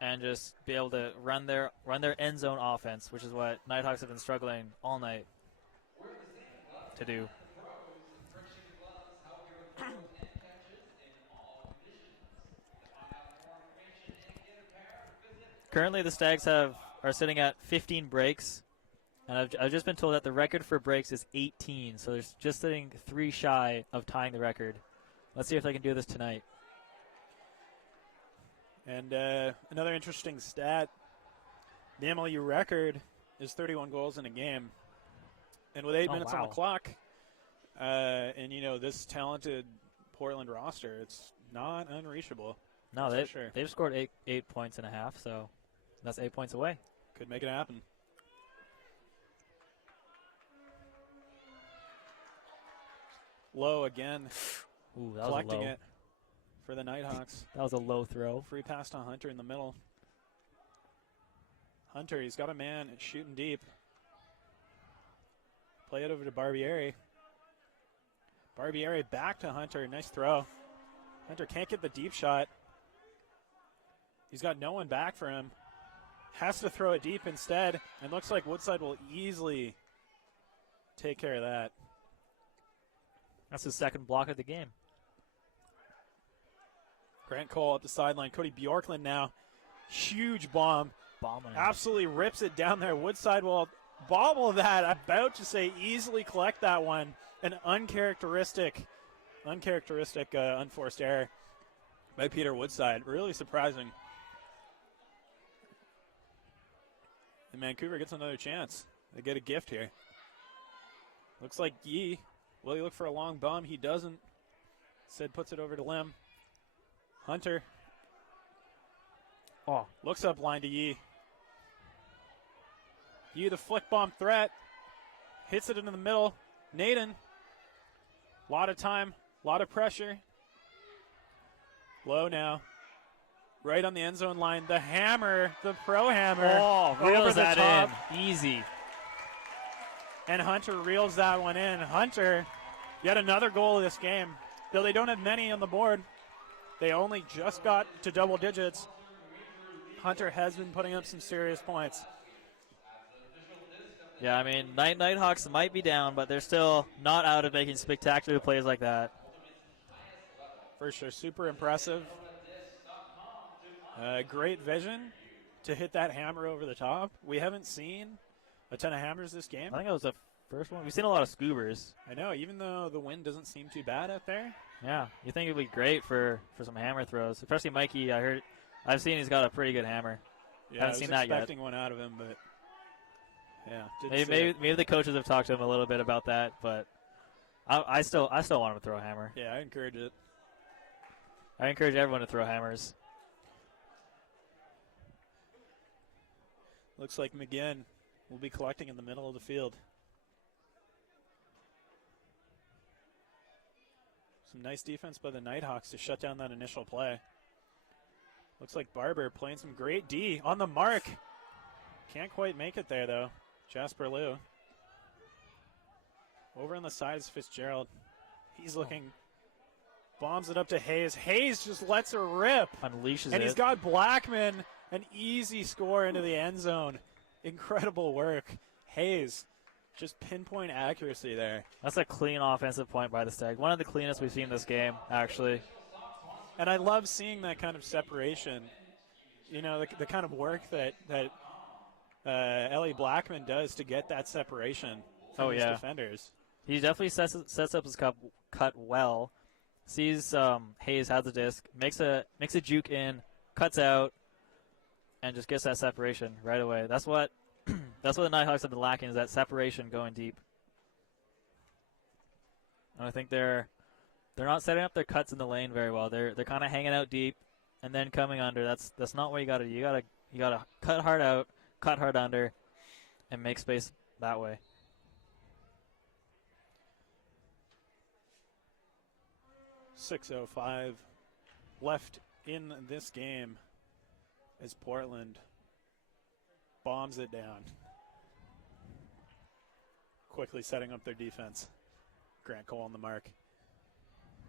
and just be able to run their end zone offense, which is what Nighthawks have been struggling all night to do. Currently, the Stags are sitting at 15 breaks, and I've just been told that the record for breaks is 18, so they're just sitting 3 shy of tying the record. Let's see if they can do this tonight. And another interesting stat, the MLU record is 31 goals in a game. And with 8 minutes on the clock, and, this talented Portland roster, it's not unreachable. No, they've scored 8 points and a half, so that's 8 points away. Could make it happen. Low again. Ooh, that collecting was a low. It for the Nighthawks. That was a low throw. Free pass to Hunter in the middle. Hunter, he's got a man shooting deep. Play it over to Barbieri. Barbieri back to Hunter. Nice throw. Hunter can't get the deep shot. He's got no one back for him. Has to throw it deep instead, and looks like Woodside will easily take care of that. That's his second block of the game. Grant Cole up the sideline. Cody Bjorklund now. Huge bomb. Bombing. Absolutely rips it down there. Woodside will bobble that. About to say easily collect that one. An uncharacteristic unforced error by Peter Woodside. Really surprising. And Vancouver gets another chance. They get a gift here. Looks like Yee. Will he look for a long bomb? He doesn't. Sid puts it over to Lim. Hunter. Oh, looks up line to Yee. Yee, the flick bomb threat. Hits it into the middle. Naden. Lot of time. Lot of pressure. Low now. Right on the end zone line. The hammer. The pro hammer. Oh, reels that in. Easy. And Hunter reels that one in. Hunter, yet another goal of this game. Though they don't have many on the board. They only just got to double digits. Hunter has been putting up some serious points. Yeah, I mean, Nighthawks might be down, but they're still not out of making spectacular plays like that. For sure, super impressive. Great vision to hit that hammer over the top. We haven't seen a ton of hammers this game. I think that was the first one. We've seen a lot of scoobers. I know, even though the wind doesn't seem too bad out there. Yeah, you think it would be great for some hammer throws, especially Mikey. I've seen he's got a pretty good hammer. Yeah, haven't seen that yet. I was expecting one out of him, but yeah, maybe the coaches have talked to him a little bit about that, but I still want him to throw a hammer. Yeah, I encourage it. I encourage everyone to throw hammers. Looks like McGinn will be collecting in the middle of the field. Some nice defense by the Nighthawks to shut down that initial play. Looks like Barber playing some great D on the mark. Can't quite make it there, though. Jasper Liu. Over on the side is Fitzgerald. He's looking. Bombs it up to Hayes. Hayes just lets her rip. Unleashes it. And he's got Blackman. An easy score into the end zone. Incredible work. Hayes, just pinpoint accuracy there. That's a clean offensive point by the Stag. One of the cleanest we've seen this game, actually. And I love seeing that kind of separation. You know, the kind of work that Ellie Blackman does to get that separation from his defenders. He definitely sets up his cut well. Sees Hayes has the disc, makes a juke in, cuts out, and just gets that separation right away. That's what the Nighthawks have been lacking, is that separation going deep. And I think they're not setting up their cuts in the lane very well. They're kind of hanging out deep and then coming under. That's not what you got to do. You got to cut hard out, cut hard under, and make space that way. .605 left in this game as Portland bombs it down. Quickly setting up their defense. Grant Cole on the mark.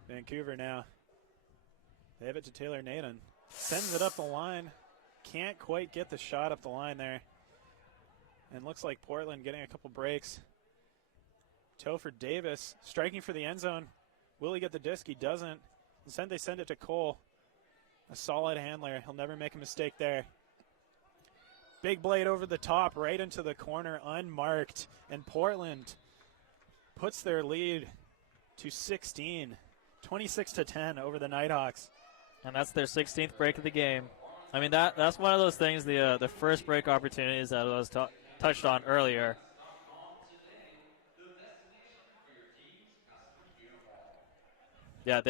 Vancouver now. They have it to Taylor Naden. Sends it up the line. Can't quite get the shot up the line there. And looks like Portland getting a couple breaks. Topher Davis striking for the end zone. Will he get the disc? He doesn't. Instead, they send it to Cole. A solid handler. He'll never make a mistake there. Big blade over the top, right into the corner, unmarked. And Portland puts their lead to 16. 26-10 over the Nighthawks. And that's their 16th break of the game. I mean, that's one of those things, the first break opportunities that I was touched on earlier. Yeah,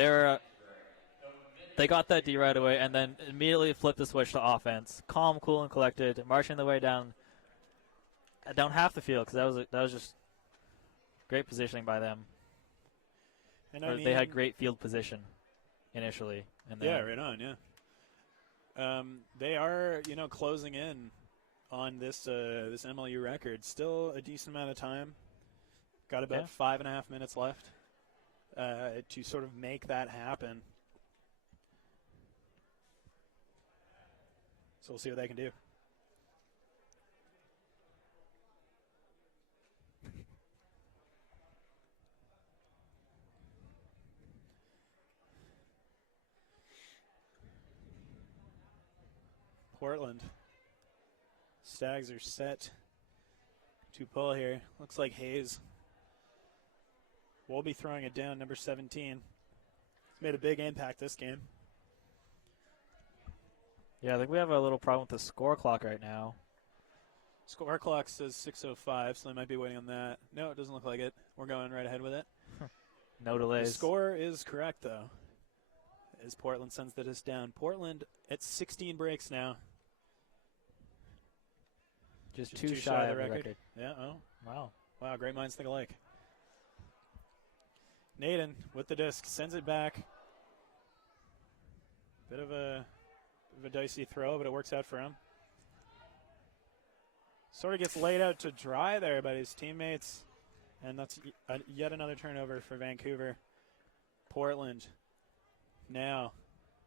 they got that D right away and then immediately flipped the switch to offense. Calm, cool, and collected, marching the way down half the field, because that was just great positioning by them. And I mean, they had great field position initially. And then right on, yeah. They are, closing in on this MLU record. Still a decent amount of time. Got about 5.5 minutes left to sort of make that happen. So we'll see what they can do. Portland. Stags are set to pull here. Looks like Hayes will be throwing it down, number 17. He's made a big impact this game. Yeah, I think we have a little problem with the score clock right now. Score clock says 6:05, so they might be waiting on that. No, it doesn't look like it. We're going right ahead with it. No delays. The score is correct, though, as Portland sends the disc down. Portland at 16 breaks now. Just too shy of the record. Yeah, oh. Wow. Wow, great minds think alike. Naden with the disc, sends it back. Bit of a dicey throw, but it works out for him. Sort of gets laid out to dry there by his teammates. And that's yet another turnover for Vancouver. Portland now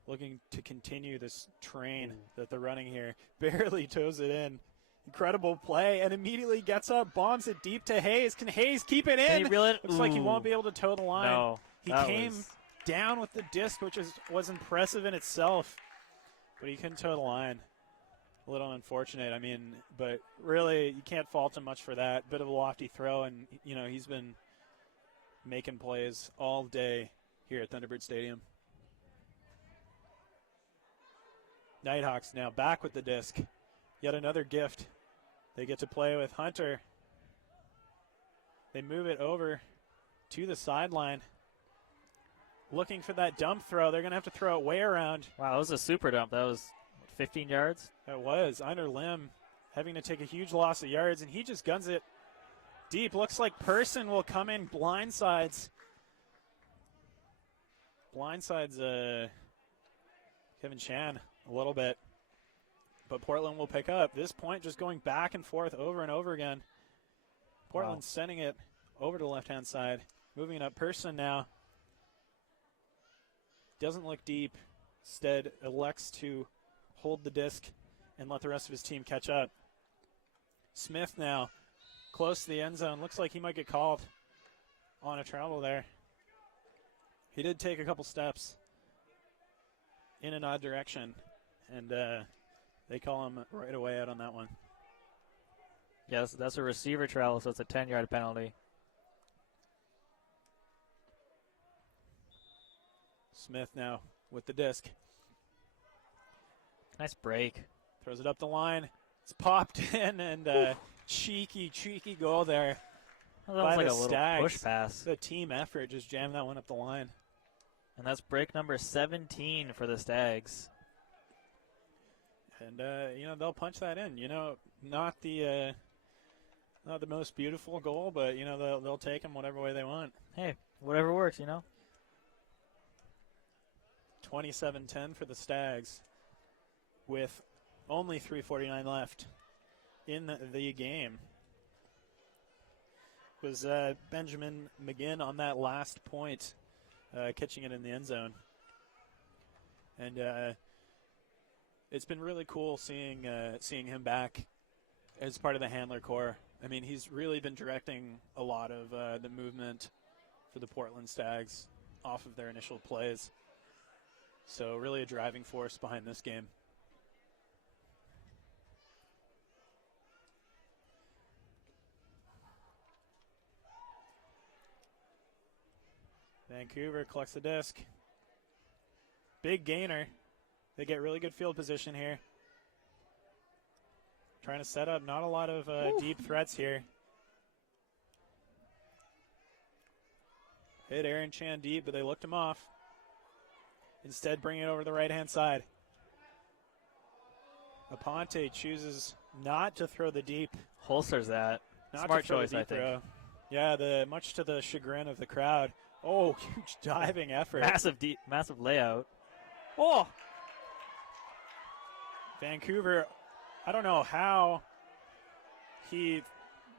looking to continue this train that they're running here. Barely toes it in. Incredible play, and immediately gets up, bombs it deep to Hayes. Can Hayes keep it in? Can he reel it? Looks like he won't be able to toe the line. No, he came down with the disc, which was impressive in itself, but he couldn't toe the line. A little unfortunate, I mean, but really you can't fault him much for that. Bit of a lofty throw, and he's been making plays all day here at Thunderbird Stadium. Nighthawks now back with the disc. Yet another gift. They get to play with Hunter. They move it over to the sideline. Looking for that dump throw. They're going to have to throw it way around. Wow, that was a super dump. That was 15 yards? That was. Under Lim having to take a huge loss of yards, and he just guns it deep. Looks like Person will come in blindsides. Blindsides Kevin Chan a little bit. But Portland will pick up. This point just going back and forth over and over again. Portland sending it over to the left-hand side. Moving it up. Person now. Doesn't look deep. Instead elects to hold the disc and let the rest of his team catch up. Smith now close to the end zone. Looks like he might get called on a travel there. He did take a couple steps in an odd direction, and they call him right away out on that one. Yes, that's a receiver travel, so it's a 10-yard penalty. Smith now with the disc. Nice break. Throws it up the line. It's popped in, and cheeky goal there. Well, that was like a little Stags. push pass. The team effort just jammed that one up the line. And that's break number 17 for the Stags. And they'll punch that in. Not the most beautiful goal, but they'll take them whatever way they want. Hey, whatever works, 27-10 for the Stags, with only 3:49 left in the game. It was Benjamin McGinn on that last point, catching it in the end zone. And it's been really cool seeing him back as part of the handler core. I mean, he's really been directing a lot of the movement for the Portland Stags off of their initial plays. So really a driving force behind this game. Vancouver collects the disc. Big gainer. They get really good field position here. Trying to set up not a lot of deep threats here. Hit Aaron Chan deep, but they looked him off. Instead, bring it over to the right-hand side. Aponte chooses not to throw the deep. Holsters that. Smart choice, I think. Throw. Yeah, much to the chagrin of the crowd. Oh, huge diving effort. Massive layout. Oh! Vancouver, I don't know how he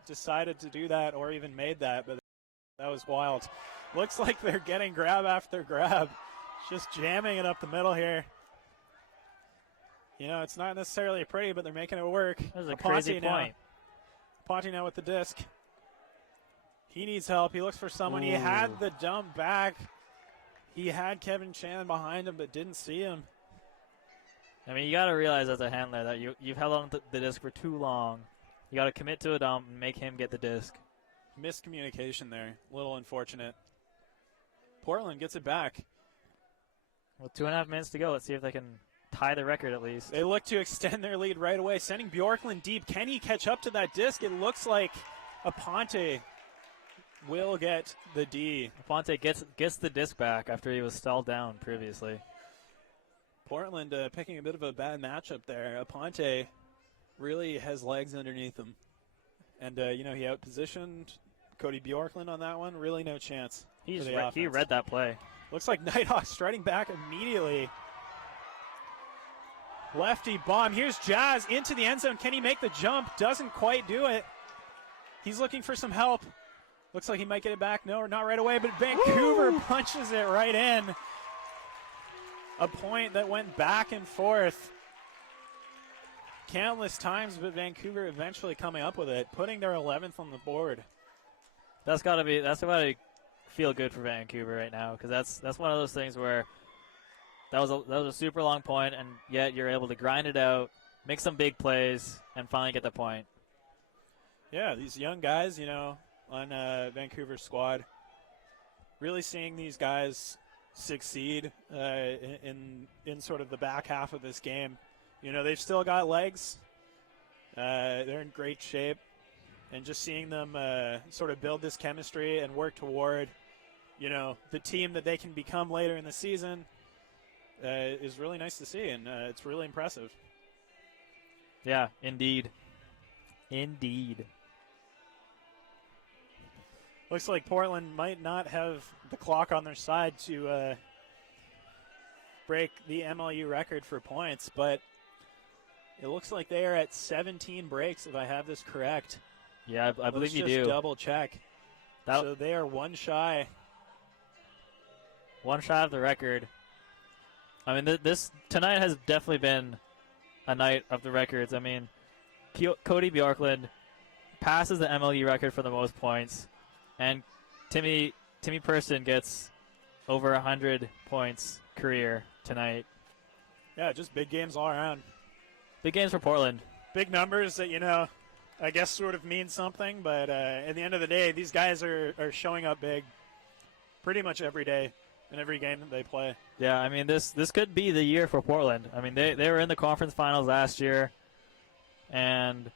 decided to do that or even made that, but that was wild. Looks like they're getting grab after grab. Just jamming it up the middle here. It's not necessarily pretty, but they're making it work. That was a crazy point. Ponte now with the disc. He needs help. He looks for someone. Ooh. He had the dump back. He had Kevin Chan behind him, but didn't see him. I mean, you got to realize as a handler that you've held on to the disc for too long. You got to commit to a dump and make him get the disc. Miscommunication there. A little unfortunate. Portland gets it back. With 2.5 minutes to go, let's see if they can tie the record at least. They look to extend their lead right away, sending Bjorklund deep. Can he catch up to that disc? It looks like Aponte will get the D. Aponte gets the disc back after he was stalled down previously. Portland picking a bit of a bad matchup there. Aponte really has legs underneath him. And, he outpositioned Cody Bjorklund on that one. Really no chance. He read that play. Looks like Nighthawks striding back immediately. Lefty bomb. Here's Jazz into the end zone. Can he make the jump? Doesn't quite do it. He's looking for some help. Looks like he might get it back. No, not right away, but Vancouver punches it right in. A point that went back and forth countless times, but Vancouver eventually coming up with it, putting their 11th on the board. That's got to feel good for Vancouver right now, because that's one of those things where that was a super long point, and yet you're able to grind it out, make some big plays, and finally get the point. Yeah, these young guys, on Vancouver's squad, really seeing these guys succeed in sort of the back half of this game. They've still got legs. They're in great shape. And just seeing them sort of build this chemistry and work toward, the team that they can become later in the season is really nice to see, and it's really impressive. Yeah, indeed. Indeed. Looks like Portland might not have the clock on their side to break the MLU record for points, but it looks like they are at 17 breaks, if I have this correct. Yeah, I believe you do. Let's just double check. So they are one shy. One shy of the record. I mean, this tonight has definitely been a night of the records. I mean, Cody Bjorklund passes the MLU record for the most points, and Timmy Person gets over 100 points career tonight. Yeah, just big games all around. Big games for Portland. Big numbers that, I guess sort of mean something, but at the end of the day, these guys are showing up big pretty much every day in every game that they play. Yeah, I mean, this could be the year for Portland. I mean, they were in the conference finals last year, and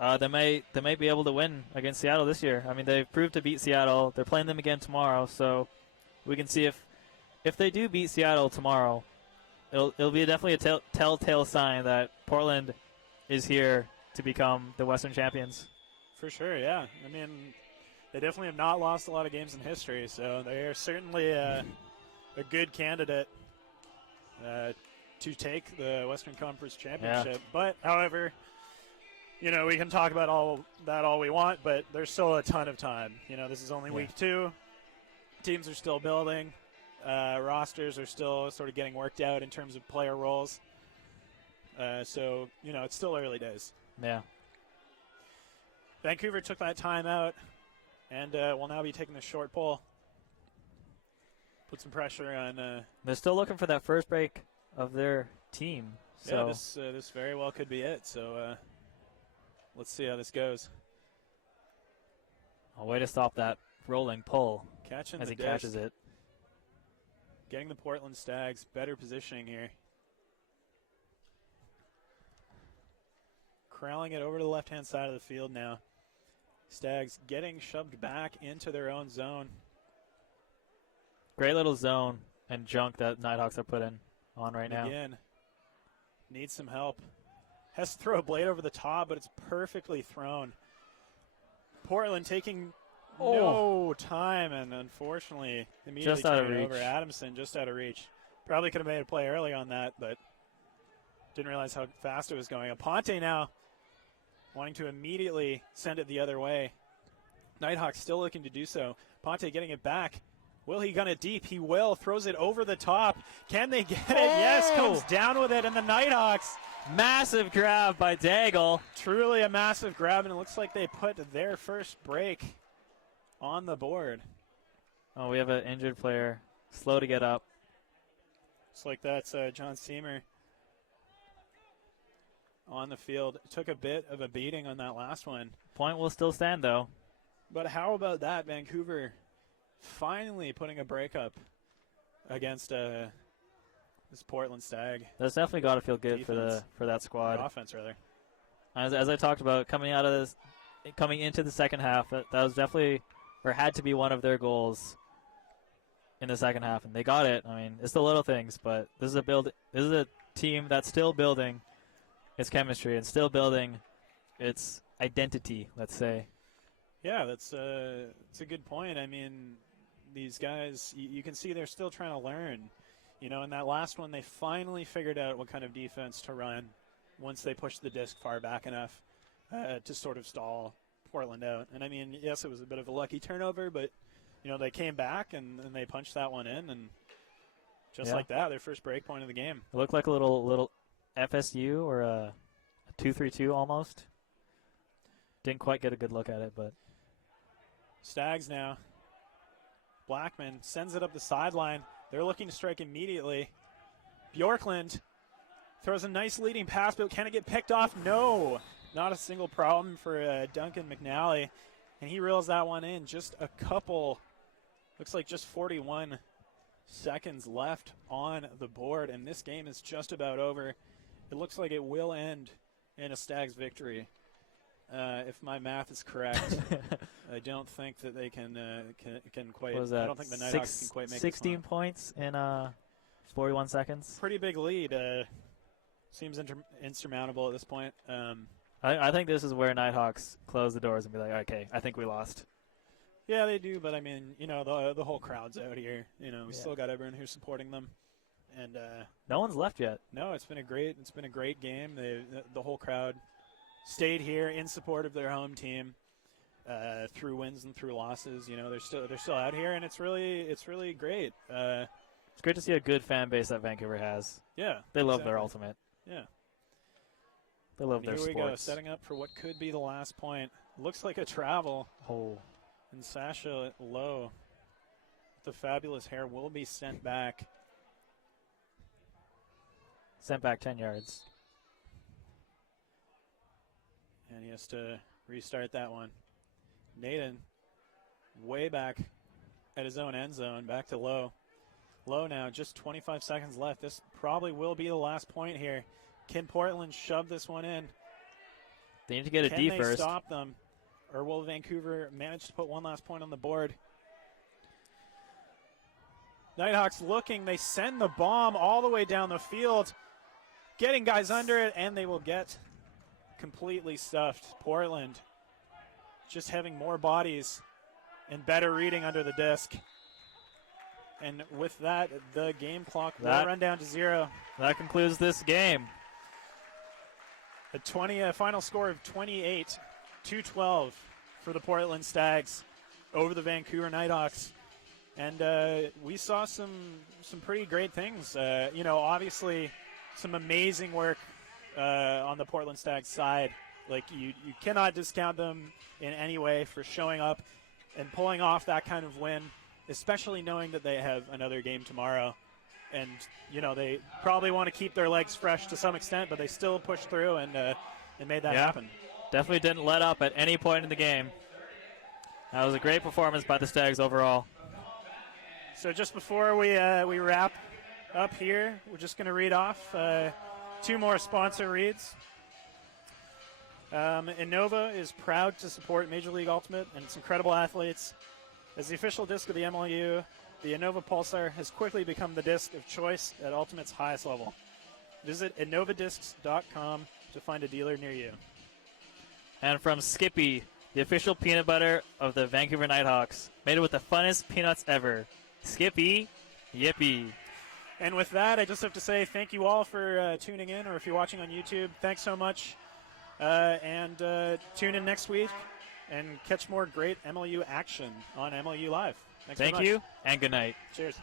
they may be able to win against Seattle this year. I mean, they've proved to beat Seattle. They're playing them again tomorrow, so we can see if they do beat Seattle tomorrow, it'll be definitely a telltale sign that Portland is here to become the Western champions. For sure, yeah. I mean, they definitely have not lost a lot of games in history, so they are certainly a good candidate to take the Western Conference Championship. Yeah. But, however, we can talk about all we want, but there's still a ton of time. This is only week 2. Teams are still building. Rosters are still sort of getting worked out in terms of player roles. So, it's still early days. Yeah. Vancouver took that time out and will now be taking the short pull. Put some pressure on. They're still looking for that first break of their team. So. Yeah, this very well could be it. So let's see how this goes. A way to stop that rolling pull Catching as the he disc. catches it. Getting the Portland Stags better positioning here. Corralling it over to the left-hand side of the field now. Stags getting shoved back into their own zone. Great little zone and junk that Nighthawks are putting on right now. Again, needs some help. Has to throw a blade over the top, but it's perfectly thrown. Portland taking no time, and unfortunately, immediately just out of turning it reach. over. Adamson just out of reach. Probably could have made a play early on that, but didn't realize how fast it was going. Aponte now wanting to immediately send it the other way. Nighthawks still looking to do so. Aponte getting it back. Will he gun it deep? He will. Throws it over the top. Can they get it? Yes, comes down with it, and the Nighthawks. Massive grab by Daigle. Truly a massive grab, and it looks like they put their first break on the board. Oh, we have an injured player. Slow to get up. Looks like that's John Seamer on the field. Took a bit of a beating on that last one. Point will still stand, though. But how about that? Vancouver finally putting a breakup against this Portland Stag. That's definitely got to feel good for that squad. Offense, rather. As I talked about, coming into the second half, that was definitely, or had to be, one of their goals in the second half, and they got it. I mean, it's the little things, but this is a team that's still building its chemistry and still building its identity, let's say. Yeah, that's a good point. I mean, these guys, you can see they're still trying to learn. You know, in that last one, they finally figured out what kind of defense to run once they pushed the disc far back enough to sort of stall Portland out. And, I mean, yes, it was a bit of a lucky turnover, but, you know, they came back and they punched that one in. And just like that, their first break point of the game. It looked like a little FSU or a 2-3-2 almost. Didn't quite get a good look at it, but. Stags now. Blackman sends it up the sideline. They're looking to strike immediately. Bjorklund throws a nice leading pass, but can it get picked off? No. Not a single problem for Duncan McNally. And he reels that one in. Just a couple, looks like just 41 seconds left on the board. And this game is just about over. It looks like it will end in a Stags victory. If my math is correct, I don't think that they can quite. What was that? I don't think the Nighthawks can quite make 16 points in 41 seconds. Pretty big lead. Seems insurmountable at this point. I think this is where Nighthawks close the doors and be like, okay, I think we lost. Yeah, they do, but I mean, you know, the whole crowd's out here. You know, we still got everyone who's supporting them, and no one's left yet. No, it's been a great game. The whole crowd stayed here in support of their home team through wins and through losses. You know, they're still out here, and it's really great. It's great to see a good fan base that Vancouver has. Yeah, they love their Ultimate. Yeah, they love their sports. Here we go, setting up for what could be the last point. Looks like a travel. Oh, and Sasha Lowe, the fabulous hair, will be sent back. Sent back 10 yards. And he has to restart that one. Naden, way back at his own end zone, back to Lowe. Lowe now, just 25 seconds left. This probably will be the last point here. Can Portland shove this one in? They need to get a D first. Can they stop them? Or will Vancouver manage to put one last point on the board? Nighthawks looking. They send the bomb all the way down the field, getting guys under it, and they will get completely stuffed. Portland just having more bodies and better reading under the disc. And with that, the game clock will run down to 0. That concludes this game. A final score of 28-12 for the Portland Stags over the Vancouver Nighthawks. And we saw some pretty great things. You know, obviously some amazing work on the Portland Stags side. Like, you cannot discount them in any way for showing up and pulling off that kind of win, especially knowing that they have another game tomorrow. And, you know, they probably want to keep their legs fresh to some extent, but they still pushed through and made that happen. Definitely didn't let up at any point in the game. That was a great performance by the Stags overall. So just before we wrap up here, we're just going to read off 2 more sponsor reads. Innova is proud to support Major League Ultimate and its incredible athletes. As the official disc of the MLU, the Innova Pulsar has quickly become the disc of choice at Ultimate's highest level. Visit innovadiscs.com to find a dealer near you. And from Skippy, the official peanut butter of the Vancouver Nighthawks, made with the funnest peanuts ever. Skippy, yippee. And with that, I just have to say thank you all for tuning in, or if you're watching on YouTube, thanks so much. And tune in next week and catch more great MLU action on MLU Live. Thanks so much. Thank you, and good night. Cheers.